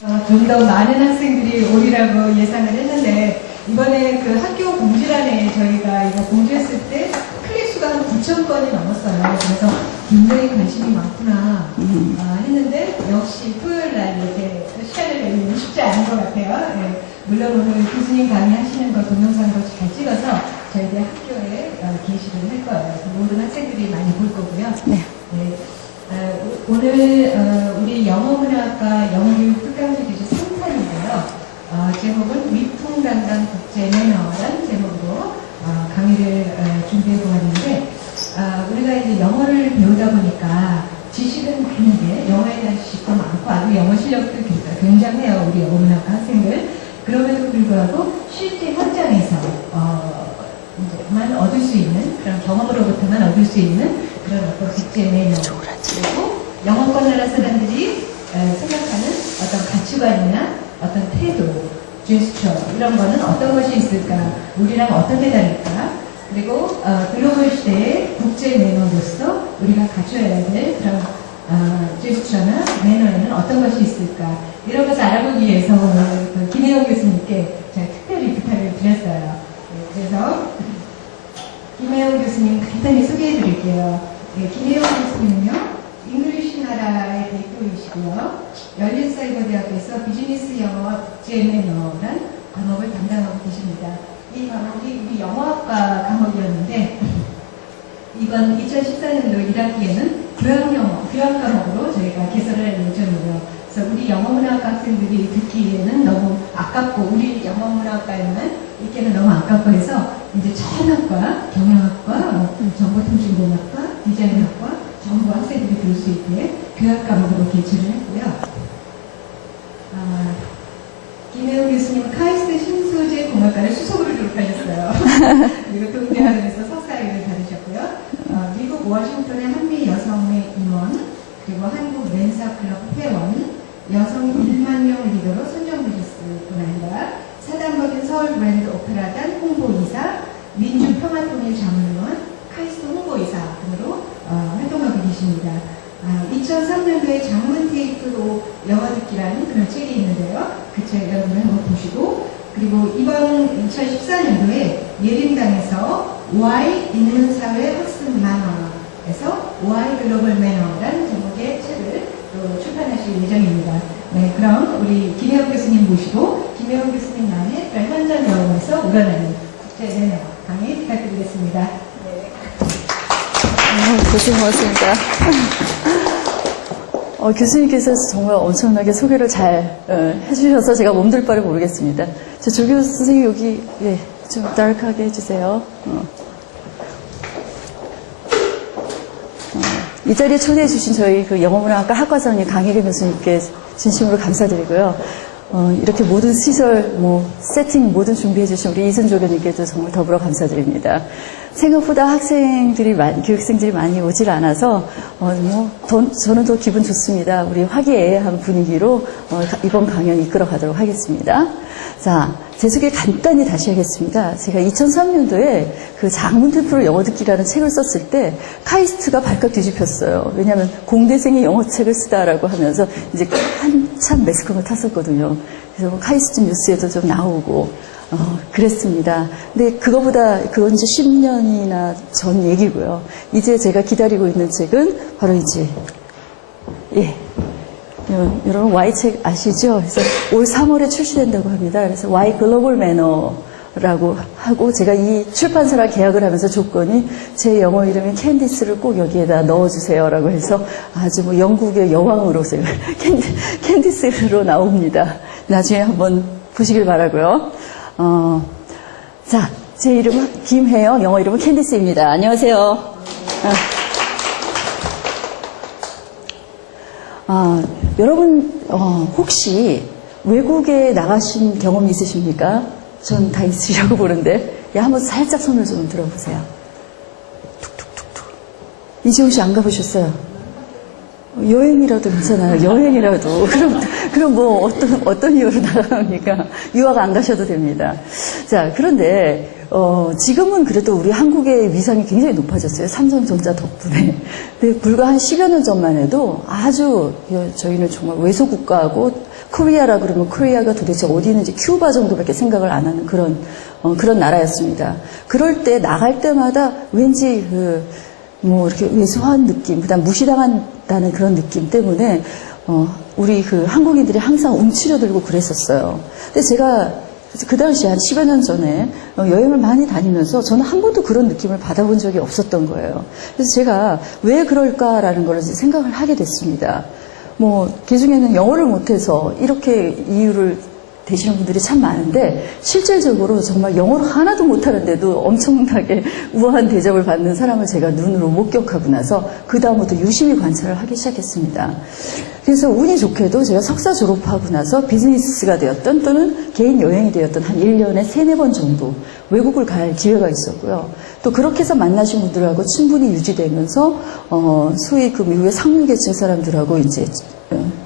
좀 더 많은 학생들이 오리라고 예상을 했는데 이번에 그 학교 공지란에 저희가 이거 공지했을 때 클릭 수가 한 9,000건이 넘었어요. 그래서 굉장히 관심이 많구나 했는데 역시 토요일 날 이렇게 시간을 내기는 쉽지 않은 것 같아요. 네. 물론 오늘 교수님 강의하시는 거 동영상으로 잘 찍어서 저희들 학교에 게시를 할 거예요. 모든 학생들이 많이 볼 거고요. 네. 네. 오늘 우리 영어문화학과 영어교육 특강주 교수 3탄인데요. 제목은 위풍당당 국제매너라는 제목으로 강의를 준비해 보았는데 우리가 이제 영어를 배우다 보니까 지식은 많은데 영어에 대한 지식도 많고 아주 영어 실력도 굉장해요. 우리 영어문학과 학생들. 그럼에도 불구하고 실제 현장에서 만 얻을 수 있는 그런 경험으로부터만 얻을 수 있는 그런 어떤 국제 매너 그리고 영어권 나라 사람들이 생각하는 어떤 가치관이나 어떤 태도, 제스처 이런 거는 어떤 것이 있을까? 우리랑 어떻게 다를까? 그리고 글로벌 시대의 국제 매너로서 우리가 갖춰야 될 그런 제스처나 매너에는 어떤 것이 있을까? 이런 것을 알아보기 위해서 오늘 김혜영 교수님께 제가 특별히 부탁을 드렸어요. 그래서 김혜영 교수님 간단히 소개해 드릴게요. 네, 김혜영 교수님은요, 잉글리시 나라의 대표이시고요, 열린사이버대학에서 비즈니스 영어 국제매너란 과목을 담당하고 계십니다. 이 과목이 우리 영어학과 과목이었는데, 이번 2014년도 1학기에는 교양 과목으로 저희가 개설을 할 예정이에요. 그래서 우리 영어문화학과 학생들이 듣기에는 너무 아깝고, 우리 영어문화학과에만 읽기에는 너무 아깝고 해서 이제 천학과, 경영학과, 정보통신공학과, 디자인학과 전부 학생들이 들을 수 있게 교양 과목으로 개최를 했고요. 김혜영 교수님은 카이스트 신소재 공학과를 수석으로 졸업하셨어요. 그리고 동대학원에서 석사학위를 받으셨고요. 미국 워싱턴의 한미 여성의 임원, 그리고 한국 멘사 클럽 회원, 여성 1만 명 리더로 선정되셨을 뿐 아니라 사단법인 서울 브랜드 오페라단 홍보이사, 민주평화통일 자문위원, 카이스트 홍보이사 등으로 활동하고 계십니다. 2003년도에 장문 테이프로 영어 듣기라는 그런 책이 있는데요. 그 책 여러분을 한번 보시고, 그리고 이번 2014년도에 예림당에서 Why 인문사회 학습 만화에서 Why 글로벌 매너라는 제목의 책을 또 출판하실 예정입니다. 네, 그럼 우리 김혜영 교수님 모시고 김혜영 교수님만의 현장 경험에서 우러나는 국제 매너 강의 부탁드리겠습니다. 네. 교수님 고맙습니다. 교수님께서 정말 엄청나게 소개를 잘 해주셔서 제가 몸둘 바를 모르겠습니다. 조 교수 선생님 여기 좀 다크하게 해주세요. 이 자리에 초대해 주신 저희 그 영어문화학과 학과장님 강혜경 교수님께 진심으로 감사드리고요. 이렇게 모든 시설, 세팅 모든 준비해 주신 우리 이순 조교님께도 정말 더불어 감사드립니다. 생각보다 교육생들이 많이 오질 않아서, 저는 더 기분 좋습니다. 우리 화기애애한 분위기로, 이번 강연 이끌어 가도록 하겠습니다. 자, 제 소개 간단히 다시 하겠습니다. 제가 2003년도에 그 장문 테이프로 영어 듣기라는 책을 썼을 때, 카이스트가 발칵 뒤집혔어요. 왜냐하면 공대생이 영어책을 쓰다라고 하면서 이제 한참 매스컴을 탔었거든요. 그래서 카이스트 뉴스에도 좀 나오고, 그랬습니다. 근데 그건 이제 10년이나 전 얘기고요. 이제 제가 기다리고 있는 책은 바로 이제, 여러분 Y책 아시죠? 그래서 올 3월에 출시된다고 합니다. 그래서 Y 글로벌 매너라고 하고, 제가 이 출판사랑 계약을 하면서 조건이 제 영어 이름인 캔디스를 꼭 여기에다 넣어주세요라고 해서 아주 영국의 여왕으로 제가 캔디스로 나옵니다. 나중에 한번 보시길 바라고요. 자, 제 이름은 김혜영, 영어 이름은 캔디스입니다. 안녕하세요. 여러분, 혹시 외국에 나가신 경험이 있으십니까? 전 다 있으려고 보는데, 한번 살짝 손을 좀 들어보세요. 툭툭툭툭. 이지훈 씨 안 가보셨어요? 여행이라도 괜찮아요. 여행이라도. 그럼 뭐 어떤 이유로 나갑니까? 유학 안 가셔도 됩니다. 자, 그런데, 지금은 그래도 우리 한국의 위상이 굉장히 높아졌어요. 삼성전자 덕분에. 근데 불과 한 10여 년 전만 해도 아주, 저희는 정말 외소국가하고, 코리아라 그러면 코리아가 도대체 어디 있는지 큐바 정도밖에 생각을 안 하는 그런 나라였습니다. 그럴 때 나갈 때마다 왠지 뭐 이렇게 왜소한 느낌, 그다음 무시당한다는 그런 느낌 때문에 우리 한국인들이 항상 움츠려들고 그랬었어요. 근데 제가 그 당시에 한 10여 년 전에 여행을 많이 다니면서 저는 한 번도 그런 느낌을 받아본 적이 없었던 거예요. 그래서 제가 왜 그럴까라는 걸 생각을 하게 됐습니다. 뭐, 개중에는 영어를 못해서 이렇게 이유를 되시는 분들이 참 많은데, 실질적으로 정말 영어를 하나도 못하는데도 엄청나게 우아한 대접을 받는 사람을 제가 눈으로 목격하고 나서, 그다음부터 유심히 관찰을 하기 시작했습니다. 그래서 운이 좋게도 제가 석사 졸업하고 나서 비즈니스가 되었던 또는 개인 여행이 되었던 한 1년에 3-4번 정도 외국을 갈 기회가 있었고요. 또 그렇게 해서 만나신 분들하고 친분이 유지되면서 소위 그 미국의 상류계층 사람들하고 이제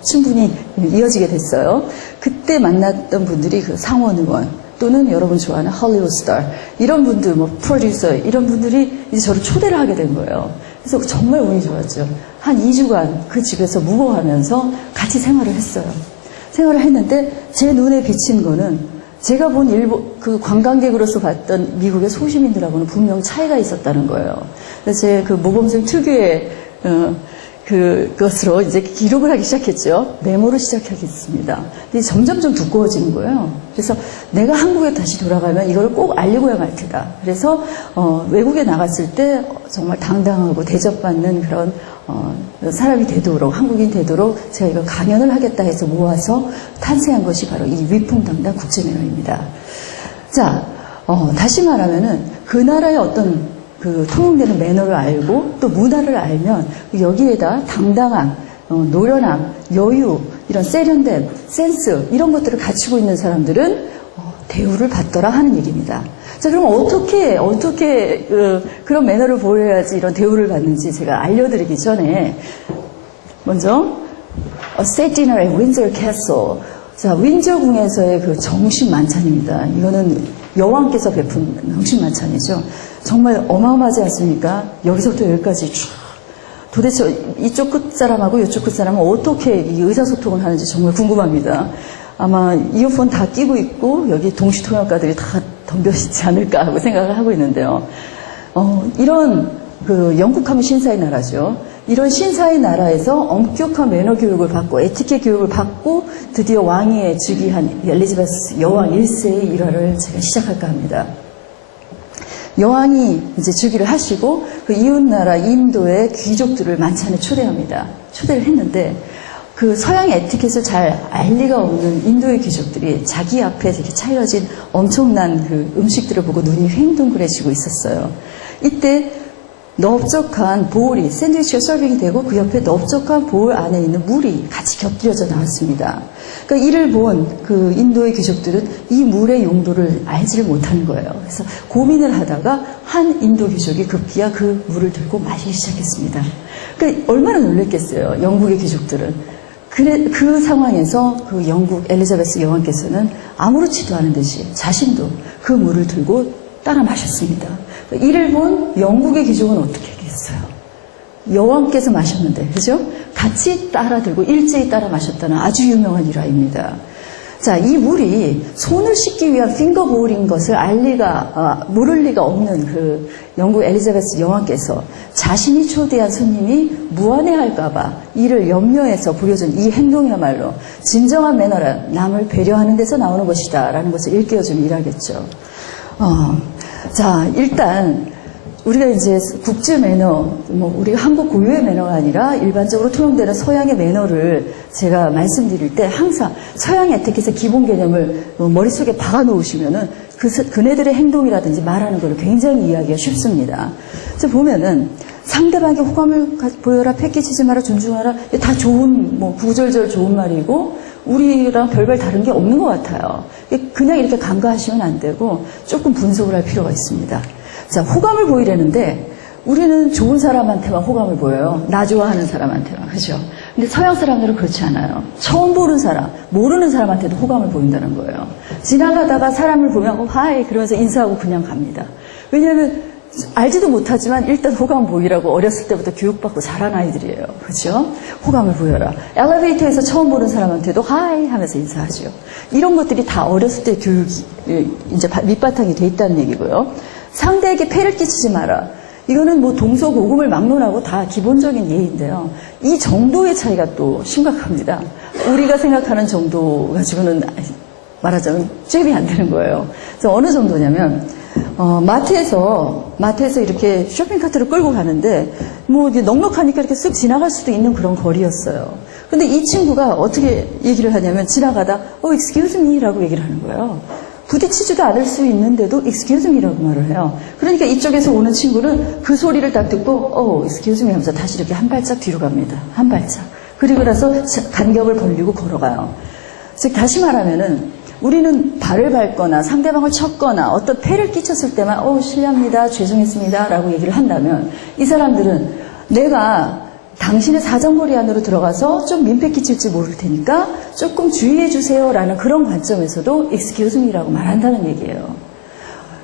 친분이 이어지게 됐어요. 그때 만났던 분들이 그 상원 의원 또는 여러분 좋아하는 헐리우드 스타 이런 분들, 뭐 프로듀서 이런 분들이 이제 저를 초대를 하게 된 거예요. 그래서 정말 운이 좋았죠. 한 2주간 그 집에서 묵어가면서 같이 생활을 했어요. 생활을 했는데 제 눈에 비친 거는 제가 본 그 관광객으로서 봤던 미국의 소시민들하고는 분명 차이가 있었다는 거예요. 그래서 제 그 모범생 특유의 그것으로 이제 기록을 하기 시작했죠. 메모를 시작하겠습니다. 근데 점점 좀 두꺼워지는 거예요. 그래서 내가 한국에 다시 돌아가면 이걸 꼭 알리고야 말 테다. 그래서 외국에 나갔을 때 정말 당당하고 대접받는 그런 사람이 되도록, 한국인 되도록 제가 이걸 강연을 하겠다 해서 모아서 탄생한 것이 바로 이 위풍당당 국제매너입니다. 자, 다시 말하면은 그 나라의 어떤 그 통용되는 매너를 알고 또 문화를 알면 여기에다 당당함, 노련함, 여유, 이런 세련됨, 센스 이런 것들을 갖추고 있는 사람들은 대우를 받더라 하는 얘기입니다. 자, 그럼 어떻게 그런 매너를 보여야지 이런 대우를 받는지 제가 알려드리기 전에 먼저 A State Dinner at Windsor Castle. 자, 윈저궁에서의 그 정식 만찬입니다. 이거는 여왕께서 베푼 정식 만찬이죠. 정말 어마어마하지 않습니까? 여기서부터 여기까지 쭉. 도대체 이쪽 끝사람하고 이쪽 끝사람은 어떻게 이 의사소통을 하는지 정말 궁금합니다. 아마 이어폰 다 끼고 있고 여기 동시통역가들이 다 덤벼있지 않을까 하고 생각을 하고 있는데요. 이런 그 영국하면 신사의 나라죠. 이런 신사의 나라에서 엄격한 매너 교육을 받고 에티켓 교육을 받고 드디어 왕위에 즉위한 엘리자베스 여왕 1세의 일화를 제가 시작할까 합니다. 여왕이 이제 즉위를 하시고 그 이웃나라 인도의 귀족들을 만찬에 초대합니다. 초대를 했는데 그 서양의 에티켓을 잘 알 리가 없는 인도의 귀족들이 자기 앞에 이렇게 차려진 엄청난 그 음식들을 보고 눈이 횡동그레지고 있었어요. 이때 넓적한 보울이 샌드위치가 서빙이 되고 그 옆에 넓적한 보울 안에 있는 물이 같이 곁들여져 나왔습니다. 그러니까 이를 본 그 인도의 귀족들은 이 물의 용도를 알지를 못하는 거예요. 그래서 고민을 하다가 한 인도 귀족이 급기야 그 물을 들고 마시기 시작했습니다. 그러니까 얼마나 놀랐겠어요. 영국의 귀족들은. 그 상황에서 그 영국 엘리자베스 여왕께서는 아무렇지도 않은 듯이 자신도 그 물을 들고 따라 마셨습니다. 이를 본 영국의 귀족은 어떻게 했겠어요? 여왕께서 마셨는데, 그죠? 같이 따라 들고 일제히 따라 마셨다는 아주 유명한 일화입니다. 자, 이 물이 손을 씻기 위한 핑거 보울인 것을 모를 리가 없는 그 영국 엘리자베스 여왕께서 자신이 초대한 손님이 무안해할까봐 이를 염려해서 보여준 이 행동이야말로 진정한 매너란 남을 배려하는 데서 나오는 것이다 라는 것을 일깨워주는 일하겠죠. 자, 일단 우리가 이제 국제 매너, 우리가 한국 고유의 매너가 아니라 일반적으로 통용되는 서양의 매너를 제가 말씀드릴 때 항상 서양 에티켓의 기본 개념을 머릿속에 박아 놓으시면은 그네들의 행동이라든지 말하는 걸 굉장히 이해하기가 쉽습니다. 자, 보면은 상대방에게 호감을 보여라, 패기치지 마라, 존중하라, 다 좋은, 구구절절 좋은 말이고 우리랑 별별 다른 게 없는 것 같아요. 그냥 이렇게 간과하시면 안 되고 조금 분석을 할 필요가 있습니다. 자, 호감을 보이려는데 우리는 좋은 사람한테만 호감을 보여요. 나 좋아하는 사람한테만. 그죠? 근데 서양 사람들은 그렇지 않아요. 처음 보는 사람, 모르는 사람한테도 호감을 보인다는 거예요. 지나가다가 사람을 보면 하이 그러면서 인사하고 그냥 갑니다. 왜냐하면 알지도 못하지만 일단 호감 보이라고 어렸을 때부터 교육받고 자란 아이들이에요. 그죠? 호감을 보여라. 엘리베이터에서 처음 보는 사람한테도 하이 하면서 인사하죠. 이런 것들이 다 어렸을 때 교육이 이제 밑바탕이 돼 있다는 얘기고요. 상대에게 폐를 끼치지 마라. 이거는 뭐 동서고금을 막론하고 다 기본적인 예인데요. 이 정도의 차이가 또 심각합니다. 우리가 생각하는 정도 가지고는 말하자면 잽이 안 되는 거예요. 그래서 어느 정도냐면 마트에서 이렇게 쇼핑카트를 끌고 가는데 뭐 이게 넉넉하니까 이렇게 쓱 지나갈 수도 있는 그런 거리였어요. 근데 이 친구가 어떻게 얘기를 하냐면 지나가다 excuse me라고 얘기를 하는 거예요. 부딪히지도 않을 수 있는데도 excuse me라고 말을 해요. 그러니까 이쪽에서 오는 친구는 그 소리를 딱 듣고 excuse me 하면서 다시 이렇게 한 발짝 뒤로 갑니다. 한 발짝. 그리고 나서 간격을 벌리고 걸어가요. 즉 다시 말하면은 우리는 발을 밟거나 상대방을 쳤거나 어떤 폐를 끼쳤을 때만 실례합니다, 죄송했습니다 라고 얘기를 한다면 이 사람들은 내가 당신의 사정거리 안으로 들어가서 좀 민폐 끼칠지 모를 테니까 조금 주의해 주세요 라는 그런 관점에서도 excuse me라고 말한다는 얘기예요.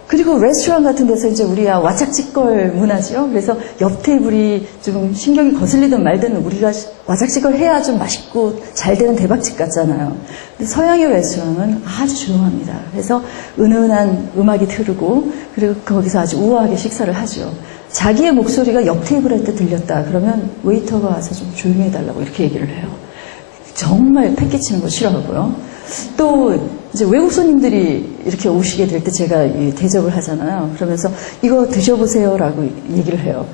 그리고 레스토랑 같은 데서 이제 우리가 와짝지껄 문화죠. 그래서 옆 테이블이 좀 신경이 거슬리든 말든 우리가 와짝지껄 해야 좀 맛있고 잘 되는 대박집 같잖아요. 근데 서양의 레스토랑은 아주 조용합니다. 그래서 은은한 음악이 흐르고 그리고 거기서 아주 우아하게 식사를 하죠. 자기의 목소리가 옆 테이블한테 들렸다. 그러면 웨이터가 와서 좀 조용히 해달라고 이렇게 얘기를 해요. 정말 패 끼치는 거 싫어하고요. 또 이제 외국 손님들이 이렇게 오시게 될 때 제가 대접을 하잖아요. 그러면서 이거 드셔보세요라고 얘기를 해요.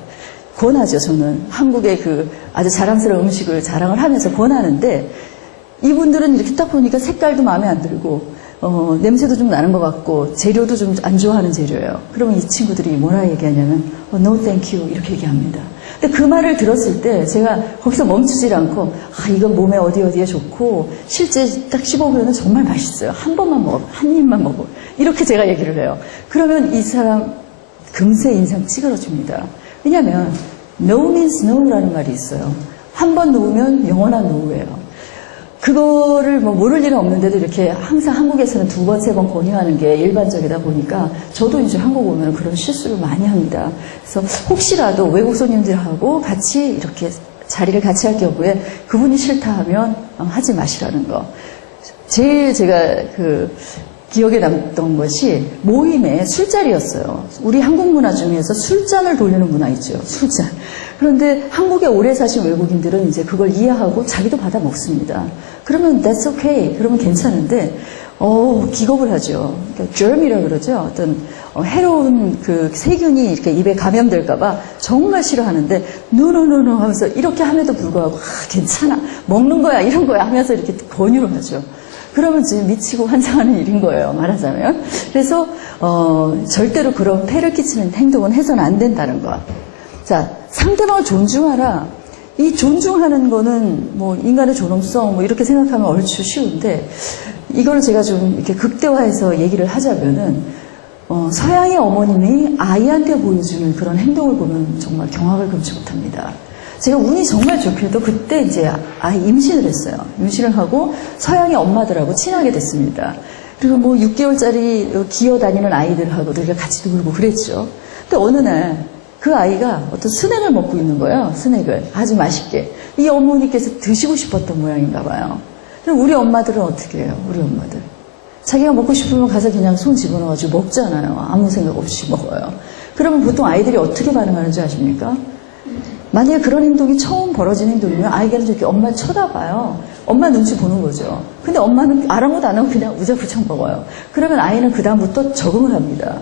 권하죠. 저는 한국의 그 아주 자랑스러운 음식을 자랑을 하면서 권하는데 이분들은 이렇게 딱 보니까 색깔도 마음에 안 들고 냄새도 좀 나는 것 같고 재료도 좀 안 좋아하는 재료예요. 그러면 이 친구들이 뭐라 얘기하냐면 no thank you 이렇게 얘기합니다. 근데 그 말을 들었을 때 제가 거기서 멈추질 않고 이건 몸에 어디에 좋고 실제 딱 씹어보면 정말 맛있어요. 한 번만 먹어, 한 입만 먹어 이렇게 제가 얘기를 해요. 그러면 이 사람 금세 인상 찌그러집니다. 왜냐하면 no means no라는 말이 있어요. 한 번 노우면 영원한 노우예요. 그거를 뭐 모를 일은 없는데도 이렇게 항상 한국에서는 두 번, 세 번 권유하는 게 일반적이다 보니까 저도 이제 한국 오면 그런 실수를 많이 합니다. 그래서 혹시라도 외국 손님들하고 같이 이렇게 자리를 같이 할 경우에 그분이 싫다 하면 하지 마시라는 거. 제일 제가 기억에 남던 것이 모임의 술자리였어요. 우리 한국 문화 중에서 술잔을 돌리는 문화 있죠. 술잔. 그런데 한국에 오래 사신 외국인들은 이제 그걸 이해하고 자기도 받아 먹습니다. 그러면 that's okay. 그러면 괜찮은데 기겁을 하죠. 그러니까 germ이라고 그러죠. 어떤 해로운 그 세균이 이렇게 입에 감염될까봐 정말 싫어하는데 no 하면서 이렇게 함에도 불구하고 괜찮아. 먹는 거야 이런 거야 하면서 이렇게 권유를 하죠. 그러면 지금 미치고 환장하는 일인 거예요. 말하자면. 그래서 절대로 그런 폐를 끼치는 행동은 해서는 안 된다는 것. 자, 상대방을 존중하라. 이 존중하는 거는 뭐 인간의 존엄성 뭐 이렇게 생각하면 얼추 쉬운데 이걸 제가 좀 이렇게 극대화해서 얘기를 하자면은 서양의 어머님이 아이한테 보여주는 그런 행동을 보면 정말 경악을 금치 못합니다. 제가 운이 정말 좋게도 그때 이제 아이 임신을 했어요. 임신을 하고 서양의 엄마들하고 친하게 됐습니다. 그리고 뭐 6개월짜리 기어다니는 아이들하고도 같이 놀고 그랬죠. 근데 어느 날 그 아이가 어떤 스낵을 먹고 있는 거예요. 스낵을 아주 맛있게. 이 어머니께서 드시고 싶었던 모양인가 봐요. 그럼 우리 엄마들은 어떻게 해요? 우리 엄마들. 자기가 먹고 싶으면 가서 그냥 손 집어넣어가지고 먹잖아요. 아무 생각 없이 먹어요. 그러면 보통 아이들이 어떻게 반응하는지 아십니까? 만약에 그런 행동이 처음 벌어진 행동이면 아이가 이렇게 엄마를 쳐다봐요. 엄마 눈치 보는 거죠. 근데 엄마는 아랑곳 안 하고 그냥 우자부장 먹어요. 그러면 아이는 그다음부터 적응을 합니다.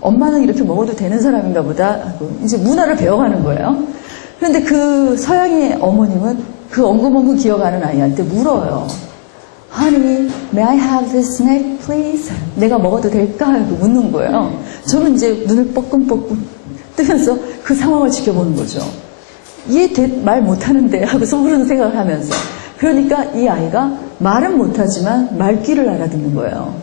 엄마는 이렇게 먹어도 되는 사람인가 보다 하고 이제 문화를 배워가는 거예요. 그런데 그 서양의 어머님은 그 엉금엉금 기어가는 아이한테 물어요. Honey, may I have this snack, please? 내가 먹어도 될까? 하고 묻는 거예요. 저는 이제 눈을 뻐끔뻐끔 뜨면서 그 상황을 지켜보는 거죠. 얘 말 못하는데 하고 속으로는 생각을 하면서. 그러니까 이 아이가 말은 못하지만 말귀를 알아듣는 거예요.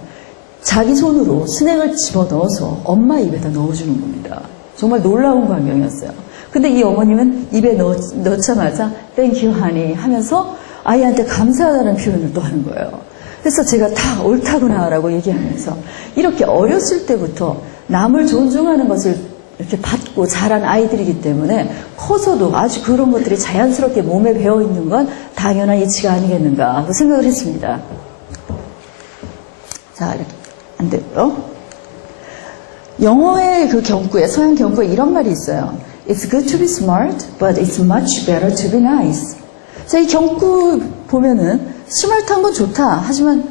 자기 손으로 스낵을 집어넣어서 엄마 입에다 넣어주는 겁니다. 정말 놀라운 광경이었어요. 근데 이 어머님은 입에 넣자마자 Thank you, honey 하면서 아이한테 감사하다는 표현을 또 하는 거예요. 그래서 제가 다 옳다구나라고 얘기하면서 이렇게 어렸을 때부터 남을 존중하는 것을 이렇게 받고 자란 아이들이기 때문에 커서도 아주 그런 것들이 자연스럽게 몸에 배어 있는 건 당연한 이치가 아니겠는가 하고 생각을 했습니다. 자, 이렇게 안 되고요. 영어의 그 경구에, 서양 경구에 이런 말이 있어요. It's good to be smart, but it's much better to be nice. 자, 이 경구 보면은 스마트한 건 좋다. 하지만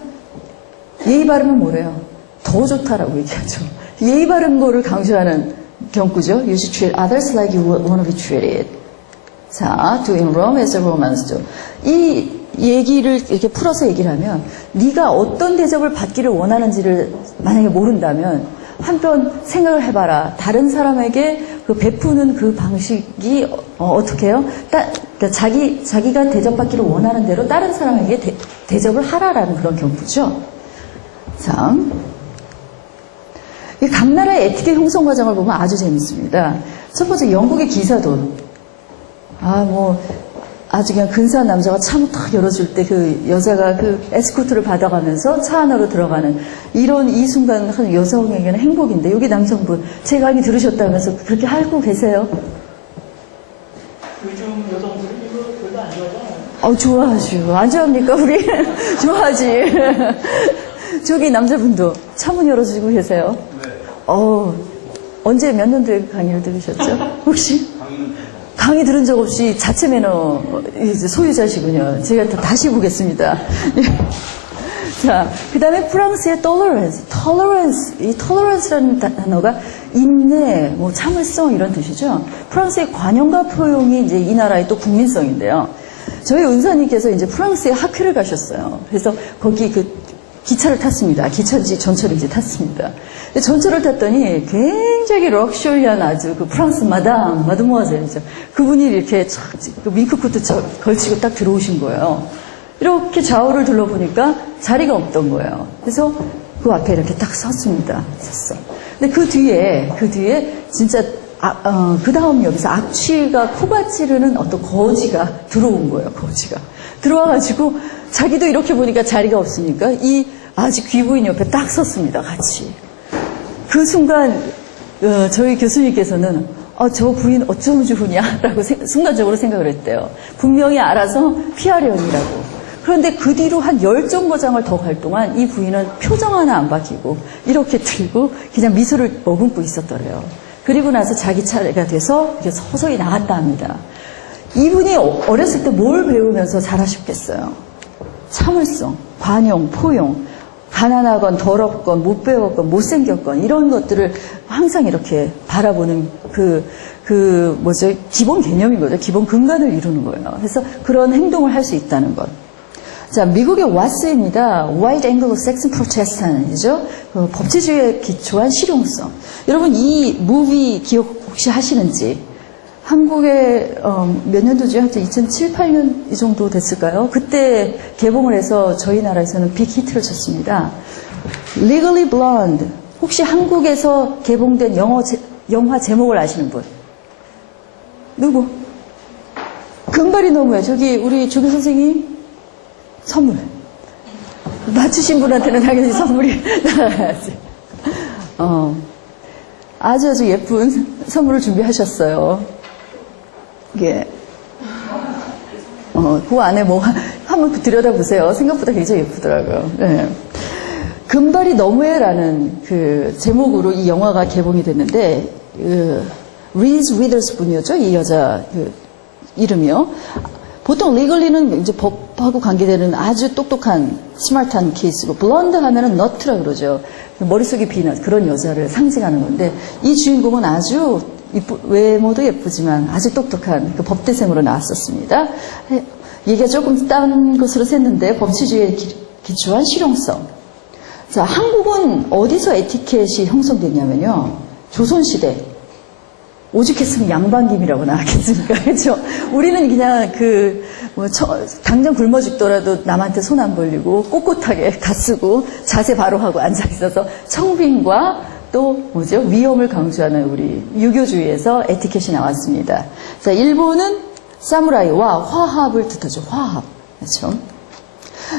예의 바르면 뭐래요? 더 좋다라고 얘기하죠. 예의 바른 거를 강조하는 경구죠. You should treat others like you want to be treated. 자, to in Rome as a Romans do. 이 얘기를 이렇게 풀어서 얘기를 하면 네가 어떤 대접을 받기를 원하는지를 만약에 모른다면 한편 생각을 해봐라. 다른 사람에게 그 베푸는 그 방식이 어떻게 해요? 그러니까 자기가 대접받기를 원하는 대로 다른 사람에게 대접을 하라라는 그런 경구죠. 자, 이 각 나라의 에티켓 형성 과정을 보면 아주 재밌습니다. 첫 번째 영국의 기사도 아주 그냥 근사한 남자가 차문 탁 열어줄 때 그 여자가 그 에스코트를 받아가면서 차 안으로 들어가는 이 순간 한 여성에게는 행복인데 여기 남성분 제 강의 들으셨다면서 그렇게 하고 계세요? 요즘 여성분은 이거 별로 안 좋아하잖아요. 좋아하죠. 안 좋아합니까 우리? 좋아하지. 저기 남자분도 차문 열어주고 계세요? 네. 언제 몇 년도에 강의를 들으셨죠? 혹시? 강의 들은 적 없이 자체 매너 소유자시군요. 제가 다시 보겠습니다. 자, 그 다음에 프랑스의 tolerance. 이 tolerance라는 단어가 인내, 참을성 이런 뜻이죠. 프랑스의 관용과 포용이 이제 이 나라의 또 국민성인데요. 저희 은사님께서 이제 프랑스에 학회를 가셨어요. 그래서 거기 기차를 탔습니다. 기차인지 전철인지 탔습니다. 전철을 탔더니 굉장히 럭셔리한 아주 그 프랑스 마드모아젤이죠. 그분이 이렇게 밍크코트 걸치고 딱 들어오신 거예요. 이렇게 좌우를 둘러보니까 자리가 없던 거예요. 그래서 그 앞에 이렇게 딱 섰습니다. 섰어. 근데 그 뒤에 진짜 그 다음 여기서 악취가 코가 찌르는 어떤 거지가 들어온 거예요. 거지가 들어와가지고 자기도 이렇게 보니까 자리가 없으니까 이 아직 귀부인 옆에 딱 섰습니다. 같이. 그 순간 저희 교수님께서는 저 부인 어쩌면 좋으냐라고 순간적으로 생각을 했대요. 분명히 알아서 피하려니라고. 그런데 그 뒤로 한 10정거장을 더 갈 동안 이 부인은 표정 하나 안 바뀌고 이렇게 들고 그냥 미소를 머금고 있었더래요. 그리고 나서 자기 차례가 돼서 이렇게 서서히 나갔다 합니다. 이분이 어렸을 때 뭘 배우면서 잘하셨겠어요? 참을성, 관용, 포용, 가난하건 더럽건 못 배웠건 못생겼건 이런 것들을 항상 이렇게 바라보는 기본 개념인 거죠. 기본 근간을 이루는 거예요. 그래서 그런 행동을 할 수 있다는 것. 자, 미국의 와스입니다. White Anglo-Saxon Protestant이죠. 법치주의에 기초한 실용성. 여러분 이 무비 기억 혹시 하시는지? 한국에 몇 년도죠? 하여튼 2007, 8년 이 정도 됐을까요? 그때 개봉을 해서 저희 나라에서는 빅 히트를 쳤습니다. Legally Blonde. 혹시 한국에서 개봉된 영화 제목을 아시는 분? 누구? 금발이 너무해. 저기 우리 조교 선생님 선물. 맞추신 분한테는 당연히 선물이 나가야지. 아주 예쁜 선물을 준비하셨어요. 예. 그 안에 한번 들여다보세요. 생각보다 굉장히 예쁘더라고요. 네. 금발이 너무해라는 그 제목으로 이 영화가 개봉이 됐는데, 리즈 위더스푼이었죠? 이 여자 이름이요. 보통 리걸리는 이제 법하고 관계되는 아주 똑똑한 스마트한 케이스고, 블론드 하면은 너트라 그러죠. 머릿속이 비는 그런 여자를 상징하는 건데, 이 주인공은 아주 외모도 예쁘지만 아주 똑똑한 그 법대생으로 나왔었습니다. 얘기가 조금 딴 것으로 샜는데 법치주의에 기초한 실용성. 자, 한국은 어디서 에티켓이 형성됐냐면요. 조선시대. 오죽했으면 양반김이라고 나왔겠습니까? 그렇죠? 우리는 그냥 당장 굶어 죽더라도 남한테 손 안 벌리고 꼿꼿하게 가 쓰고 자세 바로 하고 앉아 있어서 청빈과 또 뭐죠? 위험을 강조하는 우리 유교주의에서 에티켓이 나왔습니다. 자, 일본은 사무라이와 화합을 뜻하죠. 화합. 그렇죠?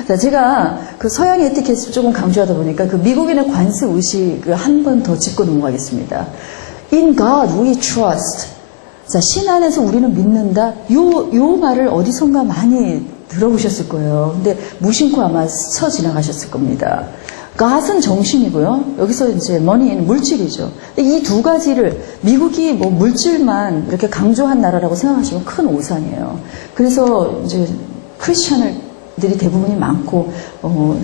자, 제가 그 서양의 에티켓을 조금 강조하다 보니까 그 미국인의 관습 의식을 한 번 더 짚고 넘어가겠습니다. In God we trust. 자, 신 안에서 우리는 믿는다. 요 말을 어디선가 많이 들어보셨을 거예요. 근데 무심코 아마 스쳐 지나가셨을 겁니다. God은 정신이고요. 여기서 이제 money는 물질이죠. 이 두 가지를 미국이 뭐 물질만 이렇게 강조한 나라라고 생각하시면 큰 오산이에요. 그래서 이제 크리스천들이 대부분이 많고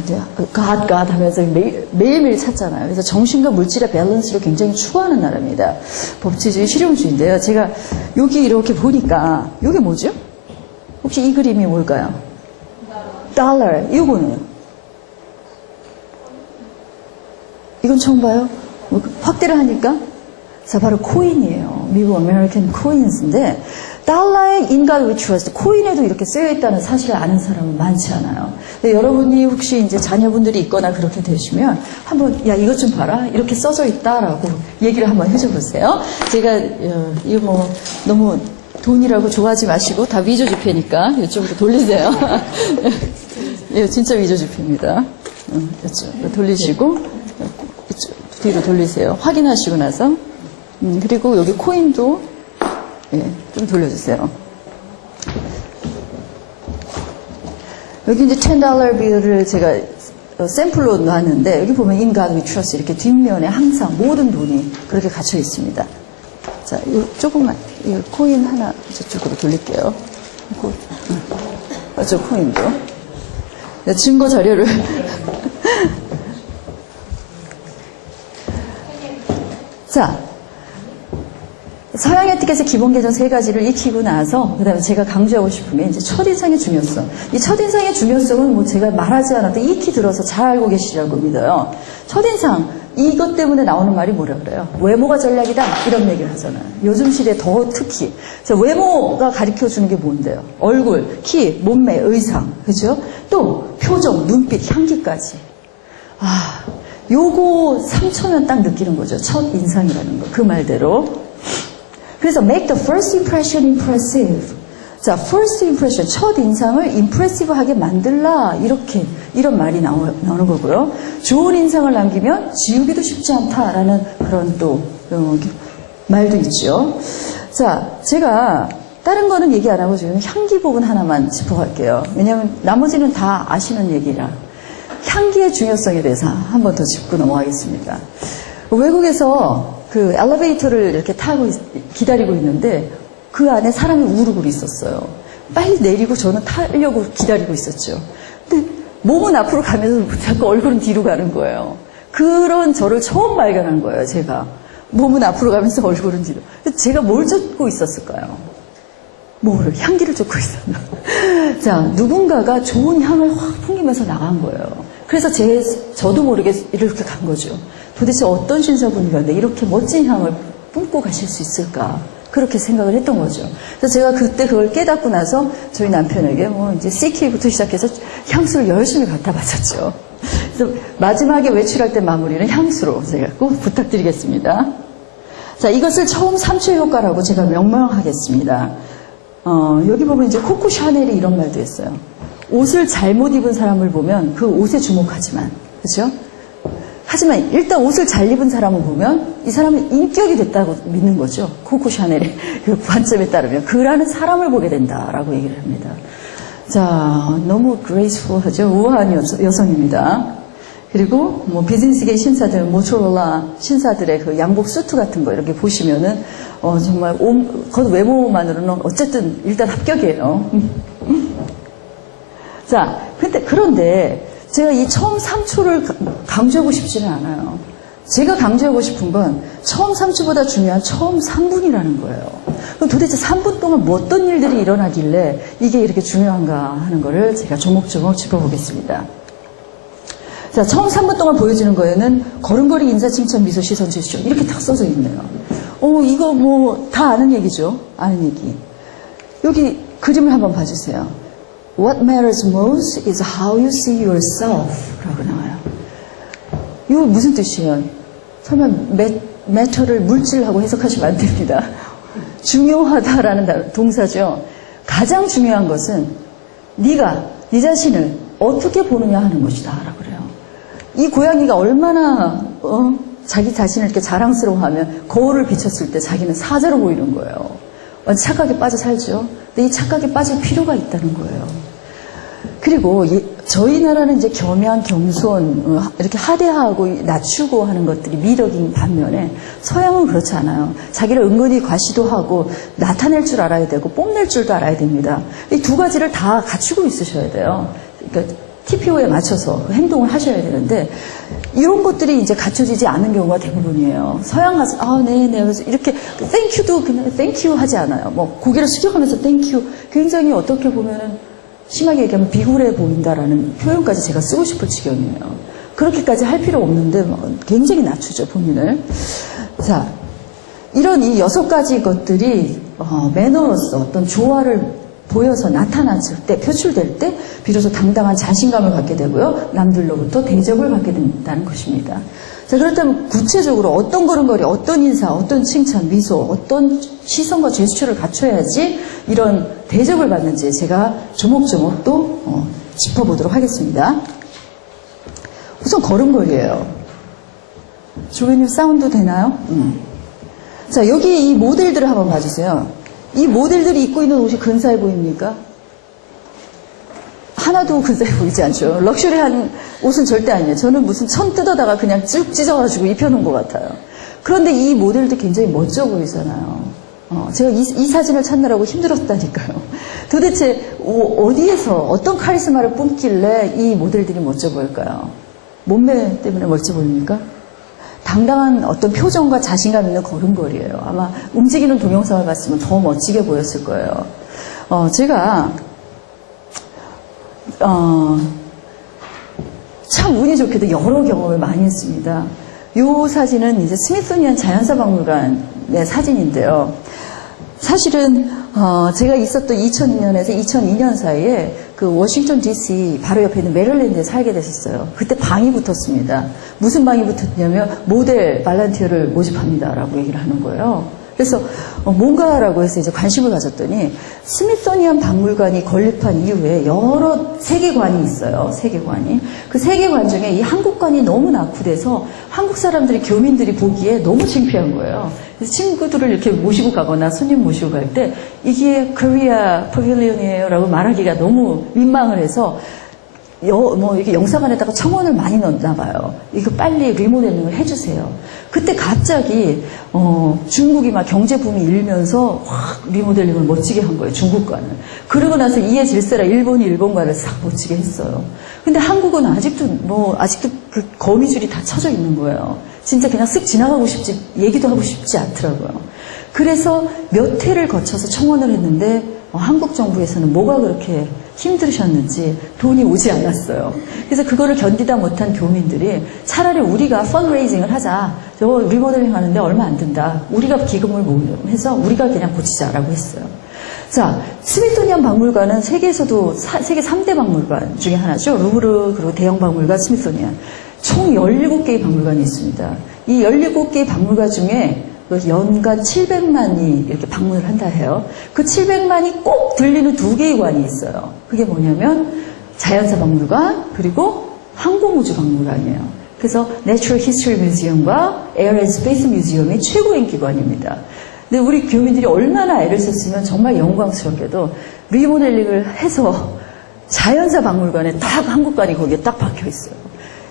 이제 God 하면서 매일매일 찾잖아요. 그래서 정신과 물질의 밸런스를 굉장히 추구하는 나라입니다. 법치주의, 실용주의인데요. 제가 여기 이렇게 보니까 이게 뭐죠? 혹시 이 그림이 뭘까요? 달러. 이거는 이건 처음 봐요? 뭐 확대를 하니까 자, 바로 코인이에요. 미국 아메리칸 코인스인데 달러의 In God we trust, 코인에도 이렇게 쓰여 있다는 사실을 아는 사람은 많지 않아요. 근데 여러분이 혹시 이제 자녀분들이 있거나 그렇게 되시면 한번 야 이것 좀 봐라 이렇게 써져 있다라고 얘기를 한번 해줘 보세요. 제가 이거 뭐 너무 돈이라고 좋아하지 마시고 다 위조 지폐니까 이쪽으로 돌리세요. 이거 진짜 위조 지폐입니다. 이쪽 돌리시고 이쪽 뒤로 돌리세요. 확인하시고 나서 그리고 여기 코인도 좀 돌려주세요. 여기 이제 $10 빌을 제가 샘플로 놨는데 여기 보면 In God we trust 이렇게 뒷면에 항상 모든 돈이 그렇게 갇혀 있습니다. 자, 조금만 이 코인 하나 저쪽으로 돌릴게요. 저 코인도 증거 자료를 자, 서양 에티켓의 기본 개정 세 가지를 익히고 나서 그다음에 제가 강조하고 싶은 게 이제 첫인상의 중요성. 이 첫인상의 중요성은 뭐 제가 말하지 않아도 익히 들어서 잘 알고 계시리라고 믿어요. 첫인상 이것 때문에 나오는 말이 뭐라 그래요? 외모가 전략이다 이런 얘기를 하잖아요. 요즘 시대에 더 특히 외모가 가르쳐주는 게 뭔데요? 얼굴, 키, 몸매, 의상, 그죠? 또 표정, 눈빛, 향기까지. 요거 3초면 딱 느끼는 거죠. 첫 인상이라는 거. 그 말대로. 그래서 make the first impression impressive. 자, first impression, 첫 인상을 impressive하게 만들라. 이런 말이 나오는 거고요. 좋은 인상을 남기면 지우기도 쉽지 않다라는 그런 또 말도 있죠. 자, 제가 다른 거는 얘기 안 하고 지금 향기 부분 하나만 짚어갈게요. 왜냐하면 나머지는 다 아시는 얘기라. 향기의 중요성에 대해서 한 번 더 짚고 넘어가겠습니다. 외국에서 그 엘리베이터를 이렇게 타고 기다리고 있는데 그 안에 사람이 우르르 있었어요. 빨리 내리고 저는 타려고 기다리고 있었죠. 근데 몸은 앞으로 가면서 자꾸 얼굴은 뒤로 가는 거예요. 그런 저를 처음 발견한 거예요, 제가. 몸은 앞으로 가면서 얼굴은 뒤로. 제가 뭘 쫓고 있었을까요? 뭐를, 향기를 쫓고 있었나. 자, 누군가가 좋은 향을 확 풍기면서 나간 거예요. 그래서 저도 모르게 이렇게 간 거죠. 도대체 어떤 신사분이었는데 이렇게 멋진 향을 뿜고 가실 수 있을까? 그렇게 생각을 했던 거죠. 그래서 제가 그때 그걸 깨닫고 나서 저희 남편에게 뭐 이제 CK부터 시작해서 향수를 열심히 갖다 바쳤죠. 그래서 마지막에 외출할 때 마무리는 향수로 제가 꼭 부탁드리겠습니다. 자, 이것을 처음 3초 효과라고 제가 명명하겠습니다. 여기 보면 이제 코코 샤넬이 이런 말도 했어요. 옷을 잘못 입은 사람을 보면 그 옷에 주목하지만, 그렇죠? 하지만 일단 옷을 잘 입은 사람을 보면 이 사람은 인격이 됐다고 믿는 거죠. 코코 샤넬의 그 관점에 따르면 그라는 사람을 보게 된다라고 얘기를 합니다. 자, 너무 그레이스풀하죠. 우아한 여성입니다. 그리고 뭐 비즈니스계 신사들, 모토로라 신사들의 그 양복 수트 같은 거 이렇게 보시면은 정말 겉 외모만으로는 어쨌든 일단 합격이에요. 자, 그런데 제가 이 처음 3초를 강조하고 싶지는 않아요. 제가 강조하고 싶은 건 처음 3초보다 중요한 처음 3분이라는 거예요. 그럼 도대체 3분 동안 뭐 어떤 일들이 일어나길래 이게 이렇게 중요한가 하는 거를 제가 조목조목 짚어보겠습니다. 자, 처음 3분 동안 보여주는 거에는 걸음걸이, 인사, 칭찬, 미소, 시선, 제스처 이렇게 딱 써져 있네요. 이거 뭐 다 아는 얘기죠. 아는 얘기. 여기 그림을 한번 봐주세요. What matters most is how you see yourself 라고 나와요. 이거 무슨 뜻이에요? 설마 매터를 물질하고 해석하시면 안 됩니다. 중요하다라는 동사죠. 가장 중요한 것은 네가 네 자신을 어떻게 보느냐 하는 것이다 라고 그래요. 이 고양이가 얼마나 자기 자신을 이렇게 자랑스러워하면 거울을 비쳤을 때 자기는 사자로 보이는 거예요. 완전 착각에 빠져 살죠. 근데 이 착각에 빠질 필요가 있다는 거예요. 그리고 저희 나라는 이제 겸양, 겸손, 이렇게 하대하고 낮추고 하는 것들이 미덕인 반면에 서양은 그렇지 않아요. 자기를 은근히 과시도하고 나타낼 줄 알아야 되고 뽐낼 줄도 알아야 됩니다. 이 두 가지를 다 갖추고 있으셔야 돼요. 그러니까 TPO에 맞춰서 행동을 하셔야 되는데 이런 것들이 이제 갖춰지지 않은 경우가 대부분이에요. 서양 가서 네네 그래서 이렇게 땡큐도 그냥 땡큐 하지 않아요. 뭐 고개를 숙여가면서 땡큐 굉장히 어떻게 보면은 심하게 얘기하면 비굴해 보인다라는 표현까지 제가 쓰고 싶을 지경이에요. 그렇게까지 할 필요 없는데 굉장히 낮추죠, 본인을. 자, 이런 이 6가지 것들이 매너로서 어떤 조화를 보여서 나타났을 때, 표출될 때 비로소 당당한 자신감을 갖게 되고요. 남들로부터 대접을 받게 된다는 것입니다. 자, 그렇다면 구체적으로 어떤 걸음걸이, 어떤 인사, 어떤 칭찬, 미소, 어떤 시선과 제스처를 갖춰야지 이런 대접을 받는지 제가 조목조목 또 짚어보도록 하겠습니다. 우선 걸음걸이에요. 조교님 사운드 되나요? 자, 여기 이 모델들을 한번 봐주세요. 이 모델들이 입고 있는 옷이 근사해 보입니까? 하나도 근사해 보이지 않죠. 럭셔리한 옷은 절대 아니에요. 저는 무슨 천 뜯어다가 그냥 쭉 찢어가지고 입혀놓은 것 같아요. 그런데 이 모델도 굉장히 멋져 보이잖아요. 제가 이 사진을 찾느라고 힘들었다니까요. 도대체 어디에서 어떤 카리스마를 뿜길래 이 모델들이 멋져 보일까요? 몸매 때문에 멋져 보입니까? 당당한 어떤 표정과 자신감 있는 걸음걸이에요. 아마 움직이는 동영상을 봤으면 더 멋지게 보였을 거예요. 제가 참 운이 좋게도 여러 경험을 많이 했습니다. 이 사진은 이제 스미소니안 자연사 박물관의 사진인데요. 사실은 제가 있었던 2002년에서 2002년 사이에 그 워싱턴 DC 바로 옆에 있는 메릴랜드에 살게 됐었어요. 그때 방이 붙었습니다. 무슨 방이 붙었냐면 모델 발란티어를 모집합니다라고 얘기를 하는 거예요. 그래서 뭔가라고 해서 이제 관심을 가졌더니 스미소니안 박물관이 건립한 이후에 여러 세계관이 있어요. 세계관이. 그 세계관 중에 이 한국관이 너무 낙후돼서 한국 사람들이 교민들이 보기에 너무 창피한 거예요. 그래서 친구들을 이렇게 모시고 가거나 손님 모시고 갈 때 이게 코리아 퍼빌리언이에요 라고 말하기가 너무 민망을 해서 이렇게 영사관에다가 청원을 많이 넣나 봐요. 이거 빨리 리모델링을 해주세요. 그때 갑자기 중국이 막 경제 붐이 일면서 확 리모델링을 멋지게 한 거예요. 중국관을. 그러고 나서 이에 질세라 일본이 일본관을 싹 멋지게 했어요. 근데 한국은 아직도 그 거미줄이 다 쳐져 있는 거예요. 진짜 그냥 쓱 지나가고 싶지 얘기도 하고 싶지 않더라고요. 그래서 몇 회를 거쳐서 청원을 했는데 한국 정부에서는 뭐가 그렇게 힘드셨는지 돈이 오지 않았어요. 그래서 그거를 견디다 못한 교민들이 차라리 우리가 펀레이징을 하자. 저거 리모델링 하는데 얼마 안 든다. 우리가 기금을 모으면서 우리가 그냥 고치자라고 했어요. 자, 스미소니안 박물관은 세계에서도 세계 3대 박물관 중에 하나죠. 루브르 그리고 대형 박물관 스미소니안. 총 17개의 박물관이 있습니다. 이 17개의 박물관 중에 연간 700만이 이렇게 방문을 한다 해요. 그 700만이 꼭 들리는 2개의 관이 있어요. 그게 뭐냐면 자연사 박물관 그리고 항공우주 박물관이에요. 그래서 Natural History Museum과 Air and Space Museum이 최고 인기관입니다. 근데 우리 교민들이 얼마나 애를 썼으면 정말 영광스럽게도 리모델링을 해서 자연사 박물관에 딱 한국관이 거기에 딱 박혀 있어요.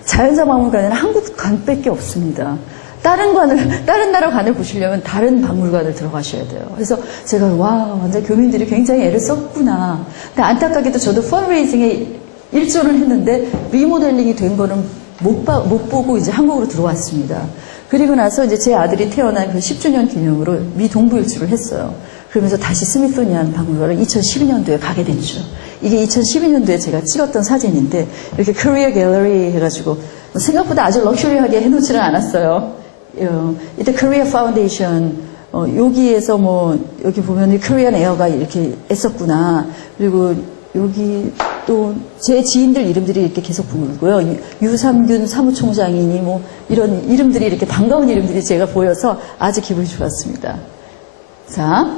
자연사 박물관에는 한국관밖에 없습니다. 다른 나라 관을 보시려면 다른 박물관을 들어가셔야 돼요. 그래서 제가 완전 교민들이 굉장히 애를 썼구나. 근데 안타깝게도 저도 펀레이징에 일조를 했는데 리모델링이 된 거는 못 보고 이제 한국으로 들어왔습니다. 그리고 나서 이제 제 아들이 태어난 그 10주년 기념으로 미 동부 일주를 했어요. 그러면서 다시 스미소니안 박물관을 2012년도에 가게 됐죠. 이게 2012년도에 제가 찍었던 사진인데 이렇게 코리아 갤러리 해가지고 생각보다 아주 럭셔리하게 해놓지는 않았어요. 이때 코리아 파운데이션 여기에서 여기 보면 코리안 에어가 이렇게 했었구나. 그리고 여기 또 제 지인들 이름들이 이렇게 계속 보이고요. 유삼균 사무총장이니 뭐 이런 이름들이 이렇게 반가운 이름들이 제가 보여서 아주 기분이 좋았습니다. 자,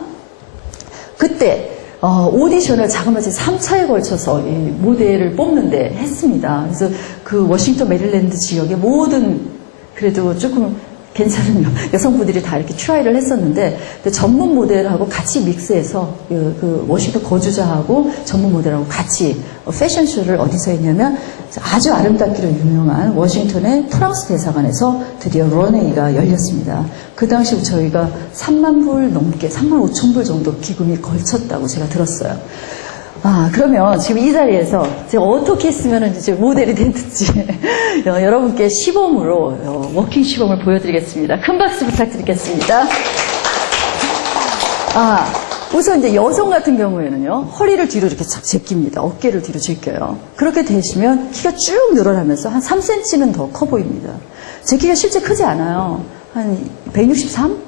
그때 오디션을 자그마치 3차에 걸쳐서 이 모델을 뽑는데 했습니다. 그래서 그 워싱턴 메릴랜드 지역의 모든 그래도 조금 괜찮은 여성분들이 다 이렇게 트라이를 했었는데 전문 모델하고 같이 믹스해서 그 워싱턴 거주자하고 전문 모델하고 같이 패션쇼를 어디서 했냐면 아주 아름답기로 유명한 워싱턴의 프랑스 대사관에서 드디어 런웨이가 열렸습니다. 그 당시 저희가 3만 불 넘게 3만 5천 불 정도 기금이 걸쳤다고 제가 들었어요. 그러면 지금 이 자리에서 제가 어떻게 했으면 이제 모델이 됐는지 여러분께 시범으로 워킹 시범을 보여드리겠습니다. 큰 박수 부탁드리겠습니다. 우선 이제 여성 같은 경우에는요, 허리를 뒤로 이렇게 착 제낍니다. 어깨를 뒤로 제껴요. 그렇게 되시면 키가 쭉 늘어나면서 한 3cm는 더 커 보입니다. 제 키가 실제 크지 않아요. 한 163?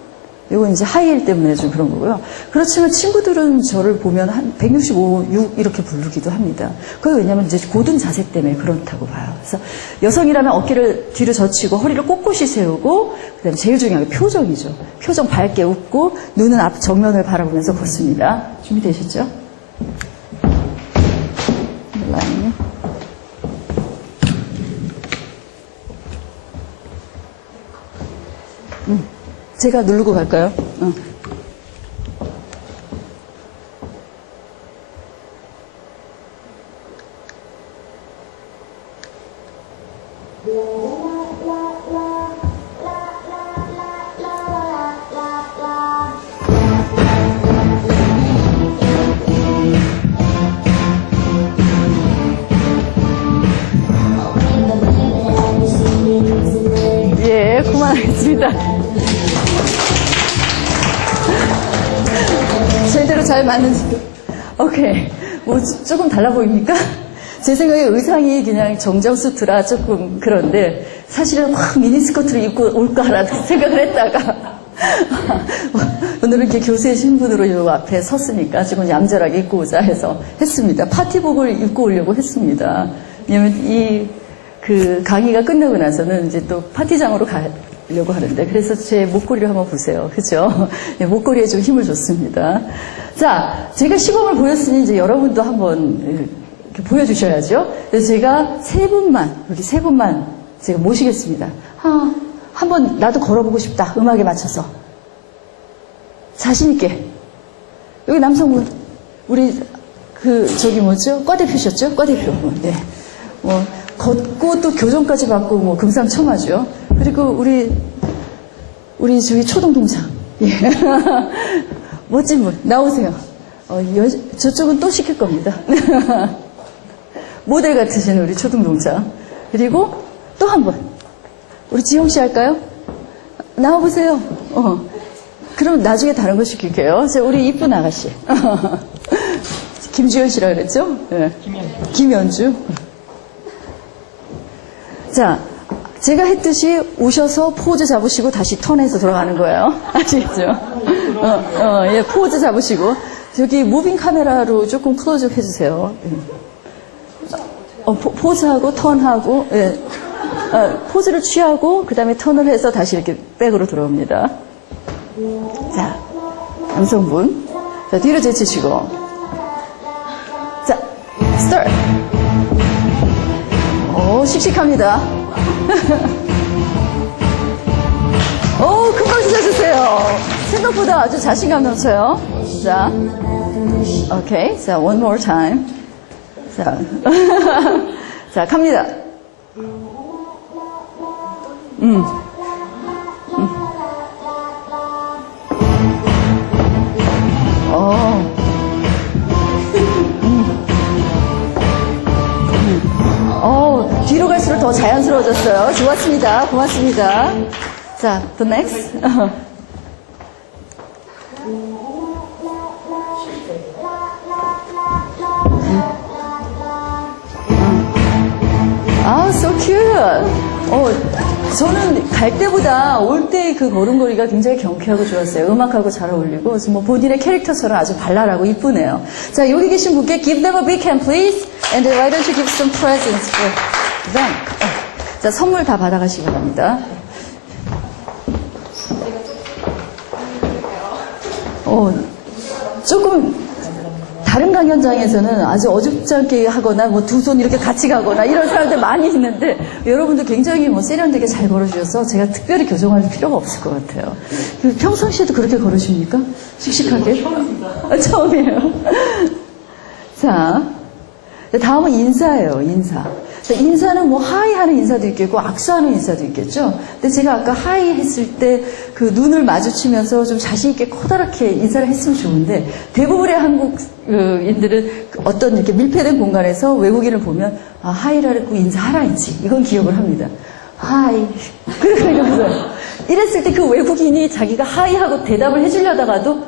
이건 이제 하이힐 때문에 좀 그런 거고요. 그렇지만 친구들은 저를 보면 한 165, 6 이렇게 부르기도 합니다. 그게 왜냐면 이제 고든 자세 때문에 그렇다고 봐요. 그래서 여성이라면 어깨를 뒤로 젖히고 허리를 꼿꼿이 세우고 그다음에 제일 중요한 게 표정이죠. 표정 밝게 웃고 눈은 앞 정면을 바라보면서 걷습니다. 준비되셨죠? 라인요. 제가 누르고 갈까요? 예, 그만하겠습니다. 제대로 잘 맞는지. 오케이. 뭐, 조금 달라 보입니까? 제 생각에 의상이 그냥 정장 수트라 조금 그런데, 사실은 확 미니스커트를 입고 올까라는 생각을 했다가, 오늘은 이렇게 교수의 신분으로 이 앞에 섰으니까 조금 얌전하게 입고 오자 해서 했습니다. 파티복을 입고 오려고 했습니다. 왜냐면 그 강의가 끝나고 나서는 이제 또 파티장으로 가려고 하는데, 그래서 제 목걸이를 한번 보세요. 그죠? 네, 목걸이에 좀 힘을 줬습니다. 자, 제가 시범을 보였으니 이제 여러분도 한번 이렇게 보여주셔야죠. 그래서 제가 여기 세 분만 제가 모시겠습니다. 한번 나도 걸어보고 싶다. 음악에 맞춰서. 자신있게. 여기 남성분, 우리 과 대표셨죠? 과 대표. 네. 걷고 또 교정까지 받고 뭐 금상첨화죠. 그리고 우리 저기 초동동창. 예. 멋진 분 나오세요. 저쪽은 또 시킬 겁니다. 모델 같으신 우리 초동동창. 그리고 또 한 분. 우리 지영 씨 할까요? 나와보세요. 그럼 나중에 다른 거 시킬게요. 우리 이쁜 아가씨. 김주현 씨라 그랬죠? 네. 김연주. 자, 제가 했듯이 오셔서 포즈 잡으시고 다시 턴해서 돌아가는 거예요. 아시겠죠? 예, 포즈 잡으시고. 저기 무빙 카메라로 조금 클로즈업 해주세요. 포즈하고 턴하고, 예. 포즈를 취하고, 그 다음에 턴을 해서 다시 이렇게 백으로 돌아옵니다. 자, 남성분. 자, 뒤로 제치시고. 자, 스타트. 씩씩합니다. 금방 찾아주세요. 생각보다 아주 자신감 넘쳐요. 자, 오케이. 자, one more time. 자, 자, 갑니다. 뒤로 갈수록 더 자연스러워졌어요. 좋았습니다. 고맙습니다. 자, the next. so cute. 저는 갈 때보다 올 때 그 걸음걸이가 굉장히 경쾌하고 좋았어요. 음악하고 잘 어울리고 뭐 본인의 캐릭터처럼 아주 발랄하고 이쁘네요. 자, 여기 계신 분께 give them a big hand please and why don't you give some presents for them. 자, 선물 다 받아가시기 바랍니다. 조금 다른 강연장에서는 아주 어줍지 않게 하거나 뭐 두 손 이렇게 같이 가거나 이런 사람들 많이 있는데 여러분들 굉장히 뭐 세련되게 잘 걸어주셔서 제가 특별히 교정할 필요가 없을 것 같아요. 평상시에도 그렇게 걸으십니까? 씩씩하게? 처음이에요. 자, 다음은 인사예요, 인사. 인사는 뭐 하이 하는 인사도 있겠고 악수하는 인사도 있겠죠. 근데 제가 아까 하이 했을 때 그 눈을 마주치면서 좀 자신 있게 커다랗게 인사를 했으면 좋은데 대부분의 한국인들은 어떤 이렇게 밀폐된 공간에서 외국인을 보면 아 하이라고 인사하라 했지. 이건 기억을 합니다. 하이. 그러면서 이랬을 때 그 외국인이 자기가 하이 하고 대답을 해주려다가도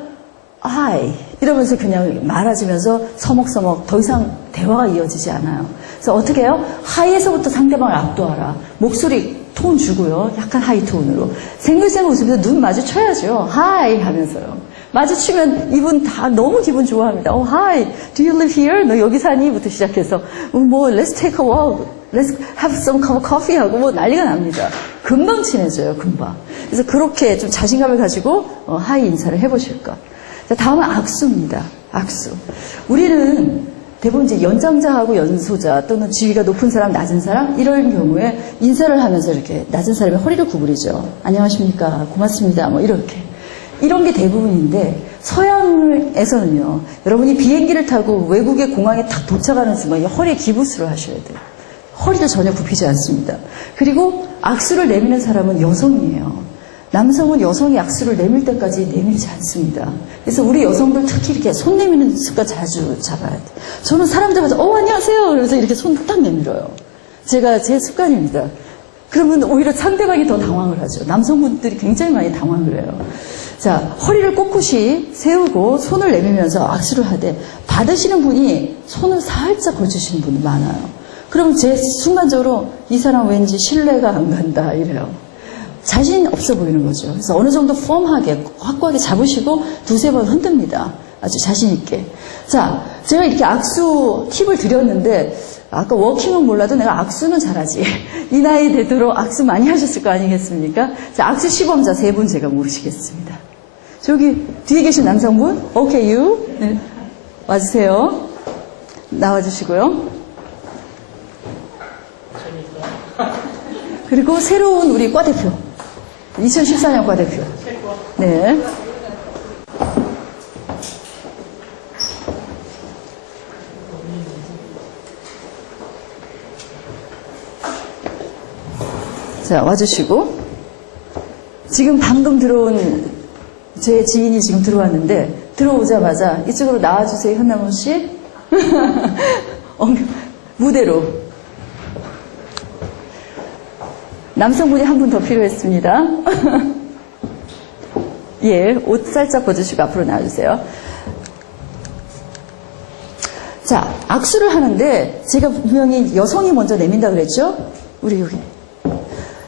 하이 이러면서 그냥 말아주면서 서먹서먹 더 이상 대화가 이어지지 않아요. 그래서 어떻게 해요? 하이에서부터 상대방을 압도하라. 목소리 톤 주고요. 약간 하이 톤으로. 생글생글 웃으면서 눈 마주쳐야죠. 하이 하면서요. 마주치면 이분 다 너무 기분 좋아합니다. 하이, do you live here? 너 여기 사니? 부터 시작해서 뭐 let's take a walk, let's have some cup of coffee 하고 뭐 난리가 납니다. 금방 친해져요. 금방. 그래서 그렇게 좀 자신감을 가지고 하이 인사를 해보실 것. 자, 다음은 악수입니다. 악수. 우리는 대부분 이제 연장자하고 연소자 또는 지위가 높은 사람, 낮은 사람 이런 경우에 인사를 하면서 이렇게 낮은 사람의 허리를 구부리죠. 안녕하십니까, 고맙습니다, 뭐 이렇게. 이런 게 대부분인데 서양에서는요. 여러분이 비행기를 타고 외국의 공항에 딱 도착하는 순간 허리에 기부스를 하셔야 돼요. 허리를 전혀 굽히지 않습니다. 그리고 악수를 내미는 사람은 여성이에요. 남성은 여성이 악수를 내밀 때까지 내밀지 않습니다. 그래서 우리 여성들 특히 이렇게 손 내미는 습관 자주 잡아야 돼요. 저는 사람들마다 안녕하세요 그래서 이렇게 손 딱 내밀어요. 제 습관입니다. 그러면 오히려 상대방이 더 당황을 하죠. 남성분들이 굉장히 많이 당황을 해요. 자, 허리를 꼿꼿이 세우고 손을 내밀면서 악수를 하되 받으시는 분이 손을 살짝 거주시는 분이 많아요. 그럼 제 순간적으로 이 사람 왠지 신뢰가 안 간다 이래요. 자신 없어 보이는 거죠. 그래서 어느 정도 펌하게, 확고하게 잡으시고 두세 번 흔듭니다. 아주 자신 있게. 자, 제가 이렇게 악수 팁을 드렸는데 아까 워킹은 몰라도 내가 악수는 잘하지. 이 나이 되도록 악수 많이 하셨을 거 아니겠습니까? 자, 악수 시범자 세 분 제가 모시겠습니다. 저기 뒤에 계신 남성분, 오케이, 유. 네. 와주세요. 나와주시고요. 그리고 새로운 우리 과대표. 2014년 과대표. 네. 자, 와주시고. 지금 방금 들어온 제 지인이 지금 들어왔는데, 들어오자마자 이쪽으로 나와주세요, 현남호 씨. 무대로. 남성분이 한 분 더 필요했습니다. 예, 옷 살짝 벗으시고 앞으로 나와주세요. 자, 악수를 하는데 제가 분명히 여성이 먼저 내민다 그랬죠? 우리 여기.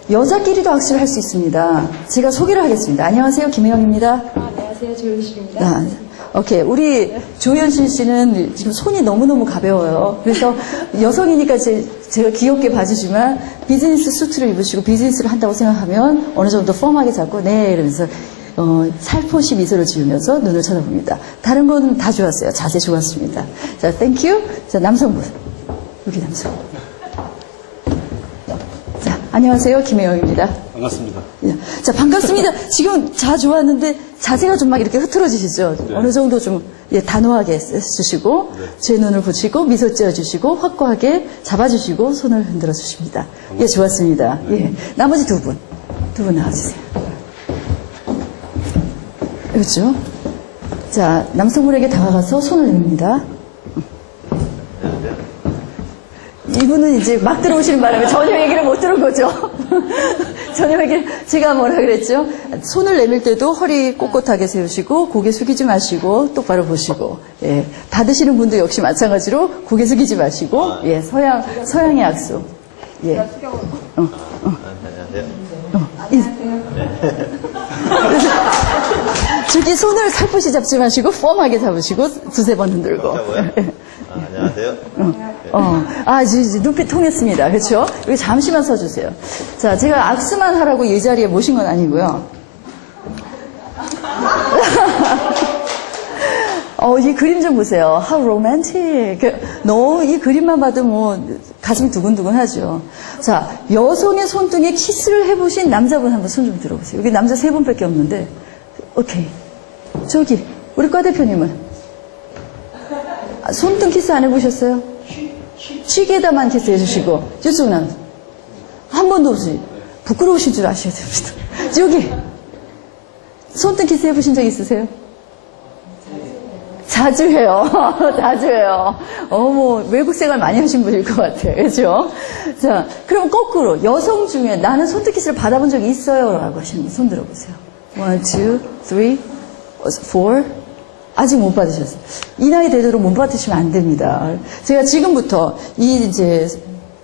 여자끼리도 악수를 할 수 있습니다. 제가 소개를 하겠습니다. 안녕하세요, 김혜영입니다. 안녕하세요, 조현실입니다. 오케이. 우리 조현실 씨는 지금 손이 너무너무 가벼워요. 그래서 여성이니까 제가 귀엽게 봐주지만 비즈니스 수트를 입으시고 비즈니스를 한다고 생각하면 어느 정도 펌하게 잡고 네 이러면서 살포시 미소를 지으면서 눈을 쳐다봅니다. 다른 건 다 좋았어요. 자세 좋았습니다. 자, 땡큐. 자, 남성분. 여기 남성분. 자, 안녕하세요. 김혜영입니다. 반갑습니다. 자, 반갑습니다. 지금 좋았는데 자세가 좀 막 이렇게 흐트러지시죠? 네. 어느 정도 좀 단호하게 해주시고 네. 제 눈을 붙이고 미소 띄워주시고 확고하게 잡아주시고 손을 흔들어 주십니다. 예, 좋았습니다. 예, 나머지 두 분 나와주세요. 그렇죠? 자, 남성분에게 다가가서 손을 내밉니다. 이분은 이제 막 들어오시는 바람에 전혀 얘기를 못 들은 거죠. 전혀 얘기를, 제가 뭐라 그랬죠? 손을 내밀 때도 허리 꼿꼿하게 세우시고, 고개 숙이지 마시고, 똑바로 보시고, 예. 받으시는 분도 역시 마찬가지로 고개 숙이지 마시고, 예. 서양의 악수. 예. 저기 손을 살포시 잡지 마시고 펌하게 잡으시고 두세 번 흔들고. 안녕하세요. 눈빛 통했습니다. 그렇죠? 여기 잠시만 서주세요. 자, 제가 악수만 하라고 이 자리에 모신 건 아니고요. 이 그림 좀 보세요. How romantic. 너무 이 그림만 봐도 뭐 가슴이 두근두근 하죠. 자, 여성의 손등에 키스를 해보신 남자분 한번 손 좀 들어보세요. 여기 남자 3분밖에 없는데. 오케이. 저기, 우리 과 대표님은? 손등 키스 안 해보셨어요? 취기에다만 키스 해주시고. 저쪽은 한 번도 없이. 부끄러우신 줄 아셔야 됩니다. 여기. 손등 키스 해보신 적 있으세요? 자주 해요. 자주 해요. 외국 생활 많이 하신 분일 것 같아요. 그죠? 자, 그럼 거꾸로. 여성 중에 나는 손등 키스를 받아본 적이 있어요. 라고 하시는 분 손 들어보세요. 1, 2, 3, 4. 아직 못 받으셨어요. 이 나이 되도록 못 받으시면 안 됩니다. 제가 지금부터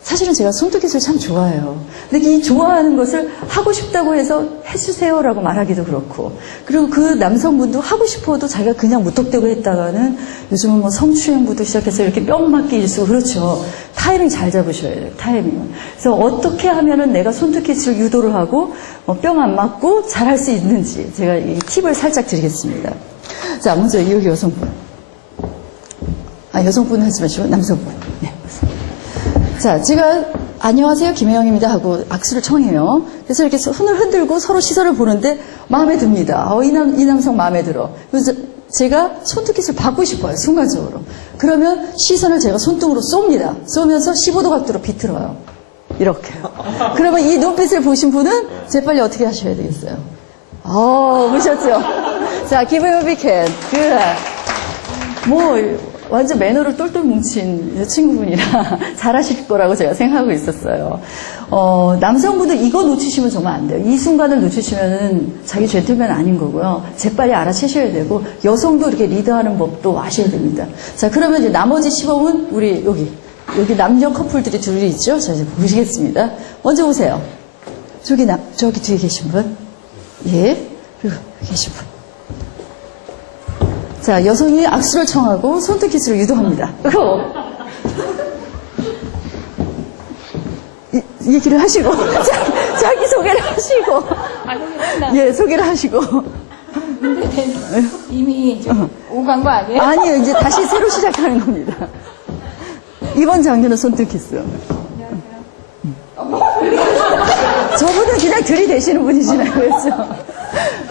사실은 제가 손등 키스를 참 좋아해요. 근데 이 좋아하는 것을 하고 싶다고 해서 해주세요라고 말하기도 그렇고, 그리고 그 남성분도 하고 싶어도 자기가 그냥 무턱대고 했다가는 요즘은 뭐 성추행부터 시작해서 이렇게 뿅 맞기 일수, 그렇죠. 타이밍 잘 잡으셔야 돼요. 타이밍. 그래서 어떻게 하면은 내가 손등 키스를 유도를 하고 뿅 안 맞고 잘할 수 있는지 제가 이 팁을 살짝 드리겠습니다. 자, 먼저 여기 여성분. 여성분 하지 마시고 남성분. 네. 자, 제가 안녕하세요 김혜영입니다 하고 악수를 청해요. 그래서 이렇게 손을 흔들고 서로 시선을 보는데 마음에 듭니다. 이 남성 마음에 들어. 그래서 제가 손등 키스를 받고 싶어요. 순간적으로. 그러면 시선을 제가 손등으로 쏩니다. 쏘면서 15도 각도로 비틀어요. 이렇게요. 그러면 이 눈빛을 보신 분은 재빨리 어떻게 하셔야 되겠어요? 보셨죠? 자, give him a big hand. 완전 매너를 똘똘 뭉친 친구분이라 잘하실 거라고 제가 생각하고 있었어요. 남성분들 이거 놓치시면 정말 안 돼요. 이 순간을 놓치시면은 자기 젠틀맨 아닌 거고요. 재빨리 알아채셔야 되고, 여성도 이렇게 리드하는 법도 아셔야 됩니다. 자, 그러면 이제 나머지 시범은 우리 여기 남녀 커플들이 둘이 있죠? 자, 이제 보시겠습니다. 먼저 오세요. 저기 뒤에 계신 분. 예. 그리고 여기 계신 분. 자, 여성이 악수를 청하고 손등 키스를 유도합니다. 얘기를 하시고, 자기 소개를 하시고, 소개를 하시고. 근데 이미 오간 거 아니에요? 아니요, 이제 다시 새로 시작하는 겁니다. 이번 장면은 손등 키스. 저분은 그냥 들이대시는 분이시나요? 그렇죠?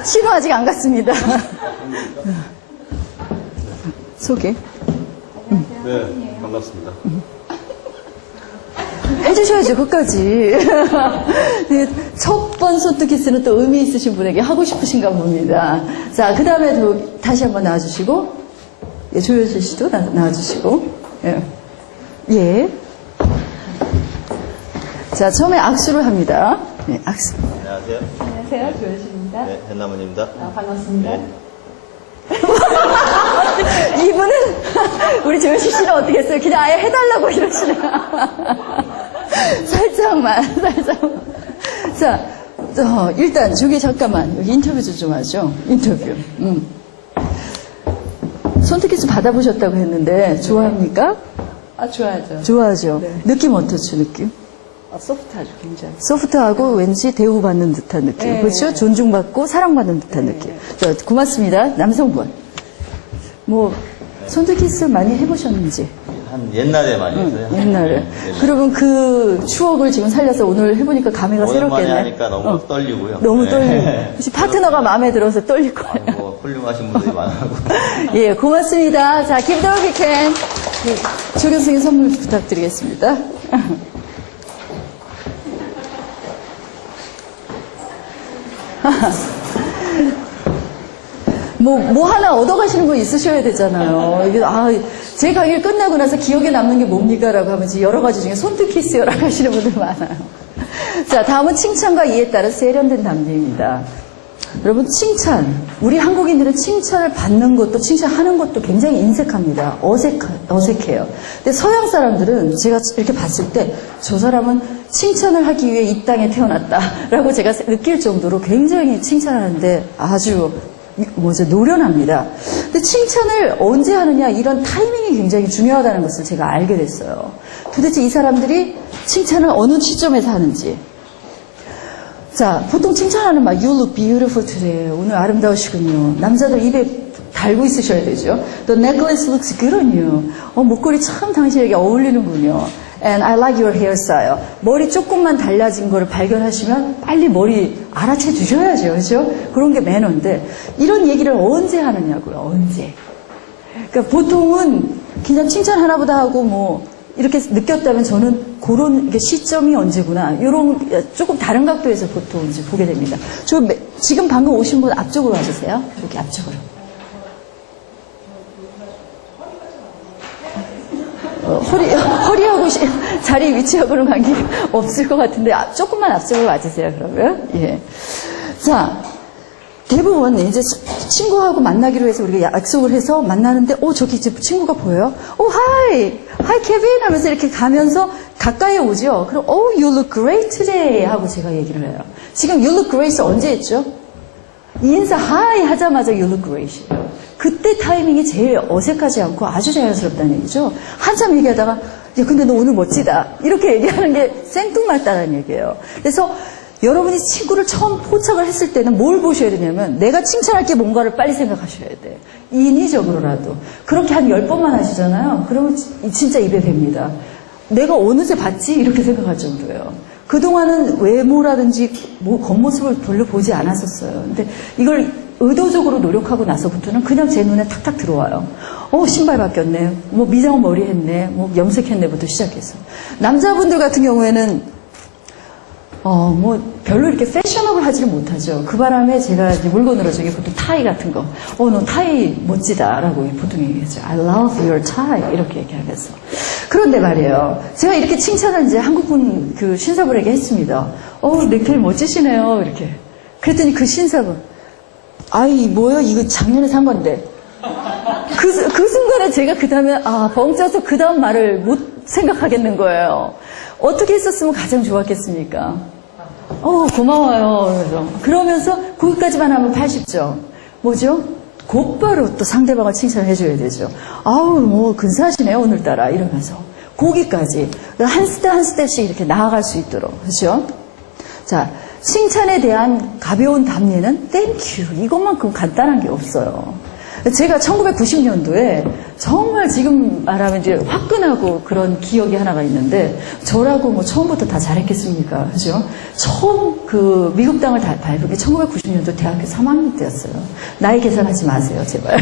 신호 아직 안 갔습니다. 소개. 네, 반갑습니다. 해주셔야죠, 끝까지. 첫 번 손등 키스는 또 의미 있으신 분에게 하고 싶으신가 봅니다. 자, 그 다음에 다시 한번 나와주시고, 조효실 씨도 나와주시고, 예. 자, 처음에 악수를 합니다. 네, 악수. 안녕하세요. 안녕하세요, 조효실입니다. 네, hen나무입니다. 반갑습니다. 네. 이분은 우리 조효실 씨는 어떻게 했어요? 그냥 아예 해달라고 이러시나. 살짝만. 자, 일단 저기 잠깐만 여기 인터뷰 좀 하죠. 인터뷰. 손등 키스 받아보셨다고 했는데 좋아합니까? 좋아하죠. 좋아하죠. 네. 느낌 어떻죠, 느낌? 소프트하죠, 굉장히. 소프트하고 왠지 대우받는 듯한 느낌. 네, 그렇죠? 네. 존중받고 사랑받는 듯한 느낌. 자, 고맙습니다. 남성분. 손등 키스 많이 해보셨는지? 한 옛날에 많이 했어요. 옛날에. 네, 그러면 그 추억을 지금 살려서 오늘 해보니까 감회가 오랜만에 새롭겠네. 하니까 너무 떨리고요. 너무 네. 떨리고. 혹시 파트너가 마음에 들어서 떨릴 거예요. 훌륭하신 분들이 많아고. 예, 고맙습니다. 자, give the big hand. 조 교수님 선물 부탁드리겠습니다. 뭐 하나 얻어가시는 거 있으셔야 되잖아요. 이게, 제 강의 끝나고 나서 기억에 남는 게 뭡니까? 라고 하면 여러 가지 중에 손등 키스요라고 하시는 분들 많아요. 자, 다음은 칭찬과 이에 따른 세련된 담비입니다. 여러분, 칭찬. 우리 한국인들은 칭찬을 받는 것도 칭찬하는 것도 굉장히 인색합니다. 어색해요. 근데 서양 사람들은 제가 이렇게 봤을 때 저 사람은 칭찬을 하기 위해 이 땅에 태어났다라고 제가 느낄 정도로 굉장히 칭찬하는데 아주 노련합니다. 근데 칭찬을 언제 하느냐 이런 타이밍이 굉장히 중요하다는 것을 제가 알게 됐어요. 도대체 이 사람들이 칭찬을 어느 시점에서 하는지. 자, 보통 칭찬하는 말, you look beautiful today. 오늘 아름다우시군요. 남자들 입에 달고 있으셔야 되죠. The necklace looks good on you. 목걸이 참 당신에게 어울리는군요. And I like your hairstyle. 머리 조금만 달라진 거를 발견하시면 빨리 머리 알아채 주셔야죠. 그렇죠? 그런 게 매너인데 이런 얘기를 언제 하느냐고요. 언제. 그러니까 보통은 그냥 칭찬 하나보다 하고 뭐 이렇게 느꼈다면 저는 그런 시점이 언제구나. 이런 조금 다른 각도에서 보통 이제 보게 됩니다. 지금 방금 오신 분 앞쪽으로 와주세요. 여기 앞쪽으로. 허리하고 자리 위치하고는 관계 없을 것 같은데 조금만 앞쪽으로 와주세요. 그러면 예. 자. 대부분 이제 친구하고 만나기로 해서 우리가 약속을 해서 만나는데 저기 이제 친구가 보여요. hi 케빈 하면서 이렇게 가면서 가까이 오죠. 그럼 you look great today 하고 제가 얘기를 해요. 지금 you look great 언제 했죠? 인사 hi 하자마자 you look great이에요. 그때 타이밍이 제일 어색하지 않고 아주 자연스럽다는 얘기죠. 한참 얘기하다가 야 근데 너 오늘 멋지다 이렇게 얘기하는 게 생뚱맞다는 얘기예요. 그래서 여러분이 친구를 처음 포착을 했을 때는 뭘 보셔야 되냐면 내가 칭찬할 게 뭔가를 빨리 생각하셔야 돼. 인위적으로라도. 그렇게 한 10번만 하시잖아요. 그러면 진짜 입에 뵑니다. 내가 어느새 봤지? 이렇게 생각할 정도예요. 그동안은 외모라든지 겉모습을 별로 보지 않았었어요. 근데 이걸 의도적으로 노력하고 나서부터는 그냥 제 눈에 탁탁 들어와요. 신발 바뀌었네. 미장 머리 했네. 염색했네부터 시작해서. 남자분들 같은 경우에는 별로 이렇게 패셔너블 하지를 못하죠. 그 바람에 제가 이제 물건으로 저기 보통 타이 같은 거, 너 타이 멋지다라고 보통 얘기하죠. I love your tie. 이렇게 얘기하면서. 그런데 말이에요. 제가 이렇게 칭찬을 이제 한국분 그 신사분에게 했습니다. 넥타이 멋지시네요. 이렇게. 그랬더니 그 신사분, 뭐야? 이거 작년에 산 건데. 그 순간에 제가 그 다음에, 벙쪄서 그 다음 말을 못 생각하겠는 거예요. 어떻게 했었으면 가장 좋았겠습니까? 고마워요. 그러면서 거기까지만 하면 80점. 뭐죠? 곧바로 또 상대방을 칭찬해줘야 되죠. 근사하시네요, 오늘따라. 이러면서. 거기까지. 한 스텝 한 스텝씩 이렇게 나아갈 수 있도록. 그렇죠? 자, 칭찬에 대한 가벼운 답례는 땡큐. 이것만큼 간단한 게 없어요. 제가 1990년도에 정말 지금 말하면 이제 화끈하고 그런 기억이 하나가 있는데 저라고 처음부터 다 잘했겠습니까? 그죠? 처음 그 미국 땅을 다 밟은 게 1990년도 대학교 3학년 때였어요. 나이 계산하지 마세요, 제발.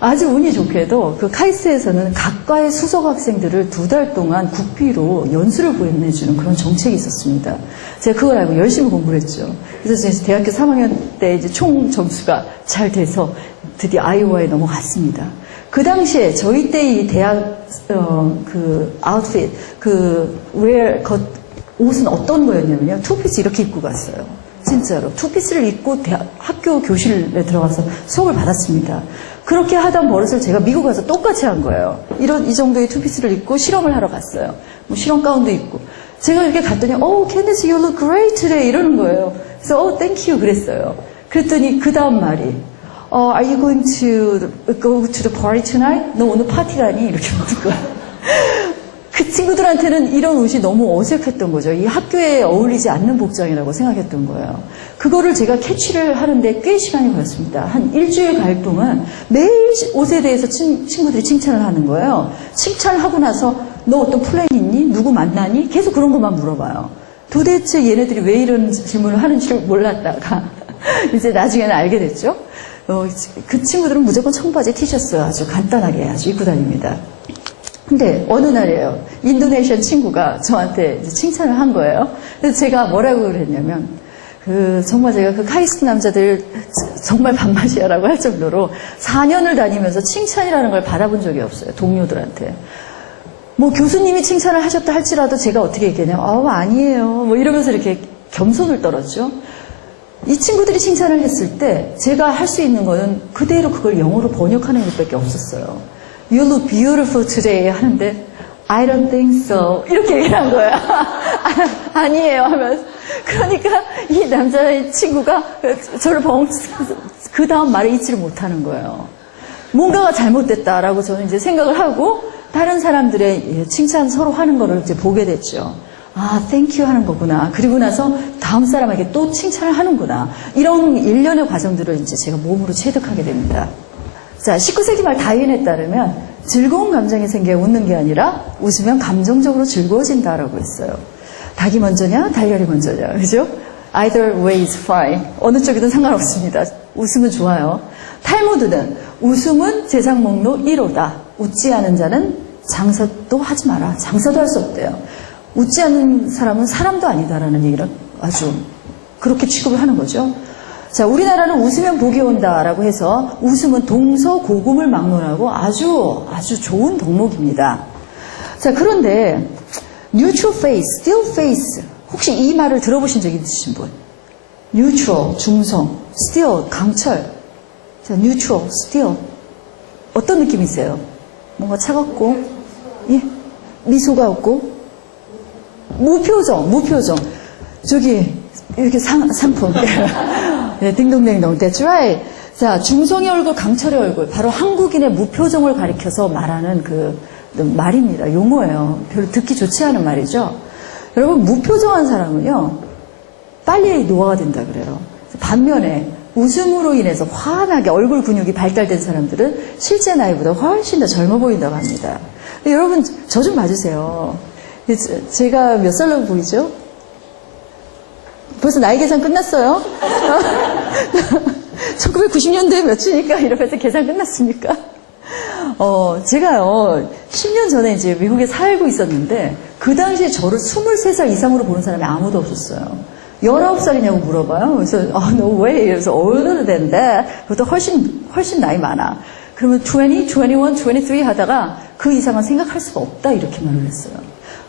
아주 운이 좋게도 그 카이스트에서는 각과의 수석 학생들을 2달 동안 국비로 연수를 보내주는 그런 정책이 있었습니다. 제가 그걸 알고 열심히 공부를 했죠. 그래서 제가 대학교 3학년 때 이제 총 점수가 잘 돼서 드디어 아이오와에 넘어갔습니다. 그 당시에 저희 때 이 대학 그 아웃핏 옷은 어떤 거였냐면요. 투피스 이렇게 입고 갔어요. 진짜로 투피스를 입고 학교 교실에 들어가서 수업을 받았습니다. 그렇게 하던 버릇을 제가 미국 가서 똑같이 한 거예요. 이 정도의 투피스를 입고 실험을 하러 갔어요. 실험 가운도 입고. 제가 이렇게 갔더니, Candice, you look great today. 이러는 거예요. 그래서, thank you. 그랬어요. 그랬더니 그 다음 말이, are you going to go to the party tonight? 너 오늘 파티 가니? 이렇게 묻는 거예요. 그 친구들한테는 이런 옷이 너무 어색했던 거죠. 이 학교에 어울리지 않는 복장이라고 생각했던 거예요. 그거를 제가 캐치를 하는데 꽤 시간이 걸렸습니다. 한 일주일 갈 동안 매일 옷에 대해서 친구들이 칭찬을 하는 거예요. 칭찬을 하고 나서 너 어떤 플랜 있니? 누구 만나니? 계속 그런 것만 물어봐요. 도대체 얘네들이 왜 이런 질문을 하는지를 몰랐다가 이제 나중에는 알게 됐죠. 그 친구들은 무조건 청바지 티셔츠 아주 간단하게 아주 입고 다닙니다. 근데 어느 날이에요. 인도네시안 친구가 저한테 이제 칭찬을 한 거예요. 그래서 제가 뭐라고 그랬냐면, 정말 제가 그 카이스트 남자들 정말 밥맛이야라고 할 정도로 4년을 다니면서 칭찬이라는 걸 받아본 적이 없어요. 동료들한테. 교수님이 칭찬을 하셨다 할지라도 제가 어떻게 얘기했냐면, 아니에요. 이러면서 이렇게 겸손을 떨었죠. 이 친구들이 칭찬을 했을 때 제가 할 수 있는 거는 그대로 그걸 영어로 번역하는 것밖에 없었어요. You look beautiful today 하는데 I don't think so 이렇게 얘기를 한 거야. 아니에요 하면서. 그러니까 이 남자의 친구가 저를 그 다음 말을 잊지를 못하는 거예요. 뭔가가 잘못됐다라고 저는 이제 생각을 하고 다른 사람들의 칭찬 서로 하는 거를 이제 보게 됐죠. 아, thank you 하는 거구나. 그리고 나서 다음 사람에게 또 칭찬을 하는구나. 이런 일련의 과정들을 이제 제가 몸으로 체득하게 됩니다. 자, 19세기 말 다윈에 따르면 즐거운 감정이 생겨 웃는 게 아니라 웃으면 감정적으로 즐거워진다라고 했어요. 닭이 먼저냐, 달걀이 먼저냐, 그죠? Either way is fine. 어느 쪽이든 상관없습니다. 웃으면 좋아요. 탈무드는 웃음은 제상 목록 1호다. 웃지 않은 자는 장사도 하지 마라. 장사도 할 수 없대요. 웃지 않는 사람은 사람도 아니다라는 얘기를 아주 그렇게 취급을 하는 거죠. 자, 우리나라는 웃으면 복이 온다라고 해서 웃음은 동서고금을 막론하고 아주 좋은 덕목입니다. 자, 그런데 neutral face, still face 혹시 이 말을 들어보신 적 있으신 분? neutral, 중성, still, 강철. 자, neutral, still 어떤 느낌이세요? 뭔가 차갑고 예? 미소가 없고 무표정. 저기, 이렇게 상품. 네, 딩동댕동. That's right. 자, 중성의 얼굴, 강철의 얼굴. 바로 한국인의 무표정을 가리켜서 말하는 그 말입니다. 용어예요. 별로 듣기 좋지 않은 말이죠. 여러분, 무표정한 사람은요, 빨리 노화가 된다 그래요. 반면에, 웃음으로 인해서 환하게 얼굴 근육이 발달된 사람들은 실제 나이보다 훨씬 더 젊어 보인다고 합니다. 여러분, 저 좀 봐주세요. 제가 몇 살로 보이죠? 벌써 나이 계산 끝났어요? 1990년도에 몇이니까 이러면서 계산 끝났습니까? 제가요, 10년 전에 이제 미국에 살고 있었는데, 그 당시에 저를 23살 이상으로 보는 사람이 아무도 없었어요. 19살이냐고 물어봐요. 그래서, no way. 그래서 older than that. 그것도 훨씬 나이 많아. 그러면 20, 21, 23 하다가 그 이상은 생각할 수가 없다. 이렇게 말을 했어요.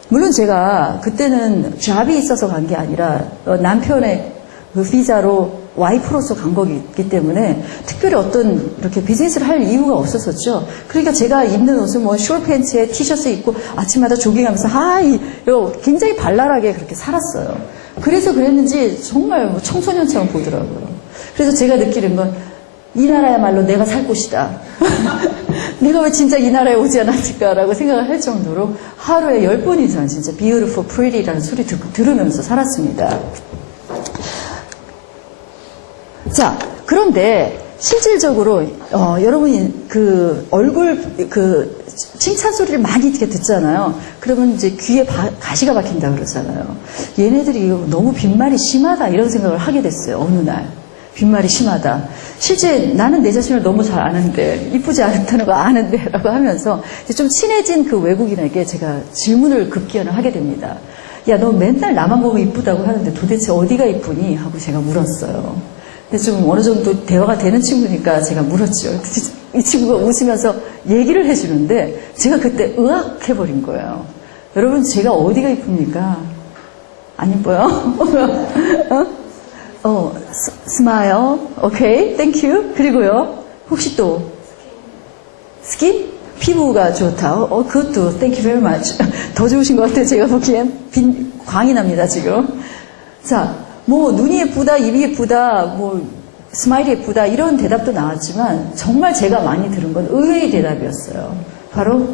물론 제가 그때는 잡이 있어서 간 게 아니라 남편의 그 비자로 와이프로서 간 거기 때문에 특별히 어떤 이렇게 비즈니스를 할 이유가 없었었죠. 그러니까 제가 입는 옷은 뭐 숄팬츠에 티셔츠 입고 아침마다 조깅하면서 굉장히 발랄하게 그렇게 살았어요. 그래서 그랬는지 정말 뭐 청소년처럼 보더라고요. 그래서 제가 느끼는 건 이 나라야말로 내가 살 곳이다. 내가 왜 진짜 이 나라에 오지 않았을까라고 생각을 할 정도로 하루에 10번 이상 진짜 beautiful, pretty라는 소리 들으면서 살았습니다. 자, 그런데 실질적으로 여러분이 그 얼굴 그 칭찬 소리를 많이 이렇게 듣잖아요. 그러면 이제 귀에 가시가 박힌다 그러잖아요. 얘네들이 너무 빈말이 심하다 이런 생각을 하게 됐어요. 어느 날. 빈말이 심하다. 실제 나는 내 자신을 너무 잘 아는데 이쁘지 않다는 거 아는데 라고 하면서 좀 친해진 그 외국인에게 제가 질문을 급기야는 하게 됩니다. 야, 너 맨날 나만 보면 이쁘다고 하는데 도대체 어디가 이쁘니? 하고 제가 물었어요. 근데 좀 어느 정도 대화가 되는 친구니까 제가 물었죠. 이 친구가 웃으면서 얘기를 해주는데 제가 그때 으악 해버린 거예요. 여러분, 제가 어디가 이쁩니까? 안 이뻐요? 스마일, 오케이, 땡큐. 그리고요, 혹시 또 스킨? 피부가 좋다. 그것도 땡큐 very much. 더 좋으신 것 같아요. 제가 보기엔 광이 납니다 지금. 자, 뭐 눈이 예쁘다, 입이 예쁘다, 뭐 스마일이 예쁘다 이런 대답도 나왔지만 정말 제가 많이 들은 건 의외의 대답이었어요. 바로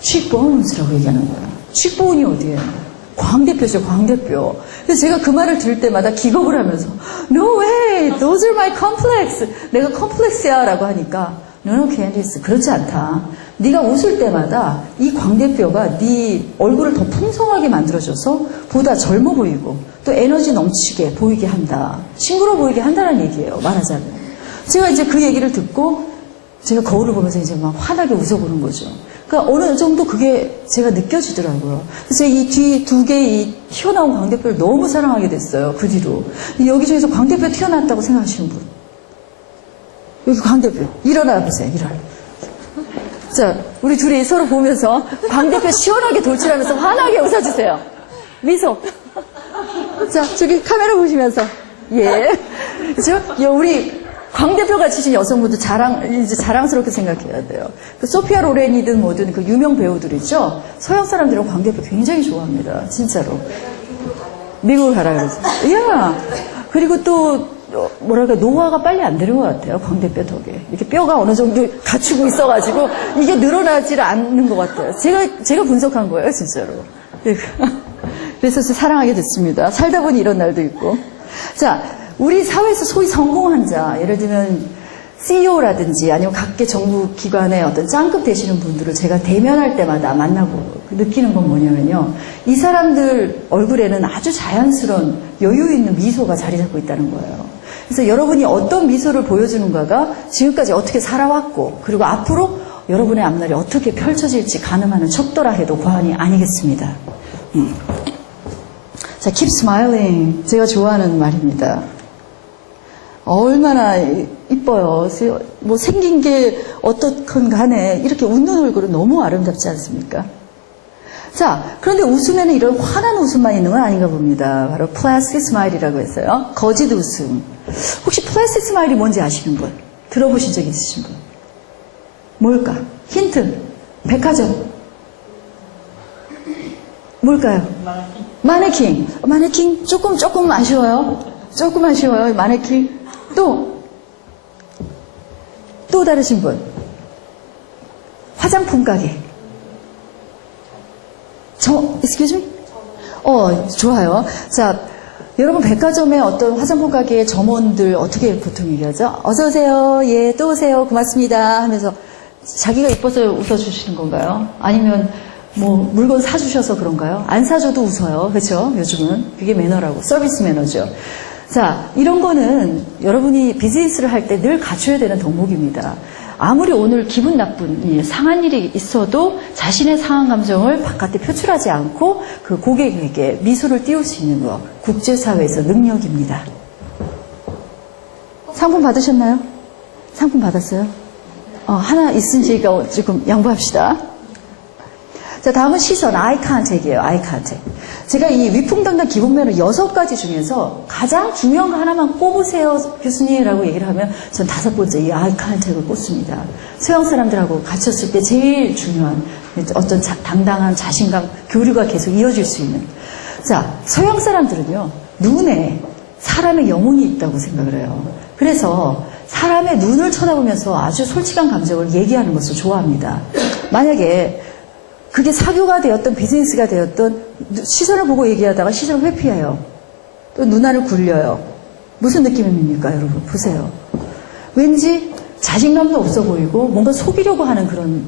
cheekbones라고 얘기하는 거예요. cheekbone이 어디예요? 광대뼈죠, 광대뼈. 그래서 제가 그 말을 들을 때마다 기겁을 하면서 No way, those are my complex. 내가 컴플렉스야 라고 하니까 No, Candice, 그렇지 않다. 네가 웃을 때마다 이 광대뼈가 네 얼굴을 더 풍성하게 만들어줘서 보다 젊어 보이고 또 에너지 넘치게 보이게 한다. 싱그러워 보이게 한다는 얘기예요, 말하자면. 제가 이제 그 얘기를 듣고 제가 거울을 보면서 이제 막 환하게 웃어보는 거죠. 그러니까 어느 정도 그게 제가 느껴지더라고요. 그래서 이 뒤 두 개의 이 튀어나온 광대뼈를 너무 사랑하게 됐어요. 그 뒤로. 여기저기서 광대뼈 튀어나왔다고 생각하시는 분. 여기 광대뼈. 일어나 보세요. 일어나. 자, 우리 둘이 서로 보면서 광대뼈 시원하게 돌출하면서 환하게 웃어주세요. 미소. 자, 저기 카메라 보시면서. 예. 그죠? 우리 광 대표가 치신 여성분들 이제 자랑스럽게 생각해야 돼요. 그 소피아 로렌이든 뭐든 그 유명 배우들 있죠? 서양 사람들은 광 대표 굉장히 좋아합니다. 진짜로. 미국을 가라 그래서. 야! 그리고 또, 뭐랄까, 노화가 빨리 안 되는 것 같아요. 광 대표 덕에. 이렇게 뼈가 어느 정도 갖추고 있어가지고, 이게 늘어나질 않는 것 같아요. 제가 분석한 거예요, 진짜로. 그래서 사랑하게 됐습니다. 살다 보니 이런 날도 있고. 자, 우리 사회에서 소위 성공한 자, 예를 들면 CEO라든지 아니면 각계 정부 기관의 어떤 짱급 되시는 분들을 제가 대면할 때마다 만나고 느끼는 건 뭐냐면요. 이 사람들 얼굴에는 아주 자연스러운 여유 있는 미소가 자리 잡고 있다는 거예요. 그래서 여러분이 어떤 미소를 보여주는가가 지금까지 어떻게 살아왔고 그리고 앞으로 여러분의 앞날이 어떻게 펼쳐질지 가늠하는 척도라 해도 과언이 아니겠습니다. 자, keep smiling. 제가 좋아하는 말입니다. 얼마나 이뻐요. 뭐 생긴 게 어떻건 간에 이렇게 웃는 얼굴은 너무 아름답지 않습니까? 자, 그런데 웃음에는 이런 환한 웃음만 있는 건 아닌가 봅니다. 바로 plastic smile이라고 했어요. 거짓 웃음. 혹시 plastic smile이 뭔지 아시는 분? 들어보신 적 있으신 분? 뭘까? 힌트. 백화점. 뭘까요? 마네킹. 마네킹 조금 아쉬워요. 조금 아쉬워요. 마네킹. 또 다르신 분. 화장품 가게. excuse me? 좋아요. 자, 여러분 백화점의 어떤 화장품 가게의 점원들 어떻게 보통 얘기하죠? 어서 오세요. 예, 또 오세요. 고맙습니다. 하면서 자기가 이뻐서 웃어주시는 건가요? 아니면 뭐 물건 사주셔서 그런가요? 안 사줘도 웃어요. 그렇죠? 요즘은 그게 매너라고. 서비스 매너죠. 자, 이런 거는 여러분이 비즈니스를 할 때 늘 갖춰야 되는 덕목입니다. 아무리 오늘 기분 나쁜 일, 상한 일이 있어도 자신의 상한 감정을 바깥에 표출하지 않고 그 고객에게 미소를 띄울 수 있는 거, 국제사회에서 능력입니다. 상품 받으셨나요? 상품 받았어요? 하나 있으니까 지금 양보합시다. 자, 다음은 시선, 아이 컨택이에요. 아이 컨택. 제가 이 위풍당당 기본 매너 6가지 중에서 가장 중요한 거 하나만 꼽으세요, 교수님이라고 얘기를 하면 전 5번째 이 아이 컨택을 꼽습니다. 서양 사람들하고 갇혔을 때 제일 중요한 어떤 당당한 자신감, 교류가 계속 이어질 수 있는. 자, 서양 사람들은요, 눈에 사람의 영혼이 있다고 생각을 해요. 그래서 사람의 눈을 쳐다보면서 아주 솔직한 감정을 얘기하는 것을 좋아합니다. 만약에 그게 사교가 되었던 비즈니스가 되었던 시선을 보고 얘기하다가 시선을 회피해요. 또 눈알을 굴려요. 무슨 느낌입니까, 여러분? 보세요. 왠지 자신감도 없어 보이고 뭔가 속이려고 하는 그런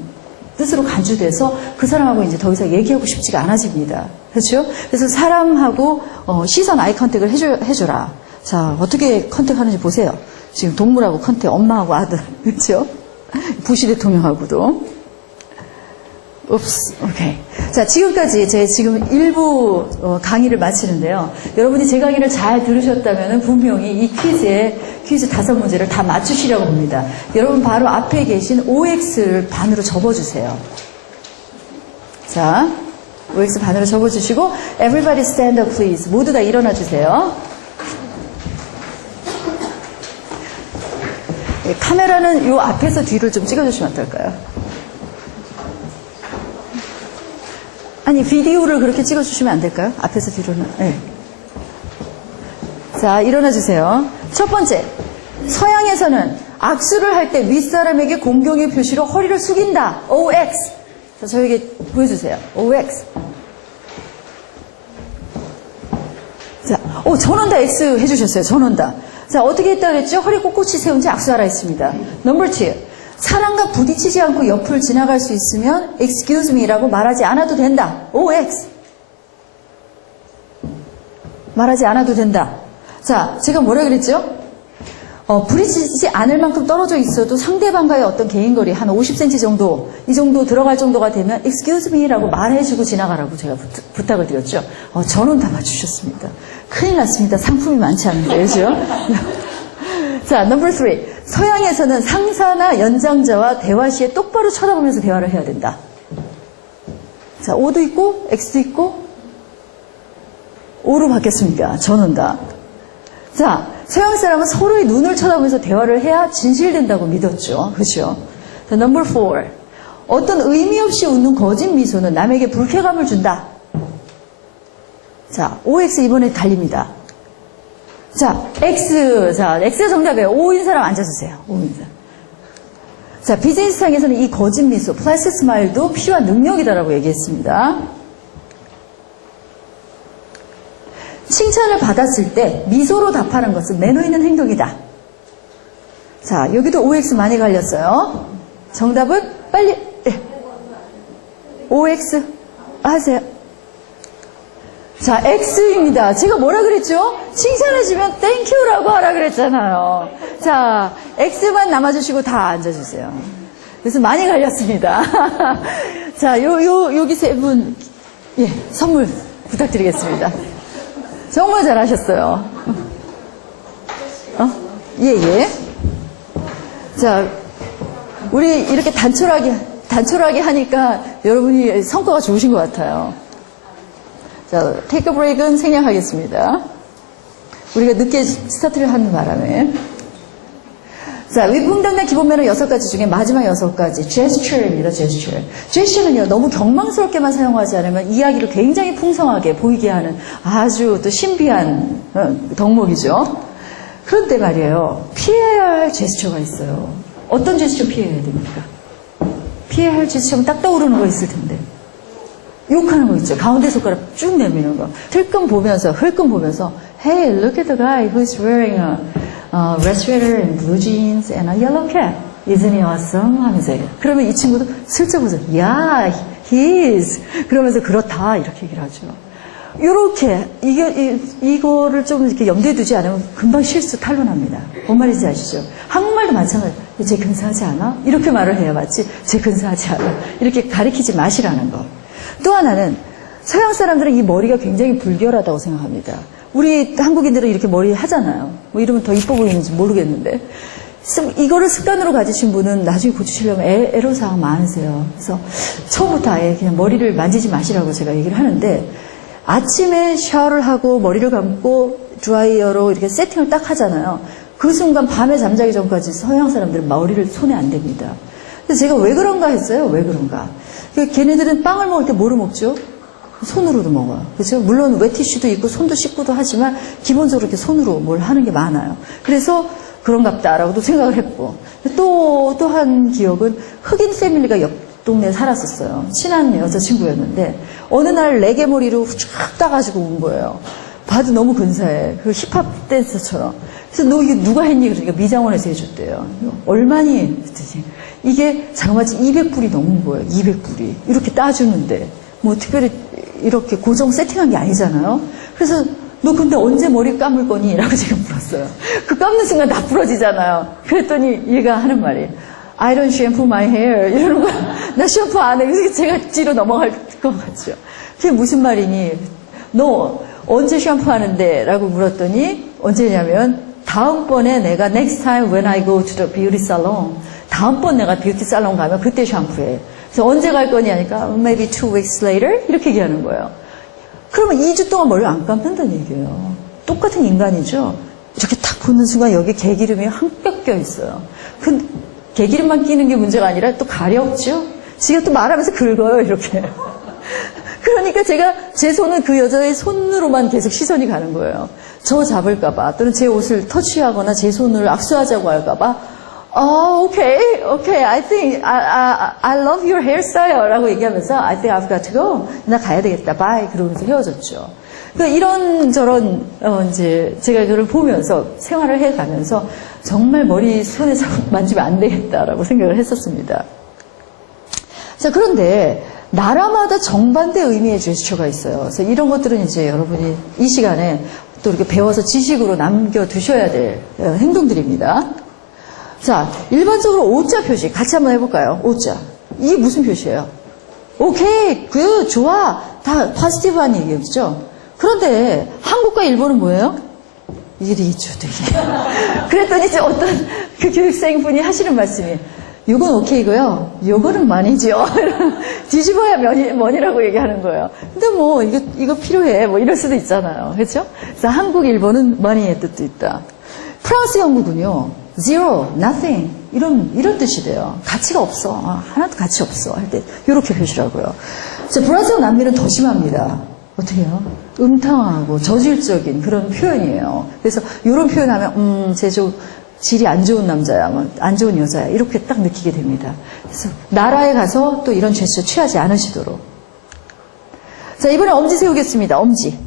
뜻으로 간주돼서 그 사람하고 이제 더 이상 얘기하고 싶지가 않아집니다. 그렇죠? 그래서 사람하고 시선 아이 컨택을 해줘라. 자, 어떻게 컨택하는지 보세요. 지금 동물하고 컨택, 엄마하고 아들, 그렇죠? 부시 대통령하고도. 오케이. 자, 지금까지 제 지금 일부 강의를 마치는데요. 여러분이 제 강의를 잘 들으셨다면 분명히 이 퀴즈 5문제를 다 맞추시려고 봅니다. 여러분 바로 앞에 계신 OX를 반으로 접어주세요. 자, OX 반으로 접어주시고 Everybody stand up please. 모두 다 일어나 주세요. 네, 카메라는 요 앞에서 뒤를 좀 찍어주시면 어떨까요? 아니, 비디오를 그렇게 찍어주시면 안 될까요? 앞에서 뒤로는. 네. 자, 일어나주세요. 첫 번째. 서양에서는 악수를 할 때 윗사람에게 공경의 표시로 허리를 숙인다. OX. 자, 저에게 보여주세요. OX. 자, 전원다 X 해주셨어요. 전원다. 자, 어떻게 했다 그랬죠? 허리 꼿꼿이 세운 채 악수하라 했습니다. 넘버 2. 사람과 부딪히지 않고 옆을 지나갈 수 있으면 excuse me라고 말하지 않아도 된다. OX. 말하지 않아도 된다. 자, 제가 뭐라 그랬죠? 부딪히지 않을 만큼 떨어져 있어도 상대방과의 어떤 개인거리 한 50cm 정도, 이 정도 들어갈 정도가 되면 excuse me라고 말해주고 지나가라고 제가 부탁을 드렸죠. 저는 다 맞추셨습니다. 큰일 났습니다. 상품이 많지 않은데, 그죠? 자, 넘버 3. 서양에서는 상사나 연장자와 대화 시에 똑바로 쳐다보면서 대화를 해야 된다. 자, O도 있고 X도 있고 O로 바뀌었습니까? 전원다. 자, 서양 사람은 서로의 눈을 쳐다보면서 대화를 해야 진실된다고 믿었죠. 그렇죠? 자, number 4. 어떤 의미 없이 웃는 거짓 미소는 남에게 불쾌감을 준다. 자, OX 이번에 달립니다. 자, X. 자, X가 정답이에요. O인 사람 앉아주세요. O인 사람. 자, 비즈니스상에서는 이 거짓 미소, 플래시 스마일도 필요한 능력이다라고 얘기했습니다. 칭찬을 받았을 때 미소로 답하는 것은 매너 있는 행동이다. 자, 여기도 OX 많이 갈렸어요. 정답은 빨리 OX 하세요. 자, X입니다. 제가 뭐라 그랬죠? 칭찬해주면 땡큐라고 하라 그랬잖아요. 자, X만 남아주시고 다 앉아주세요. 그래서 많이 갈렸습니다. 자, 여기 세 분, 예, 선물 부탁드리겠습니다. 정말 잘하셨어요. 예. 자, 우리 이렇게 단촐하게 하니까 여러분이 성과가 좋으신 것 같아요. 자, 테이크 브레이크는 생략하겠습니다. 우리가 늦게 스타트를 하는 바람에. 자, 위풍당당 기본 매너 6가지 중에 마지막 6가지, 제스처입니다, 제스처. 제스처는요, 너무 경망스럽게만 사용하지 않으면 이야기를 굉장히 풍성하게 보이게 하는 아주 또 신비한 덕목이죠. 그런데 말이에요, 피해야 할 제스처가 있어요. 어떤 제스처 피해야 됩니까? 피해야 할 제스처는 딱 떠오르는 거 있을 텐데. 욕하는 거 있죠. 가운데 손가락 쭉 내미는 거. 흘끔 보면서, Hey, look at the guy who's wearing a red sweater and blue jeans and a yellow cap. Isn't he awesome? 하면서. 그러면 이 친구도 슬쩍 보죠. Yeah, he is. 그러면서 그렇다. 이렇게 얘기를 하죠. 요렇게, 이거를 좀 이렇게 염두에 두지 않으면 금방 실수 탄로납니다. 뭔 말인지 아시죠? 한국말도 마찬가지예요. 쟤 근사하지 않아? 이렇게 말을 해야 맞지. 쟤 근사하지 않아. 이렇게 가리키지 마시라는 거. 또 하나는 서양 사람들은 이 머리가 굉장히 불결하다고 생각합니다. 우리 한국인들은 이렇게 머리 하잖아요. 뭐 이러면 더 이뻐 보이는지 모르겠는데 이거를 습관으로 가지신 분은 나중에 고치시려면 애로사항 많으세요. 그래서 처음부터 아예 그냥 머리를 만지지 마시라고 제가 얘기를 하는데 아침에 샤워를 하고 머리를 감고 드라이어로 이렇게 세팅을 딱 하잖아요. 그 순간 밤에 잠자기 전까지 서양 사람들은 머리를 손에 안 댑니다. 그래서 제가 왜 그런가 했어요. 왜 그런가. 걔네들은 빵을 먹을 때 뭐로 먹죠? 손으로도 먹어요. 그렇죠? 물론 웨티슈도 있고 손도 씻고도 하지만 기본적으로 이렇게 손으로 뭘 하는 게 많아요. 그래서 그런갑다라고도 생각을 했고 또 한 기억은 흑인 패밀리가 옆 동네에 살았었어요. 친한 여자친구였는데 어느 날 레게 머리로 쫙 따가지고 온 거예요. 봐도 너무 근사해. 그 힙합 댄서처럼. 그래서 너 이게 누가 했니? 그러니까 미장원에서 해줬대요. 얼마니? 그랬더니 이게 장마치 200불이 넘은 거예요. 200불이. 이렇게 따주는데. 뭐 특별히 이렇게 고정 세팅한 게 아니잖아요. 그래서 너 근데 언제 머리 감을 거니? 라고 제가 물었어요. 그 감는 순간 다 부러지잖아요. 그랬더니 얘가 하는 말이 I don't shampoo my hair. 이러는 거야. 나 샴푸 안 해. 그래서 제가 뒤로 넘어갈 것 같죠. 그게 무슨 말이니? 너 언제 샴푸하는데? 라고 물었더니 언제냐면 다음번에 내가 next time when I go to the beauty salon 다음번 내가 뷰티 살롱 가면 그때 샴푸해. 그래서 언제 갈 거니 하니까 maybe 2 weeks later 이렇게 얘기하는 거예요. 그러면 2주 동안 머리를 안 감는다는 얘기예요. 똑같은 인간이죠. 이렇게 탁 보는 순간 여기 개기름이 한껏 껴 있어요. 그 개기름만 끼는 게 문제가 아니라 또 가렵죠. 지가 또 말하면서 긁어요 이렇게. 그러니까 제가 제 손은 그 여자의 손으로만 계속 시선이 가는 거예요. 저 잡을까봐 또는 제 옷을 터치하거나 제 손을 압수하자고 할까봐 okay, I think I love your hairstyle 라고 얘기하면서 I think I've got to go. 나 가야 되겠다. bye. 그러면서 헤어졌죠. 그러니까 이런저런 이제 제가 그걸 보면서 생활을 해가면서 정말 머리 손에서 만지면 안 되겠다라고 생각을 했었습니다. 자, 그런데 나라마다 정반대 의미의 제스처가 있어요. 그래서 이런 것들은 이제 여러분이 이 시간에 또 이렇게 배워서 지식으로 남겨두셔야 될 행동들입니다. 자, 일반적으로 오자 표시 같이 한번 해볼까요? 오자. 이게 무슨 표시예요? 오케이, 굿, 좋아. 다 포지티브한 얘기죠. 그런데 한국과 일본은 뭐예요? 이게 되겠죠, 되게. 그랬더니 이제 어떤 그 교육생분이 하시는 말씀이 요건 오케이고요. 요거는 많이죠. 뒤집어야 뭐니라고 얘기하는 거예요. 근데 뭐 이거 필요해. 뭐 이럴 수도 있잖아요. 그렇죠? 그래서 한국, 일본은 money의 뜻도 있다. 프랑스, 영국은요. zero, nothing 이런 뜻이 돼요. 가치가 없어. 하나도 가치 없어 할 때 이렇게 표시라고요. 자, 브라질, 남미는 더 심합니다. 어떻게 해요? 음탕하고 저질적인 그런 표현이에요. 그래서 이런 표현하면 쟤 좀 질이 안 좋은 남자야, 뭐 안 좋은 여자야 이렇게 딱 느끼게 됩니다. 그래서 나라에 가서 또 이런 제스처 취하지 않으시도록. 자, 이번에 엄지 세우겠습니다. 엄지.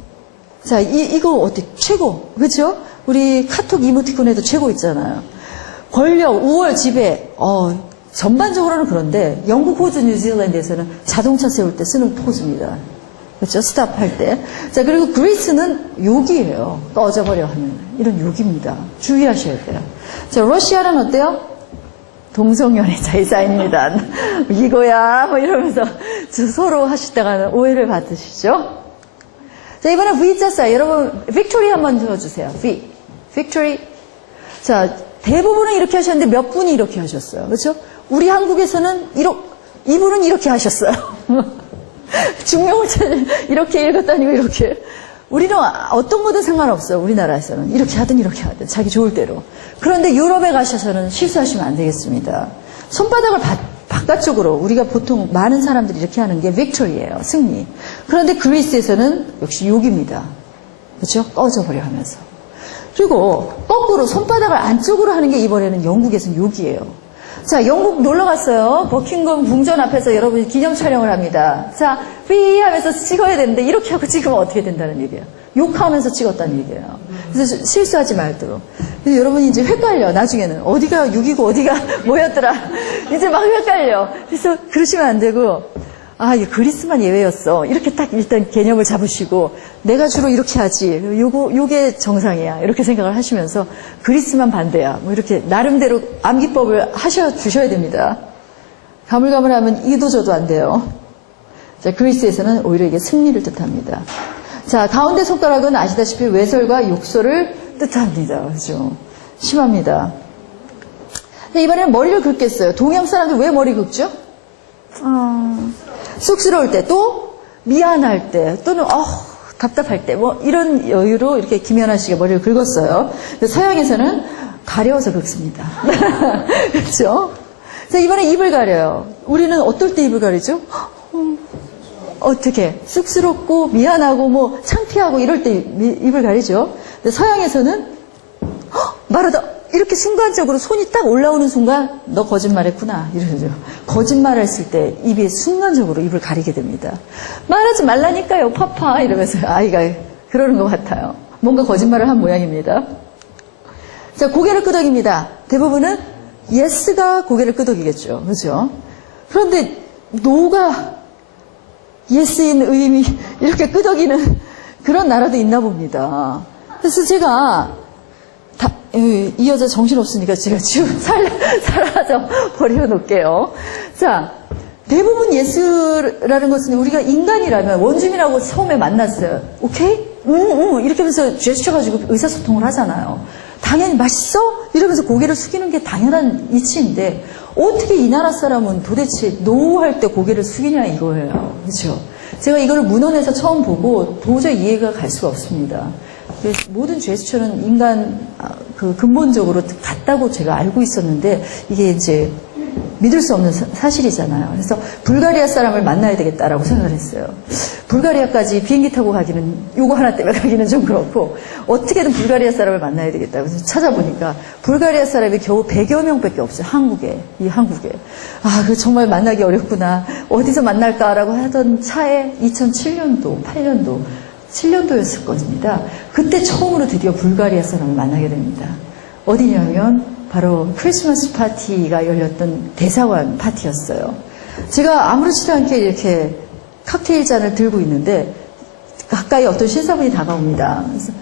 자, 이거 어때? 최고, 그렇죠? 우리 카톡 이모티콘에도 최고 있잖아요. 권력, 우월, 지배. 전반적으로는 그런데 영국, 호주, 뉴질랜드에서는 자동차 세울 때 쓰는 포즈입니다. 그렇죠? 스탑 할 때. 자, 그리고 그리스는 욕이에요. 꺼져버려 하는 이런 욕입니다. 주의하셔야 돼요. 자, 러시아는 어때요? 동성연애 자이사입니다. 이거야 뭐 이러면서 서로 하시다가는 오해를 받으시죠. 자, 이번에 V자 사이 여러분 빅토리 한번 들어주세요. V. 빅토리. 자, 대부분은 이렇게 하셨는데 몇 분이 이렇게 하셨어요. 그렇죠? 우리 한국에서는 이분은 이렇게 하셨어요. 중명을 이렇게 읽었다 아니고 이렇게. 우리는 어떤 거든 상관없어요. 우리나라에서는 이렇게 하든 이렇게 하든 자기 좋을 대로. 그런데 유럽에 가셔서는 실수하시면 안 되겠습니다. 손바닥을 바깥쪽으로 우리가 보통 많은 사람들이 이렇게 하는 게 빅토리예요. 승리. 그런데 그리스에서는 역시 욕입니다. 그렇죠? 꺼져버려 하면서. 그리고 거꾸로 손바닥을 안쪽으로 하는 게 이번에는 영국에서는 욕이에요. 자, 영국 놀러 갔어요. 버킹엄 궁전 앞에서 여러분이 기념 촬영을 합니다. 자, 삐 하면서 찍어야 되는데 이렇게 하고 찍으면 어떻게 된다는 얘기예요. 욕하면서 찍었다는 얘기예요. 그래서 실수하지 말도록. 그래서 여러분이 이제 헷갈려. 나중에는 어디가 6이고 어디가 뭐였더라. 이제 막 헷갈려. 그래서 그러시면 안 되고 이거 그리스만 예외였어. 이렇게 딱 일단 개념을 잡으시고 내가 주로 이렇게 하지. 요게 정상이야. 이렇게 생각을 하시면서 그리스만 반대야. 뭐 이렇게 나름대로 암기법을 주셔야 됩니다. 가물가물하면 이도 저도 안 돼요. 자, 그리스에서는 오히려 이게 승리를 뜻합니다. 자, 가운데 손가락은 아시다시피 외설과 욕설을 뜻합니다. 그죠? 심합니다. 이번에는 머리를 긁겠어요. 동양 사람들 왜 머리 긁죠? 쑥스러울 때, 또 미안할 때, 또는 답답할 때, 뭐 이런 여유로 이렇게 김연아 씨가 머리를 긁었어요. 서양에서는 가려워서 긁습니다. 그렇죠? 자, 이번에 입을 가려요. 우리는 어떨 때 입을 가리죠? 어떻게? 쑥스럽고 미안하고 뭐 창피하고 이럴 때 입을 가리죠. 근데 서양에서는 말하다 이렇게 순간적으로 손이 딱 올라오는 순간 너 거짓말했구나 이러죠. 거짓말했을 때 입이 순간적으로 입을 가리게 됩니다. 말하지 말라니까요 파파 이러면서 아이가 그러는 것 같아요. 뭔가 거짓말을 한 모양입니다. 자, 고개를 끄덕입니다. 대부분은 yes가 고개를 끄덕이겠죠. 그렇죠? 그런데 no가 yes인 의미 이렇게 끄덕이는 그런 나라도 있나 봅니다. 그래서 제가 이 여자 정신없으니까 제가 지금 사라져 버려놓을게요. 자, 대부분 예스라는 것은 우리가 인간이라면 원주민하고 처음에 만났어요. 오케이? 이렇게 하면서 제스처 가지고 의사소통을 하잖아요. 당연히 맛있어? 이러면서 고개를 숙이는 게 당연한 이치인데 어떻게 이 나라 사람은 도대체 노 할 때 고개를 숙이냐 이거예요. 그렇죠? 제가 이걸 문헌에서 처음 보고 도저히 이해가 갈 수가 없습니다. 모든 제스처는 인간 근본적으로 같다고 제가 알고 있었는데 이게 이제 믿을 수 없는 사실이잖아요. 그래서 불가리아 사람을 만나야 되겠다라고 생각을 했어요. 불가리아까지 비행기 타고 가기는 요거 하나 때문에 가기는 좀 그렇고 어떻게든 불가리아 사람을 만나야 되겠다고 해서 찾아보니까 불가리아 사람이 겨우 100여 명밖에 없어요. 한국에. 그 정말 만나기 어렵구나. 어디서 만날까라고 하던 차에 2007년도, 8년도 7년도였을 겁니다. 그때 처음으로 드디어 불가리아 사람을 만나게 됩니다. 어디냐면 바로 크리스마스 파티가 열렸던 대사관 파티였어요. 제가 아무렇지도 않게 이렇게 칵테일 잔을 들고 있는데 가까이 어떤 신사분이 다가옵니다. 그래서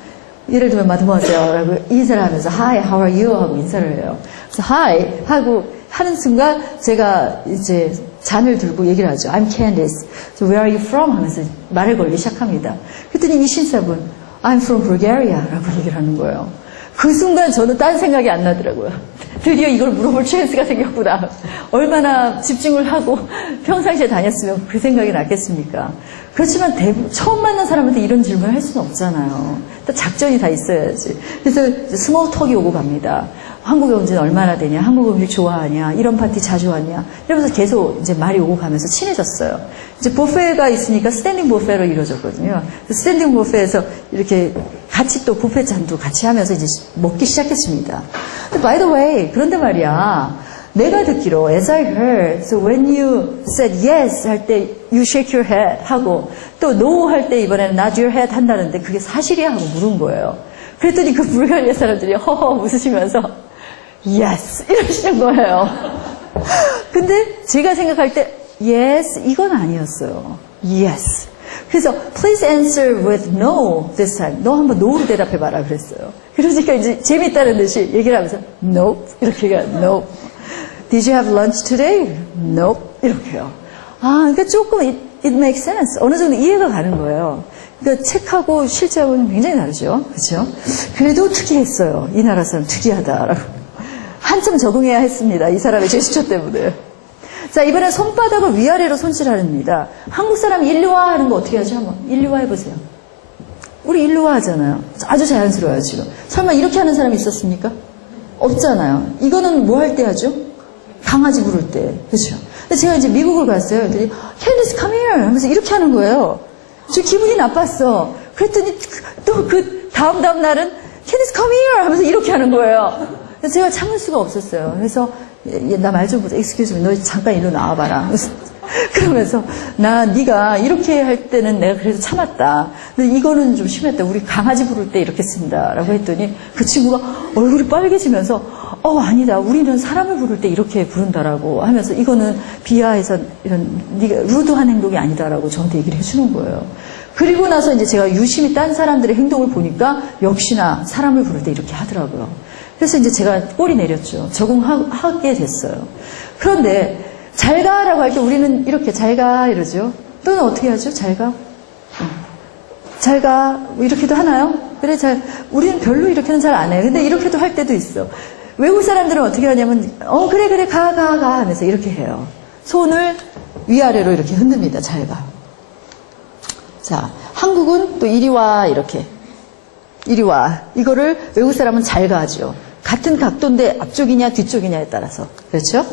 예를 들면 마드모아셀라고 인사를 하면서 Hi, how are you? 하고 인사를 해요. 그래서 Hi 하고 하는 순간 제가 이제 잔을 들고 얘기를 하죠. I'm Candice. So where are you from? 하면서 말을 걸기 시작합니다. 그랬더니 이 신사분 I'm from Bulgaria 라고 얘기를 하는 거예요. 그 순간 저는 딴 생각이 안 나더라고요. 드디어 이걸 물어볼 찬스가 생겼구나. 얼마나 집중을 하고 평상시에 다녔으면 그 생각이 났겠습니까? 그렇지만 처음 만난 사람한테 이런 질문을 할 수는 없잖아요. 작전이 다 있어야지. 그래서 스몰 톡이 오고 갑니다. 한국에 온 지는 얼마나 되냐? 한국 음식 좋아하냐? 이런 파티 자주 왔냐? 이러면서 계속 이제 말이 오고 가면서 친해졌어요. 이제 뷔페가 있으니까 스탠딩 뷔페로 이루어졌거든요. 스탠딩 뷔페에서 이렇게 같이 또 뷔페 잔도 같이 하면서 이제 먹기 시작했습니다. By the way, 그런데 말이야. 내가 듣기로, as I heard, so when you said yes 할 때 you shake your head 하고 또 no 할 때 이번에는 nod your head 한다는데 그게 사실이야 하고 물은 거예요. 그랬더니 그 불가리아 사람들이 허허 웃으시면서 yes 이러시는 거예요. 근데 제가 생각할 때 yes 이건 아니었어요. yes. 그래서 please answer with no this time. 너 한번 no로 대답해봐라 그랬어요. 그러니까 이제 재밌다는 듯이 얘기를 하면서 nope 이렇게 no. Did you have lunch today? Nope. 이렇게요. 그러니까 조금 it makes sense. 어느 정도 이해가 가는 거예요. 그러니까 책하고 실제하고는 굉장히 다르죠. 그렇죠? 그래도 특이했어요. 이 나라 사람 특이하다라고. 한참 적응해야 했습니다. 이 사람의 제스처 때문에. 자, 이번엔 손바닥을 위아래로 손질하랍니다. 한국 사람이 일루와 하는 거 어떻게 하죠? 한번 일루와 해보세요. 우리 일루와 하잖아요. 아주 자연스러워요, 지금. 설마 이렇게 하는 사람이 있었습니까? 없잖아요. 이거는 뭐 할 때 하죠? 강아지 부를 때. 그렇죠? 근데 제가 이제 미국을 갔어요. 그랬더니 Candice come here 하면서 이렇게 하는 거예요. 저 기분이 나빴어. 그랬더니 또 그 다음 날은 Candice come here 하면서 이렇게 하는 거예요. 그래서 제가 참을 수가 없었어요. 그래서 나 말 좀 보자. Excuse me. 너 잠깐 이리로 나와봐라. 그러면서 네가 이렇게 할 때는 내가 그래도 참았다. 근데 이거는 좀 심했다. 우리 강아지 부를 때 이렇게 쓴다. 라고 했더니 그 친구가 얼굴이 빨개지면서 아니다. 우리는 사람을 부를 때 이렇게 부른다라고 하면서 이거는 비하해서 이런 네가 루드한 행동이 아니다라고 저한테 얘기를 해주는 거예요. 그리고 나서 이제 제가 유심히 딴 사람들의 행동을 보니까 역시나 사람을 부를 때 이렇게 하더라고요. 그래서 이제 제가 꼬리 내렸죠. 적응하게 됐어요. 그런데 잘 가라고 할 때 우리는 이렇게 잘 가 이러죠. 또는 어떻게 하죠? 잘 가. 잘 가. 뭐 이렇게도 하나요? 그래, 우리는 별로 이렇게는 잘 안 해요. 근데 이렇게도 할 때도 있어. 외국 사람들은 어떻게 하냐면, 그래, 가 하면서 이렇게 해요. 손을 위아래로 이렇게 흔듭니다. 잘 가. 자, 한국은 또 이리 와, 이렇게. 이리 와. 이거를 외국 사람은 잘 가죠. 같은 각도인데 앞쪽이냐 뒤쪽이냐에 따라서. 그렇죠?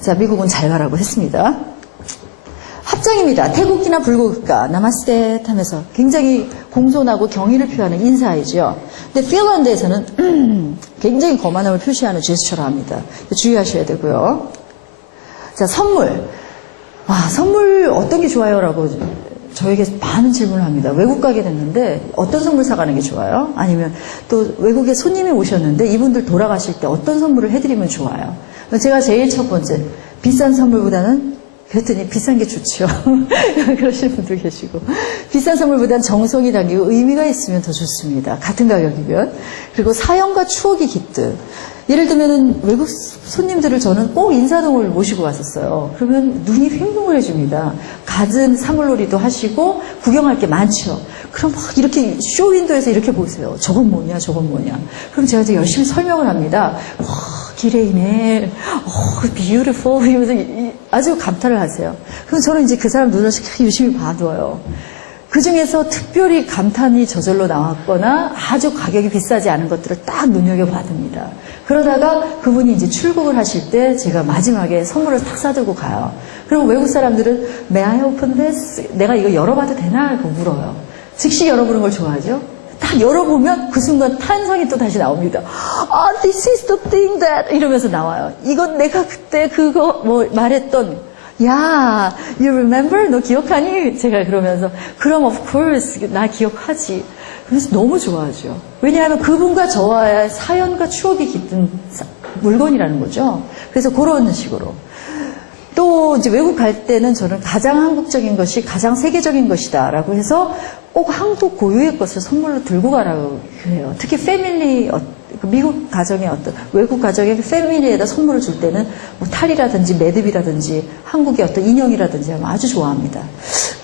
자, 미국은 잘 가라고 했습니다. 합장입니다. 태국이나 불국가, 나마스테 하면서 굉장히 공손하고 경의를 표하는 인사이죠. 근데 핀란드에서는 굉장히 거만함을 표시하는 제스처를 합니다. 주의하셔야 되고요. 자, 선물. 선물 어떤 게 좋아요? 라고 저에게 많은 질문을 합니다. 외국 가게 됐는데 어떤 선물 사가는 게 좋아요? 아니면 또 외국에 손님이 오셨는데 이분들 돌아가실 때 어떤 선물을 해드리면 좋아요? 제가 제일 첫 번째, 비싼 선물보다는 그랬더니 비싼 게 좋죠. 그러시는 분도 계시고. 비싼 선물보다는 정성이 담기고 의미가 있으면 더 좋습니다. 같은 가격이면. 그리고 사연과 추억이 깃든. 예를 들면 외국 손님들을 저는 꼭 인사동을 모시고 왔었어요. 그러면 눈이 횡동을 해줍니다. 갖은 사물놀이도 하시고 구경할 게 많죠. 그럼 막 이렇게 쇼윈도에서 이렇게 보세요. 저건 뭐냐. 그럼 제가 이제 열심히 설명을 합니다. 기레이네. beautiful. 이러면서 아주 감탄을 하세요. 그럼 저는 이제 그 사람 눈을 유심히 봐둬요. 그 중에서 특별히 감탄이 저절로 나왔거나 아주 가격이 비싸지 않은 것들을 딱 눈여겨봐둡니다. 그러다가 그분이 이제 출국을 하실 때 제가 마지막에 선물을 탁 사들고 가요. 그리고 외국 사람들은 May I open this? 내가 이거 열어봐도 되나? 라고 물어요. 즉시 열어보는 걸 좋아하죠. 딱 열어보면 그 순간 탄성이 또 다시 나옵니다. This is the thing that 이러면서 나와요. 이건 내가 그때 그거 말했던 야, you remember? 너 기억하니? 제가 그러면서 그럼 of course 나 기억하지. 그래서 너무 좋아하죠. 왜냐하면 그분과 저와의 사연과 추억이 깃든 물건이라는 거죠. 그래서 그런 식으로. 또 이제 외국 갈 때는 저는 가장 한국적인 것이 가장 세계적인 것이다라고 해서 꼭 한국 고유의 것을 선물로 들고 가라고 해요. 특히 패밀리, 미국 가정의 외국 가정의 패밀리에다 선물을 줄 때는 뭐 탈이라든지 매듭이라든지 한국의 어떤 인형이라든지 하면 아주 좋아합니다.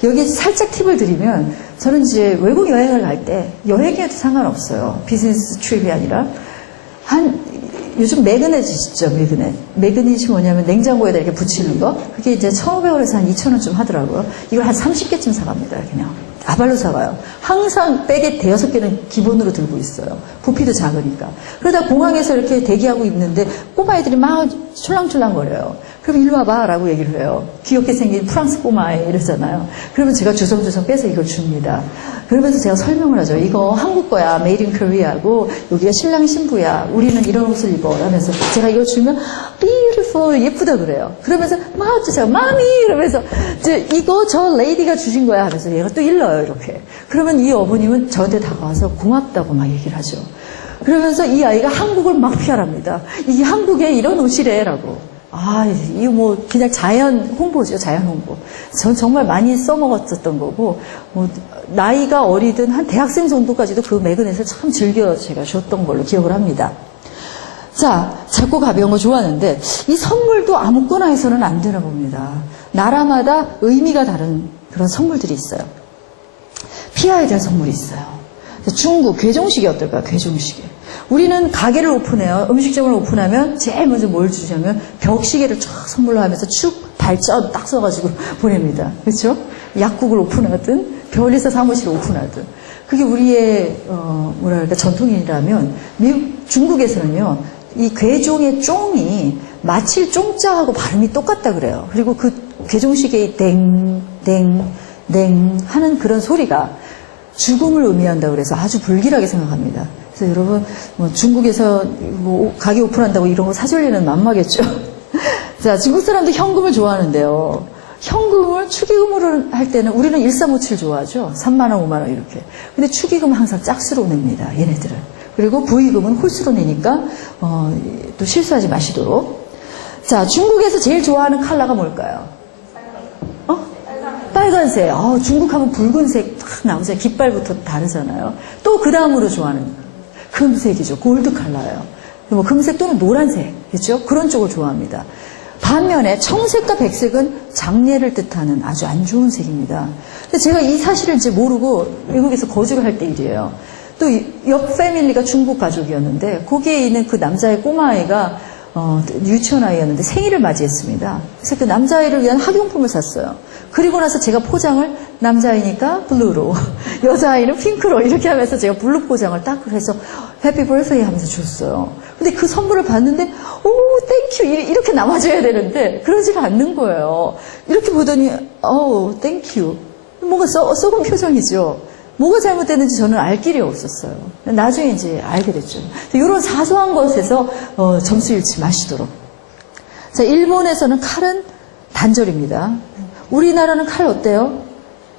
여기 살짝 팁을 드리면 저는 이제 외국 여행을 갈 때 여행이어도 상관없어요. 비즈니스 트립이 아니라 요즘 매그넷 있죠, 매그넷. 매그넷이 뭐냐면 냉장고에다 이렇게 붙이는 거. 그게 이제 1,500원에서 한 2,000원쯤 하더라고요. 이걸 한 30개쯤 사갑니다, 그냥. 아발로 사가요. 항상 백에 5-6개는 기본으로 들고 있어요. 부피도 작으니까. 그러다 공항에서 이렇게 대기하고 있는데 꼬마애들이 막 촐랑촐랑거려요. 그럼 일로 와봐 라고 얘기를 해요. 귀엽게 생긴 프랑스 꼬마애 이러잖아요. 그러면 제가 주섬주섬 빼서 이걸 줍니다. 그러면서 제가 설명을 하죠. 이거 한국 거야. 메이드 인 코리아고 여기가 신랑 신부야. 우리는 이런 옷을 입어. 라면서 제가 이걸 주면 beautiful 예쁘다 그래요. 그러면서 막 제가 마미 이러면서 이거 저 레이디가 주신 거야 하면서 얘가 또 일러요 이렇게. 그러면 이 어머님은 저한테 다가와서 고맙다고 막 얘기를 하죠. 그러면서 이 아이가 한국을 막 피하랍니다. 이게 한국에 이런 옷이래라고. 아, 이거 뭐, 그냥 자연 홍보죠, 자연 홍보. 전 정말 많이 써먹었었던 거고, 뭐, 나이가 어리든 한 대학생 정도까지도 그 매그넷을 참 즐겨 제가 줬던 걸로 기억을 합니다. 자, 작고 가벼운 거 좋아하는데, 이 선물도 아무거나 해서는 안 되나 봅니다. 나라마다 의미가 다른 그런 선물들이 있어요. 피해야 될 선물이 있어요. 중국, 괴종식이 어떨까요? 괴종식이. 우리는 가게를 오픈해요. 음식점을 오픈하면 제일 먼저 뭘 주냐면 벽시계를 쫙 선물로 하면서 축 발전 딱 써가지고 보냅니다. 그렇죠? 약국을 오픈하든 별리사 사무실을 오픈하든 그게 우리의 뭐랄까 전통이라면 중국에서는요 이 괴종의 쫑이 마칠 쫑자하고 발음이 똑같다 그래요. 그리고 그 괴종시계의 땡땡땡 하는 그런 소리가 죽음을 의미한다고 그래서 아주 불길하게 생각합니다. 그래서 여러분, 뭐 중국에서 뭐 가게 오픈한다고 이런 거 사줄 일은 만마겠죠. 자, 중국 사람들 현금을 좋아하는데요. 현금을 축의금으로 할 때는 우리는 1357 좋아하죠. 3만원, 5만원 이렇게. 근데 축의금은 항상 짝수로 냅니다. 얘네들은. 그리고 부의금은 홀수로 내니까 또 실수하지 마시도록. 자, 중국에서 제일 좋아하는 컬러가 뭘까요? 빨간색. 중국 하면 붉은색 딱 나오죠. 깃발부터 다르잖아요. 또 그 다음으로 좋아하는 금색이죠. 골드 컬러예요. 뭐 금색 또는 노란색. 그렇죠? 그런 쪽을 좋아합니다. 반면에 청색과 백색은 장례를 뜻하는 아주 안 좋은 색입니다. 근데 제가 이 사실을 이제 모르고 외국에서 거주를 할 때 일이에요. 또 옆 패밀리가 중국 가족이었는데 거기에 있는 그 남자의 꼬마아이가 유치원 아이였는데 생일을 맞이했습니다. 그래서 그 남자아이를 위한 학용품을 샀어요. 그리고 나서 제가 포장을 남자아이니까 블루로 여자아이는 핑크로 이렇게 하면서 제가 블루 포장을 딱 해서 해피 버스데이 하면서 줬어요. 근데 그 선물을 봤는데 땡큐 이렇게 남아줘야 되는데 그러지가 않는 거예요. 이렇게 보더니 땡큐 뭔가 썩은 표정이죠. 뭐가 잘못됐는지 저는 알 길이 없었어요. 나중에 이제 알게 됐죠. 이런 사소한 것에서 점수 잃지 마시도록. 자, 일본에서는 칼은 단절입니다. 우리나라는 칼 어때요?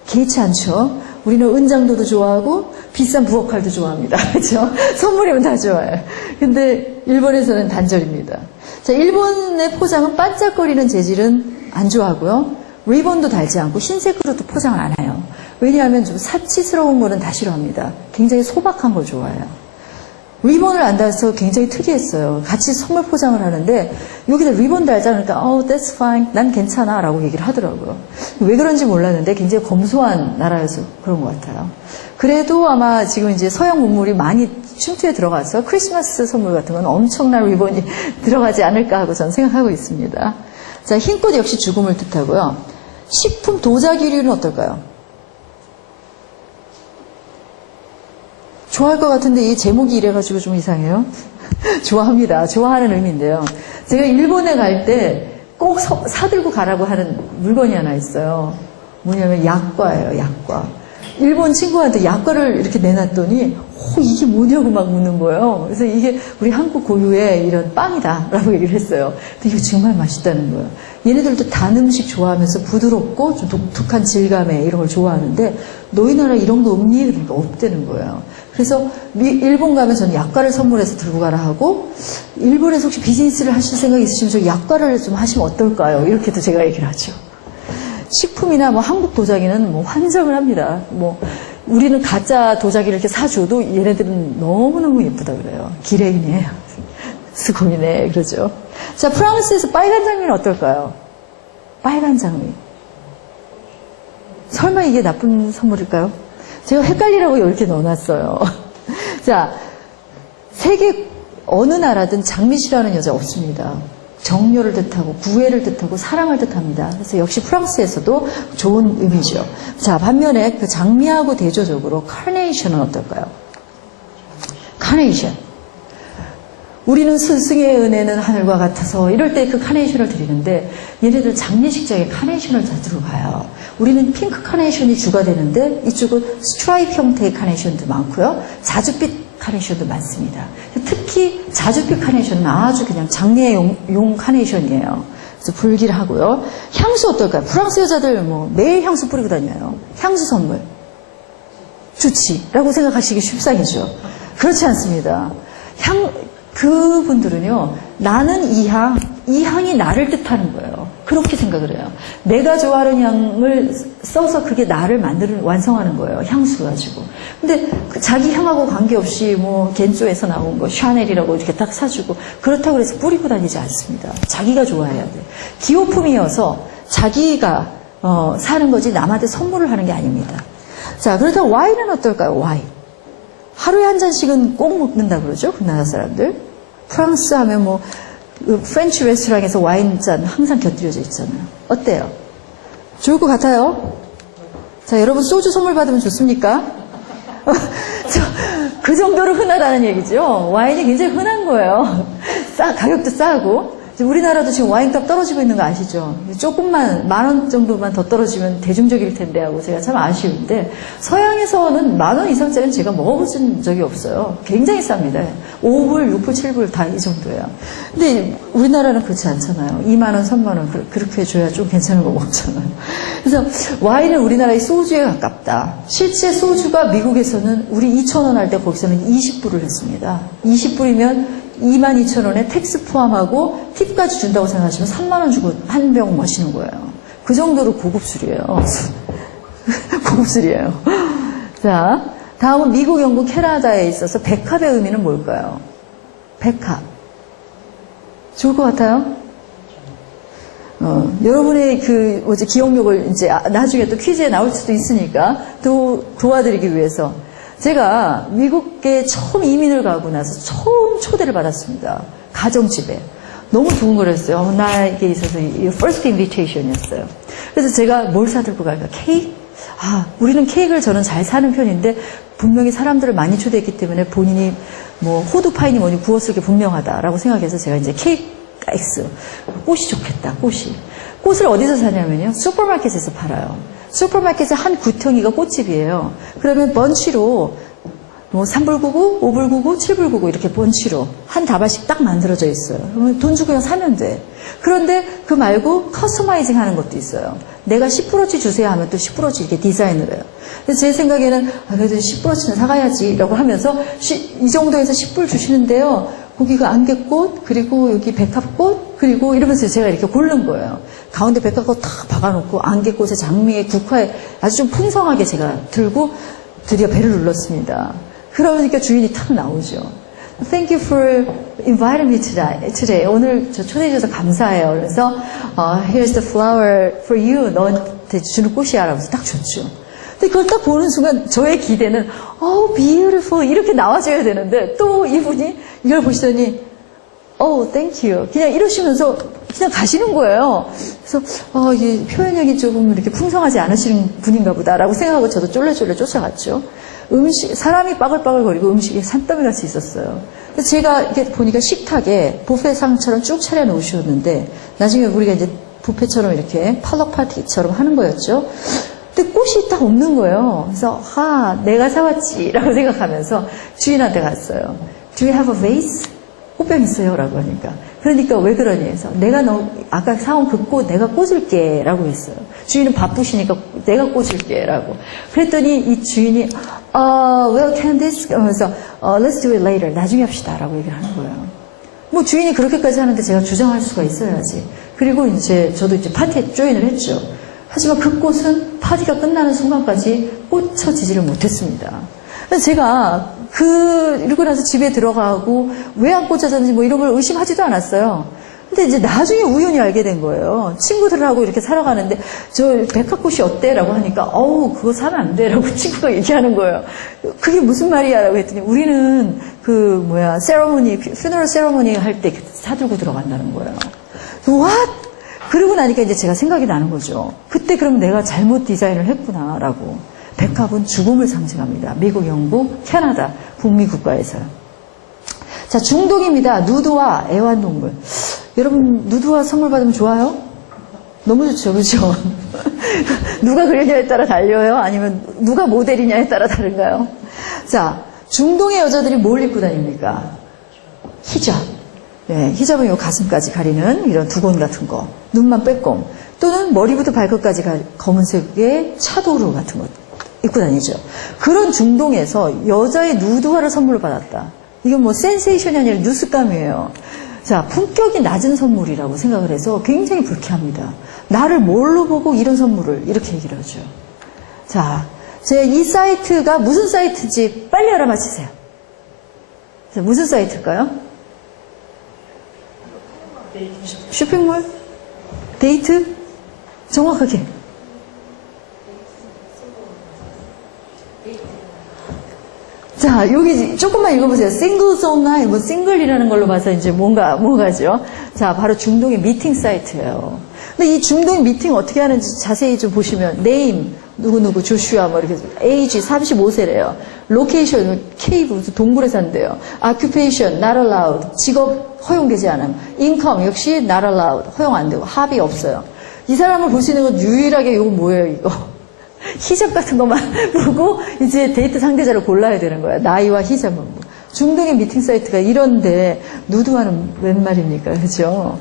개의치 않죠. 우리는 은장도도 좋아하고 비싼 부엌칼도 좋아합니다. 그렇죠? 선물이면 다 좋아요. 근데 일본에서는 단절입니다. 자, 일본의 포장은 반짝거리는 재질은 안 좋아하고요. 리본도 달지 않고 흰색으로도 포장을 안 해요. 왜냐하면 좀 사치스러운 거는 다 싫어합니다. 굉장히 소박한 걸 좋아해요. 리본을 안 달아서 굉장히 특이했어요. 같이 선물 포장을 하는데 여기다 리본 달자 그러니까 that's fine. 난 괜찮아 라고 얘기를 하더라고요. 왜 그런지 몰랐는데 굉장히 검소한 나라여서 그런 것 같아요. 그래도 아마 지금 이제 서양 문물이 많이 침투에 들어가서 크리스마스 선물 같은 건 엄청난 리본이 들어가지 않을까 하고 저는 생각하고 있습니다. 자, 흰꽃 역시 죽음을 뜻하고요. 식품 도자기류는 어떨까요? 좋아할 것 같은데 이 제목이 이래가지고 좀 이상해요. 좋아합니다. 좋아하는 의미인데요. 제가 일본에 갈 때 꼭 사들고 가라고 하는 물건이 하나 있어요. 뭐냐면 약과예요. 약과. 일본 친구한테 약과를 이렇게 내놨더니 이게 뭐냐고 막 묻는 거예요. 그래서 이게 우리 한국 고유의 이런 빵이다 라고 얘기를 했어요. 근데 이거 정말 맛있다는 거예요. 얘네들도 단 음식 좋아하면서 부드럽고 좀 독특한 질감의 이런 걸 좋아하는데 너희 나라 이런 거 없니? 그러니까 없다는 거예요. 그래서 일본 가면 저는 약과를 선물해서 들고 가라 하고 일본에서 혹시 비즈니스를 하실 생각이 있으시면 저 약과를 좀 하시면 어떨까요? 이렇게도 제가 얘기를 하죠. 식품이나 뭐 한국 도자기는 뭐 환장을 합니다. 뭐 우리는 가짜 도자기를 이렇게 사줘도 얘네들은 너무너무 예쁘다 그래요. 기레이네, 스고이네 그러죠. 자, 프랑스에서 빨간 장미는 어떨까요? 빨간 장미. 설마 이게 나쁜 선물일까요? 제가 헷갈리라고 이렇게 넣어놨어요. 자, 세계 어느 나라든 장미 싫어하는 여자 없습니다. 정열을 뜻하고 구애를 뜻하고 사랑을 뜻합니다. 그래서 역시 프랑스에서도 좋은 의미죠. 자, 반면에 그 장미하고 대조적으로 카네이션은 어떨까요? 카네이션. 우리는 스승의 은혜는 하늘과 같아서 이럴 때 그 카네이션을 드리는데 얘네들 장례식장에 카네이션을 다 들어가요. 우리는 핑크 카네이션이 주가 되는데 이쪽은 스트라이프 형태의 카네이션도 많고요. 자줏빛 카네이션도 많습니다. 특히 자줏빛 카네이션은 아주 그냥 장례용 카네이션이에요. 그래서 불길하고요. 향수 어떨까요? 프랑스 여자들 뭐 매일 향수 뿌리고 다녀요. 향수 선물. 좋지라고 생각하시기 쉽상이죠. 그렇지 않습니다. 그분들은요, 나는 이 향이 나를 뜻하는 거예요. 그렇게 생각을 해요. 내가 좋아하는 향을 써서 그게 나를 완성하는 거예요. 향수 가지고. 근데 자기 향하고 관계없이 뭐 겐조에서 나온 거, 샤넬이라고 이렇게 딱 사주고, 그렇다고 해서 뿌리고 다니지 않습니다. 자기가 좋아해야 돼. 기호품이어서 자기가 사는 거지 남한테 선물을 하는 게 아닙니다. 자, 그렇다면 와인은 어떨까요? 와인. 하루에 한 잔씩은 꼭 먹는다 그러죠? 그 나라 사람들. 프랑스 하면 뭐 프렌치 레스토랑에서 와인잔 항상 곁들여져 있잖아요. 어때요? 좋을 것 같아요? 자, 여러분 소주 선물 받으면 좋습니까? 그 정도로 흔하다는 얘기죠. 와인이 굉장히 흔한 거예요. 가격도 싸고. 우리나라도 지금 와인값 떨어지고 있는 거 아시죠? 조금만, 10,000원 정도만 더 떨어지면 대중적일 텐데 하고 제가 참 아쉬운데, 서양에서는 10,000원 이상짜리는 제가 먹어본 적이 없어요. 굉장히 쌉니다. 5불, 6불, 7불 다 이 정도예요. 근데 우리나라는 그렇지 않잖아요. 20,000원, 30,000원 그렇게 해줘야 좀 괜찮은 거 먹잖아요. 그래서 와인은 우리나라의 소주에 가깝다. 실제 소주가 미국에서는 우리 2,000원 할 때 거기서는 20불을 했습니다. 20불이면 22,000원에 텍스 포함하고 팁까지 준다고 생각하시면 30,000원 주고 한 병 마시는 거예요. 그 정도로 고급술이에요. 고급술이에요. 자, 다음은 미국, 영국, 캐나다에 있어서 백합의 의미는 뭘까요? 백합. 좋을 것 같아요? 여러분의 기억력을 이제 나중에 또 퀴즈에 나올 수도 있으니까 도와드리기 위해서 제가 미국에 처음 이민을 가고 나서 처음 초대를 받았습니다. 가정집에. 너무 두근거렸어요. 나에게 있어서 first invitation이었어요. 그래서 제가 뭘 사들고 갈까? 케이크? 우리는 케이크를 저는 잘 사는 편인데 분명히 사람들을 많이 초대했기 때문에 본인이 뭐 호두파이니 뭐니 구웠을 게 분명하다라고 생각해서 제가 이제 케이크 X. 꽃이 좋겠다, 꽃이. 꽃을 어디서 사냐면요. 슈퍼마켓에서 팔아요. 슈퍼마켓에 한 구덩이가 꽃집이에요. 그러면 번치로 뭐 3불 99, 5불 99, 7불 99 이렇게 번치로 한 다발씩 딱 만들어져 있어요. 그러면 돈 주고 그냥 사면 돼. 그런데 그 말고 커스터마이징 하는 것도 있어요. 내가 10%치 주세요 하면 또 10%치 이렇게 디자인을 해요. 그래서 제 생각에는 그래도 10%치는 사가야지 라고 하면서 이 정도에서 10불 주시는데요. 거기가 안개꽃, 그리고 여기 백합꽃, 그리고 이러면서 제가 이렇게 고른 거예요. 가운데 백합꽃 탁 박아놓고 안개꽃에 장미에 국화에 아주 좀 풍성하게 제가 들고 드디어 배를 눌렀습니다. 그러니까 주인이 탁 나오죠. Thank you for inviting me today. 오늘 저 초대해 주셔서 감사해요. 그래서 here's the flower for you. 너한테 주는 꽃이야. 라면서 딱 줬죠. 근데 그걸 딱 보는 순간 저의 기대는 beautiful 이렇게 나와줘야 되는데 또 이분이 이걸 보시더니 thank you 그냥 이러시면서 그냥 가시는 거예요. 그래서 이 표현력이 조금 이렇게 풍성하지 않으시는 분인가 보다라고 생각하고 저도 쫄래쫄래 쫓아갔죠. 사람이 빠글빠글거리고 음식에 산더미 같이 있었어요. 그래서 제가 이렇게 보니까 식탁에 뷔페상처럼 쭉 차려 놓으셨는데 나중에 우리가 이제 뷔페처럼 이렇게 팔럭 파티처럼 하는 거였죠. 근데 꽃이 딱 없는 거예요. 그래서 내가 사왔지라고 생각하면서 주인한테 갔어요. Do you have a vase? 꽃병 있어요? 라고 하니까. 그러니까 왜 그러니 해서 내가 아까 사온 그 꽃 내가 꽂을게 라고 했어요. 주인은 바쁘시니까 내가 꽂을게 라고. 그랬더니 이 주인이 well can this? 하면서 let's do it later. 나중에 합시다 라고 얘기를 하는 거예요. 뭐 주인이 그렇게까지 하는데 제가 주장할 수가 있어야지. 그리고 이제 저도 이제 파티에 조인을 했죠. 하지만 그 꽃은 파티가 끝나는 순간까지 꽂혀지지를 못했습니다. 그래서 제가 이러고 나서 집에 들어가고 왜 안 꽂혀졌는지 뭐 이런 걸 의심하지도 않았어요. 근데 이제 나중에 우연히 알게 된 거예요. 친구들하고 이렇게 살아가는데 저 백합꽃이 어때? 라고 하니까 어우 그거 사면 안 돼 라고 친구가 얘기하는 거예요. 그게 무슨 말이야? 라고 했더니 우리는 세러머니, 퓨너럴 세러머니 할 때 사들고 들어간다는 거예요. What? 그러고 나니까 이제 제가 생각이 나는 거죠. 그때 그럼 내가 잘못 디자인을 했구나라고. 백합은 죽음을 상징합니다. 미국, 영국, 캐나다, 북미 국가에서요. 자, 중독입니다. 누드와 애완동물. 여러분, 누드와 선물 받으면 좋아요? 너무 좋죠, 그죠? 누가 그리냐에 따라 달려요? 아니면 누가 모델이냐에 따라 다른가요? 자, 중동의 여자들이 뭘 입고 다닙니까? 히잡. 네, 히잡은 요 가슴까지 가리는 이런 두건 같은 거. 눈만 빼꼼. 또는 머리부터 발끝까지 검은색의 차도르 같은 것 입고 다니죠. 그런 중동에서 여자의 누드화를 선물로 받았다. 이건 뭐 센세이션이 아니라 뉴스감이에요. 자, 품격이 낮은 선물이라고 생각을 해서 굉장히 불쾌합니다. 나를 뭘로 보고 이런 선물을 이렇게 얘기를 하죠. 자, 제 이 사이트가 무슨 사이트인지 빨리 알아맞히세요. 자, 무슨 사이트일까요? 쇼핑몰? 데이트? 정확하게. 자, 여기 조금만 읽어보세요. 싱글송나이, 싱글이라는 걸로 봐서 이제 뭐가죠? 자, 바로 중동의 미팅 사이트예요. 근데 이 중동의 미팅 어떻게 하는지 자세히 좀 보시면, name, 누구누구, 조슈아, 이렇게, age 35세래요. location, 케이브, 동굴에 산대요. occupation, not allowed, 직업 허용되지 않음. income, 역시 not allowed, 허용 안 되고, 합의 없어요. 이 사람을 볼 수 있는 건 유일하게 이거 뭐예요, 이거? 히잡 같은 것만 보고 이제 데이트 상대자를 골라야 되는 거야. 나이와 히잡은. 중동의 미팅 사이트가 이런데 누드화는 웬 말입니까? 그죠?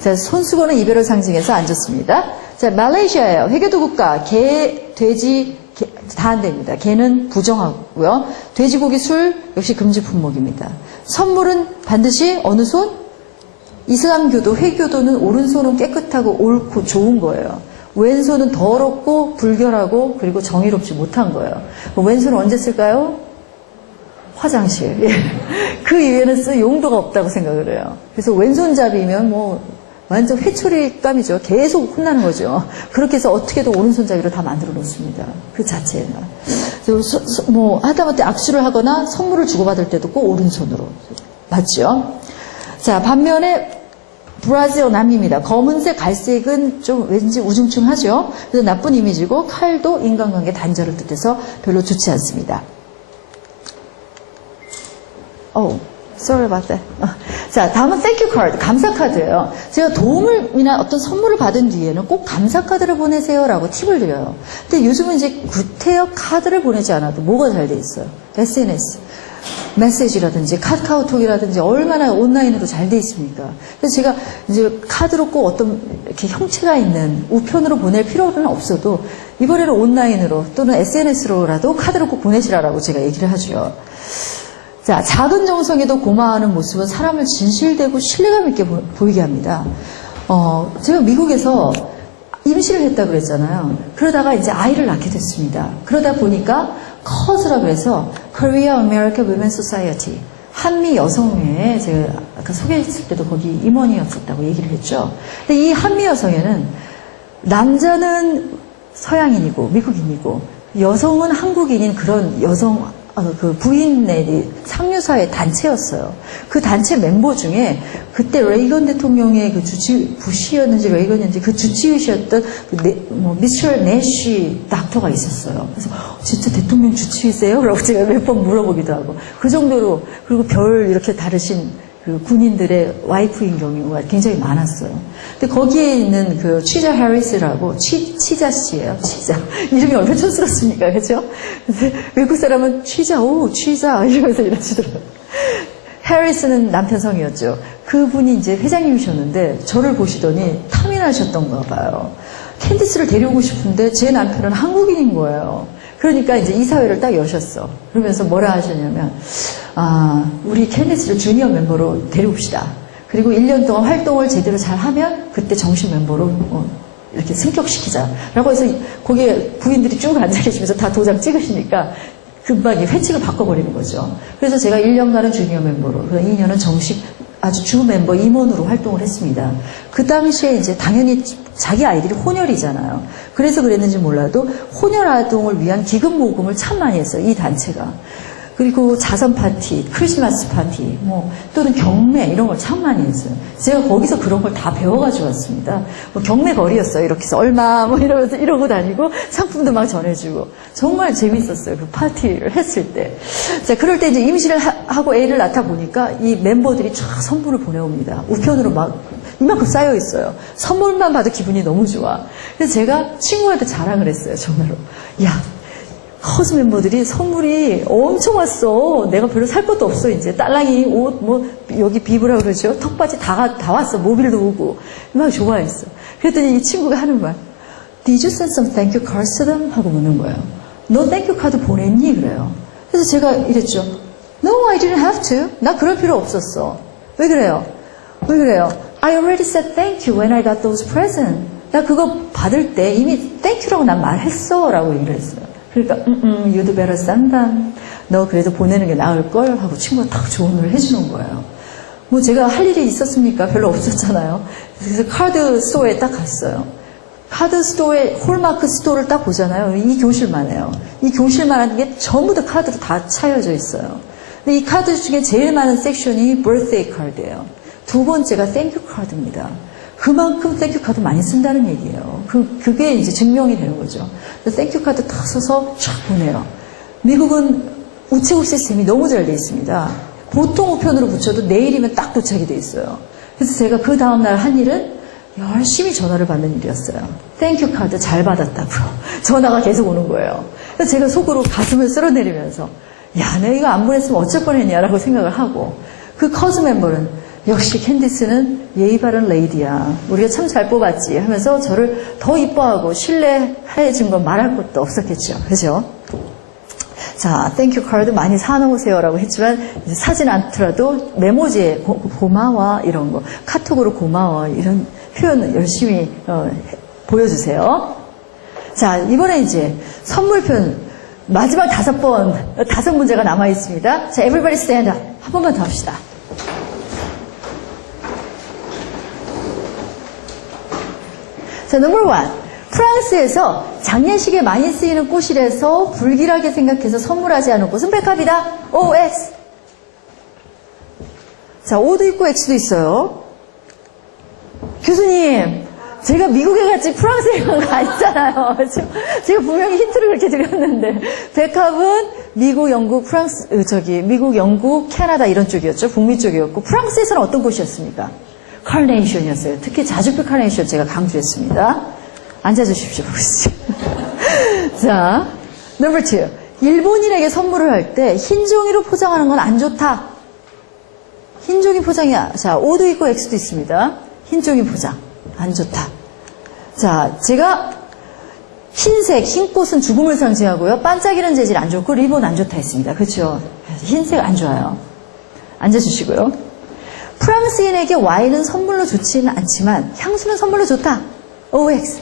자, 손수건은 이별을 상징해서 안 좋습니다. 자, 말레이시아예요. 회계도 국가. 개, 돼지, 다 안 됩니다. 개는 부정하고요. 돼지고기, 술 역시 금지 품목입니다. 선물은 반드시 어느 손? 이슬람교도, 회교도는 오른손은 깨끗하고 옳고 좋은 거예요. 왼손은 더럽고 불결하고 그리고 정의롭지 못한 거예요. 왼손은 언제 쓸까요? 화장실. 예. 그 이외에는 쓸 용도가 없다고 생각을 해요. 그래서 왼손잡이면 완전 회초리감이죠. 계속 혼나는 거죠. 그렇게 해서 어떻게든 오른손잡이로 다 만들어 놓습니다. 그 자체가. 하다못해 악수를 하거나 선물을 주고받을 때도 꼭 오른손으로. 맞죠? 자, 반면에 브라질 남입니다. 검은색, 갈색은 좀 왠지 우중충하죠. 그래서 나쁜 이미지고 칼도 인간관계 단절을 뜻해서 별로 좋지 않습니다. Sorry about that. 자, 다음은 thank you card, 감사 카드예요. 제가 도움이나 어떤 선물을 받은 뒤에는 꼭 감사 카드를 보내세요라고 팁을 드려요. 근데 요즘은 이제 구태여 카드를 보내지 않아도 뭐가 잘 돼 있어요? SNS. 메시지라든지 카카오톡이라든지 얼마나 온라인으로 잘 돼 있습니까? 그래서 제가 이제 카드로 꼭 어떤 이렇게 형체가 있는 우편으로 보낼 필요는 없어도 이번에는 온라인으로 또는 SNS로라도 카드를 꼭 보내시라고 제가 얘기를 하죠. 자, 작은 정성에도 고마워하는 모습은 사람을 진실되고 신뢰감 있게 보이게 합니다. 제가 미국에서 임신을 했다고 그랬잖아요. 그러다가 이제 아이를 낳게 됐습니다. 그러다 보니까 커즈라고 해서 Korea American Women's Society 한미 여성회에 제가 아까 소개했을 때도 거기 임원이었었다고 얘기를 했죠. 근데 이 한미 여성회는 남자는 서양인이고 미국인이고 여성은 한국인인 그런 여성 그 부인의 상류사회 단체였어요. 그 단체 멤버 중에 그때 레이건 대통령의 그 부시였는지 레이건이었는지 그 주치의셨던 미스터 내쉬 닥터가 있었어요. 그래서 진짜 대통령 주치의세요? 라고 제가 몇 번 물어보기도 하고 그 정도로 그리고 별 이렇게 다르신 그 군인들의 와이프인 경우가 굉장히 많았어요. 근데 거기에 있는 그 취자 해리스라고 취자 씨예요. 취자 이름이 얼마나 촌스럽습니까, 그렇죠? 근데 외국 사람은 취자 이러면서 이러시더라고요. 해리스는 남편 성이었죠. 그분이 이제 회장님이셨는데 저를 보시더니 탐이 나셨던가 봐요. 캔디스를 데려오고 싶은데 제 남편은 한국인인 거예요. 그러니까 이제 이사회를 딱 여셨어. 그러면서 뭐라 하셨냐면, 우리 캔디스를 주니어 멤버로 데려옵시다. 그리고 1년 동안 활동을 제대로 잘 하면 그때 정식 멤버로 이렇게 승격시키자. 라고 해서 거기에 부인들이 쭉 앉아 계시면서 다 도장 찍으시니까 금방 이 회칙을 바꿔버리는 거죠. 그래서 제가 1년간은 주니어 멤버로, 2년은 정식 아주 주 멤버 임원으로 활동을 했습니다. 그 당시에 이제 당연히 자기 아이들이 혼혈이잖아요. 그래서 그랬는지 몰라도 혼혈 아동을 위한 기금 모금을 참 많이 했어요. 이 단체가. 그리고 자선 파티, 크리스마스 파티, 또는 경매 이런 걸 참 많이 했어요. 제가 거기서 그런 걸 다 배워가지고 왔습니다. 경매 거리였어요. 이렇게 해서 얼마 이러면서 이러고 다니고 상품도 막 전해주고 정말 재밌었어요. 그 파티를 했을 때. 자, 그럴 때 이제 임신을 하고 애를 낳다 보니까 이 멤버들이 쫙 선물을 보내옵니다. 우편으로 막 이만큼 쌓여 있어요. 선물만 봐도 기분이 너무 좋아. 그래서 제가 친구한테 자랑을 했어요. 전화로. 야, 허즈 멤버들이 선물이 엄청 왔어. 내가 별로 살 것도 없어. 이제 딸랑이 옷, 여기 비브라 그러죠. 턱받이 다 왔어. 모빌도 오고. 막 좋아했어. 그랬더니 이 친구가 하는 말. Did you send some thank you cards to them? 하고 묻는 거예요. 너 땡큐 카드 보냈니? 그래요. 그래서 제가 이랬죠. No, I didn't have to. 나 그럴 필요 없었어. 왜 그래요? I already said thank you when I got those presents. 나 그거 받을 때 이미 땡큐라고 난 말했어. 라고 얘기를 했어요. 그러니까 you'd better send them. 너 그래도 보내는 게 나을걸 하고 친구가 딱 조언을 해주는 거예요. 제가 할 일이 있었습니까? 별로 없었잖아요. 그래서 카드 스토어에 딱 갔어요. 카드 스토어에 홀마크 스토어를 딱 보잖아요. 이 교실만 해요. 이 교실만 하는 게 전부 다 카드로 다 차여져 있어요. 근데 이 카드 중에 제일 많은 섹션이 birthday 카드예요. 두 번째가 땡큐 카드입니다. 그만큼 땡큐 카드 많이 쓴다는 얘기예요. 그게 이제 증명이 되는 거죠. 땡큐 카드 딱 써서 쫙 보내요. 미국은 우체국 시스템이 너무 잘 돼 있습니다. 보통 우편으로 붙여도 내일이면 딱 도착이 돼 있어요. 그래서 제가 그 다음날 한 일은 열심히 전화를 받는 일이었어요. 땡큐 카드 잘 받았다고요. 전화가 계속 오는 거예요. 그래서 제가 속으로 가슴을 쓸어내리면서 야, 내가 이거 안 보냈으면 어쩔 뻔했냐라고 생각을 하고 그 커즈 멤버는 역시 캔디스는 예의 바른 레이디야. 우리가 참 잘 뽑았지 하면서 저를 더 이뻐하고 신뢰해 준 건 말할 것도 없었겠죠. 그죠? 자, 땡큐 카드 많이 사놓으세요라고 했지만 이제 사진 않더라도 메모지에 고마워 이런 거, 카톡으로 고마워 이런 표현을 열심히 보여주세요. 자, 이번에 이제 선물편 마지막 5 문제가 남아 있습니다. 자, everybody stand up. 한 번만 더 합시다. 자, 넘버 1. 프랑스에서 장례식에 많이 쓰이는 꽃이라서 불길하게 생각해서 선물하지 않은 꽃은 백합이다. OX. 자, O도 있고 X도 있어요. 교수님, 제가 미국에 갔지 프랑스에 간 거 아니잖아요. 제가 분명히 힌트를 그렇게 드렸는데. 백합은 미국, 영국, 미국, 영국, 캐나다 이런 쪽이었죠. 북미 쪽이었고. 프랑스에서는 어떤 꽃이었습니까? 카네이션이었어요. 특히 자주필 카네이션 제가 강조했습니다. 앉아주십시오. 자, 넘버 2. 일본인에게 선물을 할 때 흰 종이로 포장하는 건 안 좋다. 흰 종이 포장이야. 자, O도 있고 X도 있습니다. 흰 종이 포장. 안 좋다. 자, 제가 흰색, 흰 꽃은 죽음을 상징하고요. 반짝이는 재질 안 좋고 리본 안 좋다 했습니다. 그렇죠? 흰색 안 좋아요. 앉아주시고요. 프랑스인에게 와인은 선물로 좋지는 않지만 향수는 선물로 좋다. OX.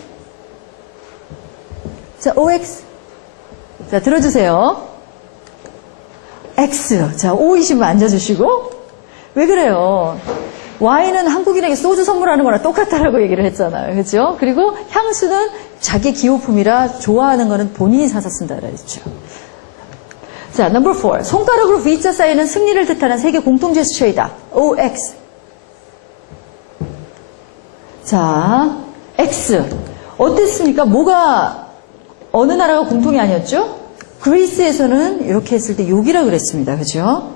자, OX. 자, 들어주세요. X. 자, O이신 분 앉아주시고. 왜 그래요? 와인은 한국인에게 소주 선물하는 거랑 똑같다라고 얘기를 했잖아요. 그렇죠? 그리고 향수는 자기 기호품이라 좋아하는 거는 본인이 사서 쓴다라 했죠. 자, 넘버 4. 손가락으로 V자 사인은 승리를 뜻하는 세계 공통 제스처이다. OX. 자, X. 어땠습니까? 어느 나라가 공통이 아니었죠? 그리스에서는 이렇게 했을 때 욕이라 그랬습니다. 그죠?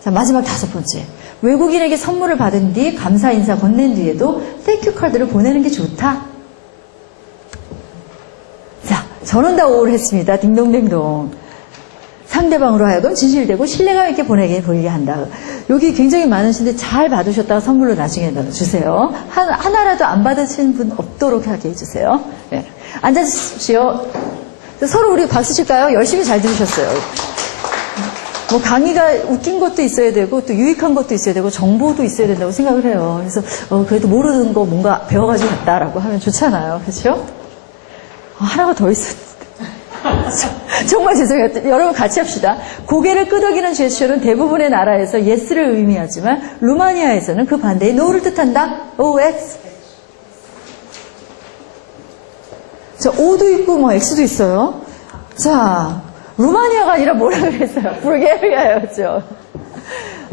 자, 마지막 5번째. 외국인에게 선물을 받은 뒤 감사 인사 건넨 뒤에도 땡큐 카드를 보내는 게 좋다. 자, 저는 다 O를 했습니다. 딩동댕동. 상대방으로 하여금 진실되고 신뢰감 있게 보이게 한다. 여기 굉장히 많으신데 잘 받으셨다가 선물로 나중에 주세요. 하나라도 안 받으신 분 없도록 하게 해주세요. 네. 앉아주십시오. 서로 우리 박수 칠까요? 열심히 잘 들으셨어요. 강의가 웃긴 것도 있어야 되고 또 유익한 것도 있어야 되고 정보도 있어야 된다고 생각을 해요. 그래서 그래도 모르는 거 뭔가 배워가지고 갔다라고 하면 좋잖아요. 그렇죠? 하나가 더 있었는데. 정말 죄송해요. 여러분 같이 합시다. 고개를 끄덕이는 제스처는 대부분의 나라에서 yes를 의미하지만 루마니아에서는 그 반대의 no를 뜻한다. OX. 자, O도 있고 뭐 X도 있어요. 자, 루마니아가 아니라 뭐라 그랬어요? 불게리아였죠.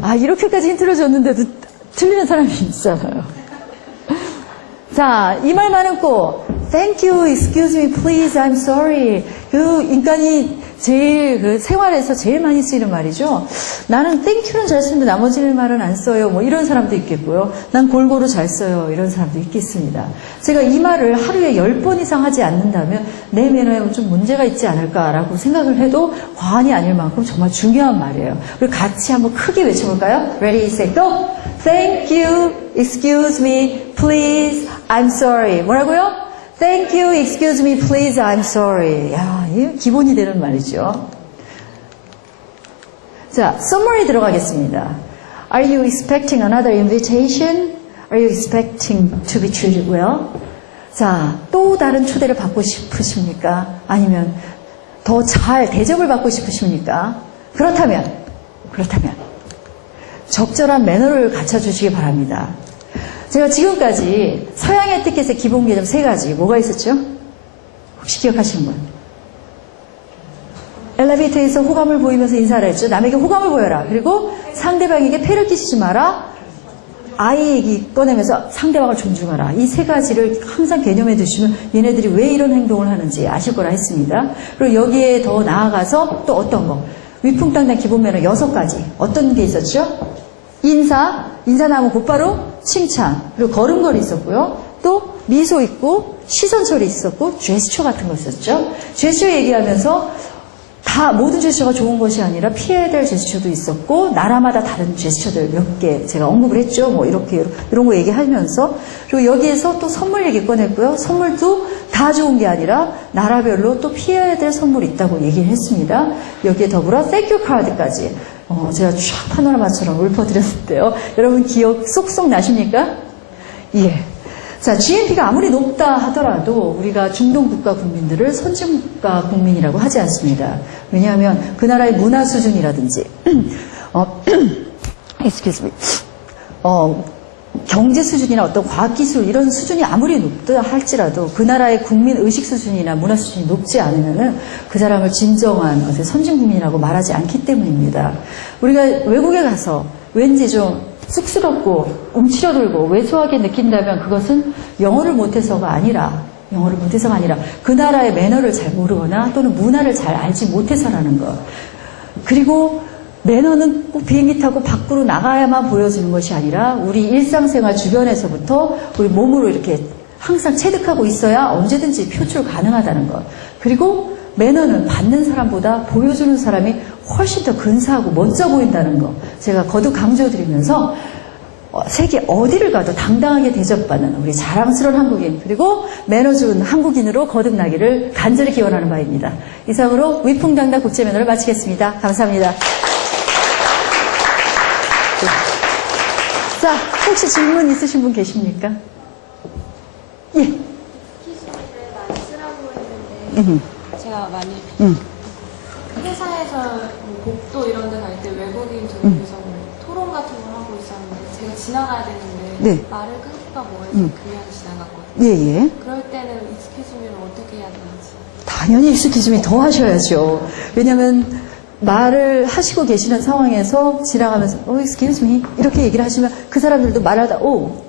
아, 이렇게까지 힌트를 줬는데도 틀리는 사람이 있잖아요. 자, 이 말 많은 꼭 Thank you, excuse me, please, I'm sorry. 그 인간이 제일 그 생활에서 제일 많이 쓰이는 말이죠. 나는 Thank you는 잘 쓰는데 나머지 말은 안 써요. 뭐 이런 사람도 있겠고요. 난 골고루 잘 써요. 이런 사람도 있겠습니다. 제가 이 말을 하루에 10번 이상 하지 않는다면 내 매너에 좀 문제가 있지 않을까라고 생각을 해도 과언이 아닐 만큼 정말 중요한 말이에요. 우리 같이 한번 크게 외쳐볼까요? Ready, set, go! Thank you, excuse me, please, I'm sorry. 뭐라고요? Thank you, excuse me, please, I'm sorry. 야, 이게 기본이 되는 말이죠. 자, summary 들어가겠습니다. Are you expecting another invitation? Are you expecting to be treated well? 자, 또 다른 초대를 받고 싶으십니까? 아니면 더 잘 대접을 받고 싶으십니까? 그렇다면 적절한 매너를 갖춰주시기 바랍니다. 제가 지금까지 서양의 에티켓의 기본 개념 3가지 뭐가 있었죠? 혹시 기억하시는 분? 엘리베이터에서 호감을 보이면서 인사를 했죠. 남에게 호감을 보여라. 그리고 상대방에게 폐를 끼치지 마라. 아이 얘기 꺼내면서 상대방을 존중하라. 이 3가지를 항상 개념해 두시면 얘네들이 왜 이런 행동을 하는지 아실 거라 했습니다. 그리고 여기에 더 나아가서 또 어떤 거? 위풍당당 기본 매너 6가지. 어떤 게 있었죠? 인사 나오면 곧바로 칭찬, 그리고 걸음걸이 있었고요. 또 미소 있고 시선 처리 있었고 제스처 같은 거 있었죠. 제스처 얘기하면서 다 모든 제스처가 좋은 것이 아니라 피해야 될 제스처도 있었고 나라마다 다른 제스처들 몇 개 제가 언급을 했죠. 뭐 이렇게 이런 거 얘기하면서 그리고 여기에서 또 선물 얘기 꺼냈고요. 선물도 다 좋은 게 아니라 나라별로 또 피해야 될 선물이 있다고 얘기를 했습니다. 여기에 더불어 Thank you 카드까지 제가 쫙 파노라마처럼 읊어드렸는데요. 여러분 기억 쏙쏙 나십니까? 예. 자, GNP가 아무리 높다 하더라도 우리가 중동 국가 국민들을 선진국가 국민이라고 하지 않습니다. 왜냐하면 그 나라의 문화 수준이라든지, excuse me, 경제 수준이나 어떤 과학기술 이런 수준이 아무리 높다 할지라도 그 나라의 국민 의식 수준이나 문화 수준이 높지 않으면은 그 사람을 진정한 선진국민이라고 말하지 않기 때문입니다. 우리가 외국에 가서 왠지 좀 쑥스럽고 움츠러들고 왜소하게 느낀다면 그것은 영어를 못해서가 아니라 그 나라의 매너를 잘 모르거나 또는 문화를 잘 알지 못해서라는 것. 그리고 매너는 꼭 비행기 타고 밖으로 나가야만 보여주는 것이 아니라 우리 일상생활 주변에서부터 우리 몸으로 이렇게 항상 체득하고 있어야 언제든지 표출 가능하다는 것. 그리고 매너는 받는 사람보다 보여주는 사람이 훨씬 더 근사하고 멋져 보인다는 거 제가 거듭 강조드리면서 세계 어디를 가도 당당하게 대접받는 우리 자랑스러운 한국인 그리고 매너 좋은 한국인으로 거듭나기를 간절히 기원하는 바입니다. 이상으로 위풍당당 국제매너를 마치겠습니다. 감사합니다. 자, 혹시 질문 있으신 분 계십니까? 예. 키즈를 많이 쓰라고 했는데 제가 많이 회사에서 뭐 복도 이런 데 갈 때 외국인 조직에서 뭐 토론 같은 걸 하고 있었는데 제가 지나가야 되는데 네. 말을 끊기가 뭐해서 그냥 지나갔거든요. 예. 그럴 때는 익스큐즈미를 어떻게 해야 되는지. 당연히 익스큐즈미 더 하셔야죠. 왜냐면 말을 하시고 계시는 상황에서 지나가면서 excuse me 이렇게 얘기를 하시면 그 사람들도 말하다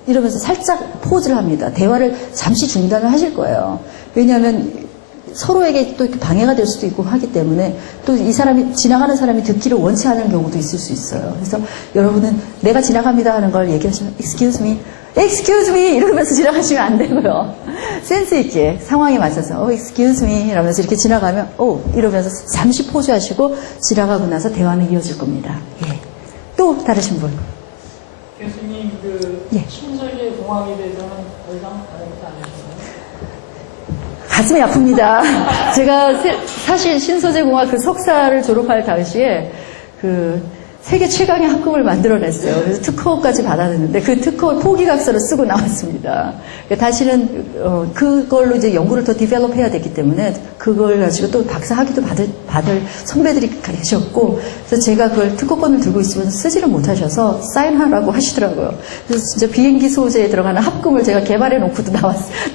이러면서 살짝 포즈를 합니다. 대화를 잠시 중단을 하실 거예요. 왜냐하면 서로에게 또 이렇게 방해가 될 수도 있고 하기 때문에 또 이 사람이 지나가는 사람이 듣기를 원치 않은 경우도 있을 수 있어요. 그래서 여러분은 내가 지나갑니다 하는 걸 얘기하시면 excuse me 이러면서 지나가시면 안 되고요. 센스 있게 상황에 맞춰서 excuse me 이러면서 이렇게 지나가면 이러면서 잠시 포즈하시고 지나가고 나서 대화는 이어질 겁니다. 예. 또 다르신 분? 교수님 예. 신설제 공학에 대해서는 더 이상 다른 것도 안 하시나요? 가슴이 아픕니다. 제가 사실 신소재공학 그 석사를 졸업할 당시에 세계 최강의 학급을 만들어냈어요. 그래서 특허까지 받았는데 그 특허 포기각서를 쓰고 나왔습니다. 그러니까 다시는 그걸로 이제 연구를 더 디벨롭해야 됐기 때문에 그걸 가지고 또 박사 학위도 받을 선배들이 계셨고, 그래서 제가 그걸 특허권을 들고 있으면 쓰지를 못하셔서 사인하라고 하시더라고요. 그래서 진짜 비행기 소재에 들어가는 합금을 제가 개발해 놓고도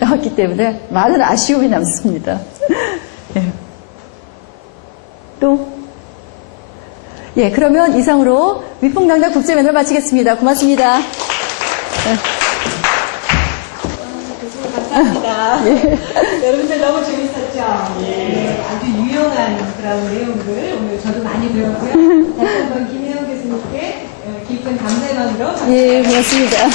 나왔기 때문에 많은 아쉬움이 남습니다. 예. 또 예, 그러면 이상으로 위풍당당 국제면허를 마치겠습니다. 고맙습니다. 감사합니다. 여러분들 너무 재밌었죠? 예, 아주 유용한 그런 내용들 오늘 저도 많이 배웠고요. 다시 한번 김혜영 교수님께 깊은 감사의 마음으로 예, 고맙습니다.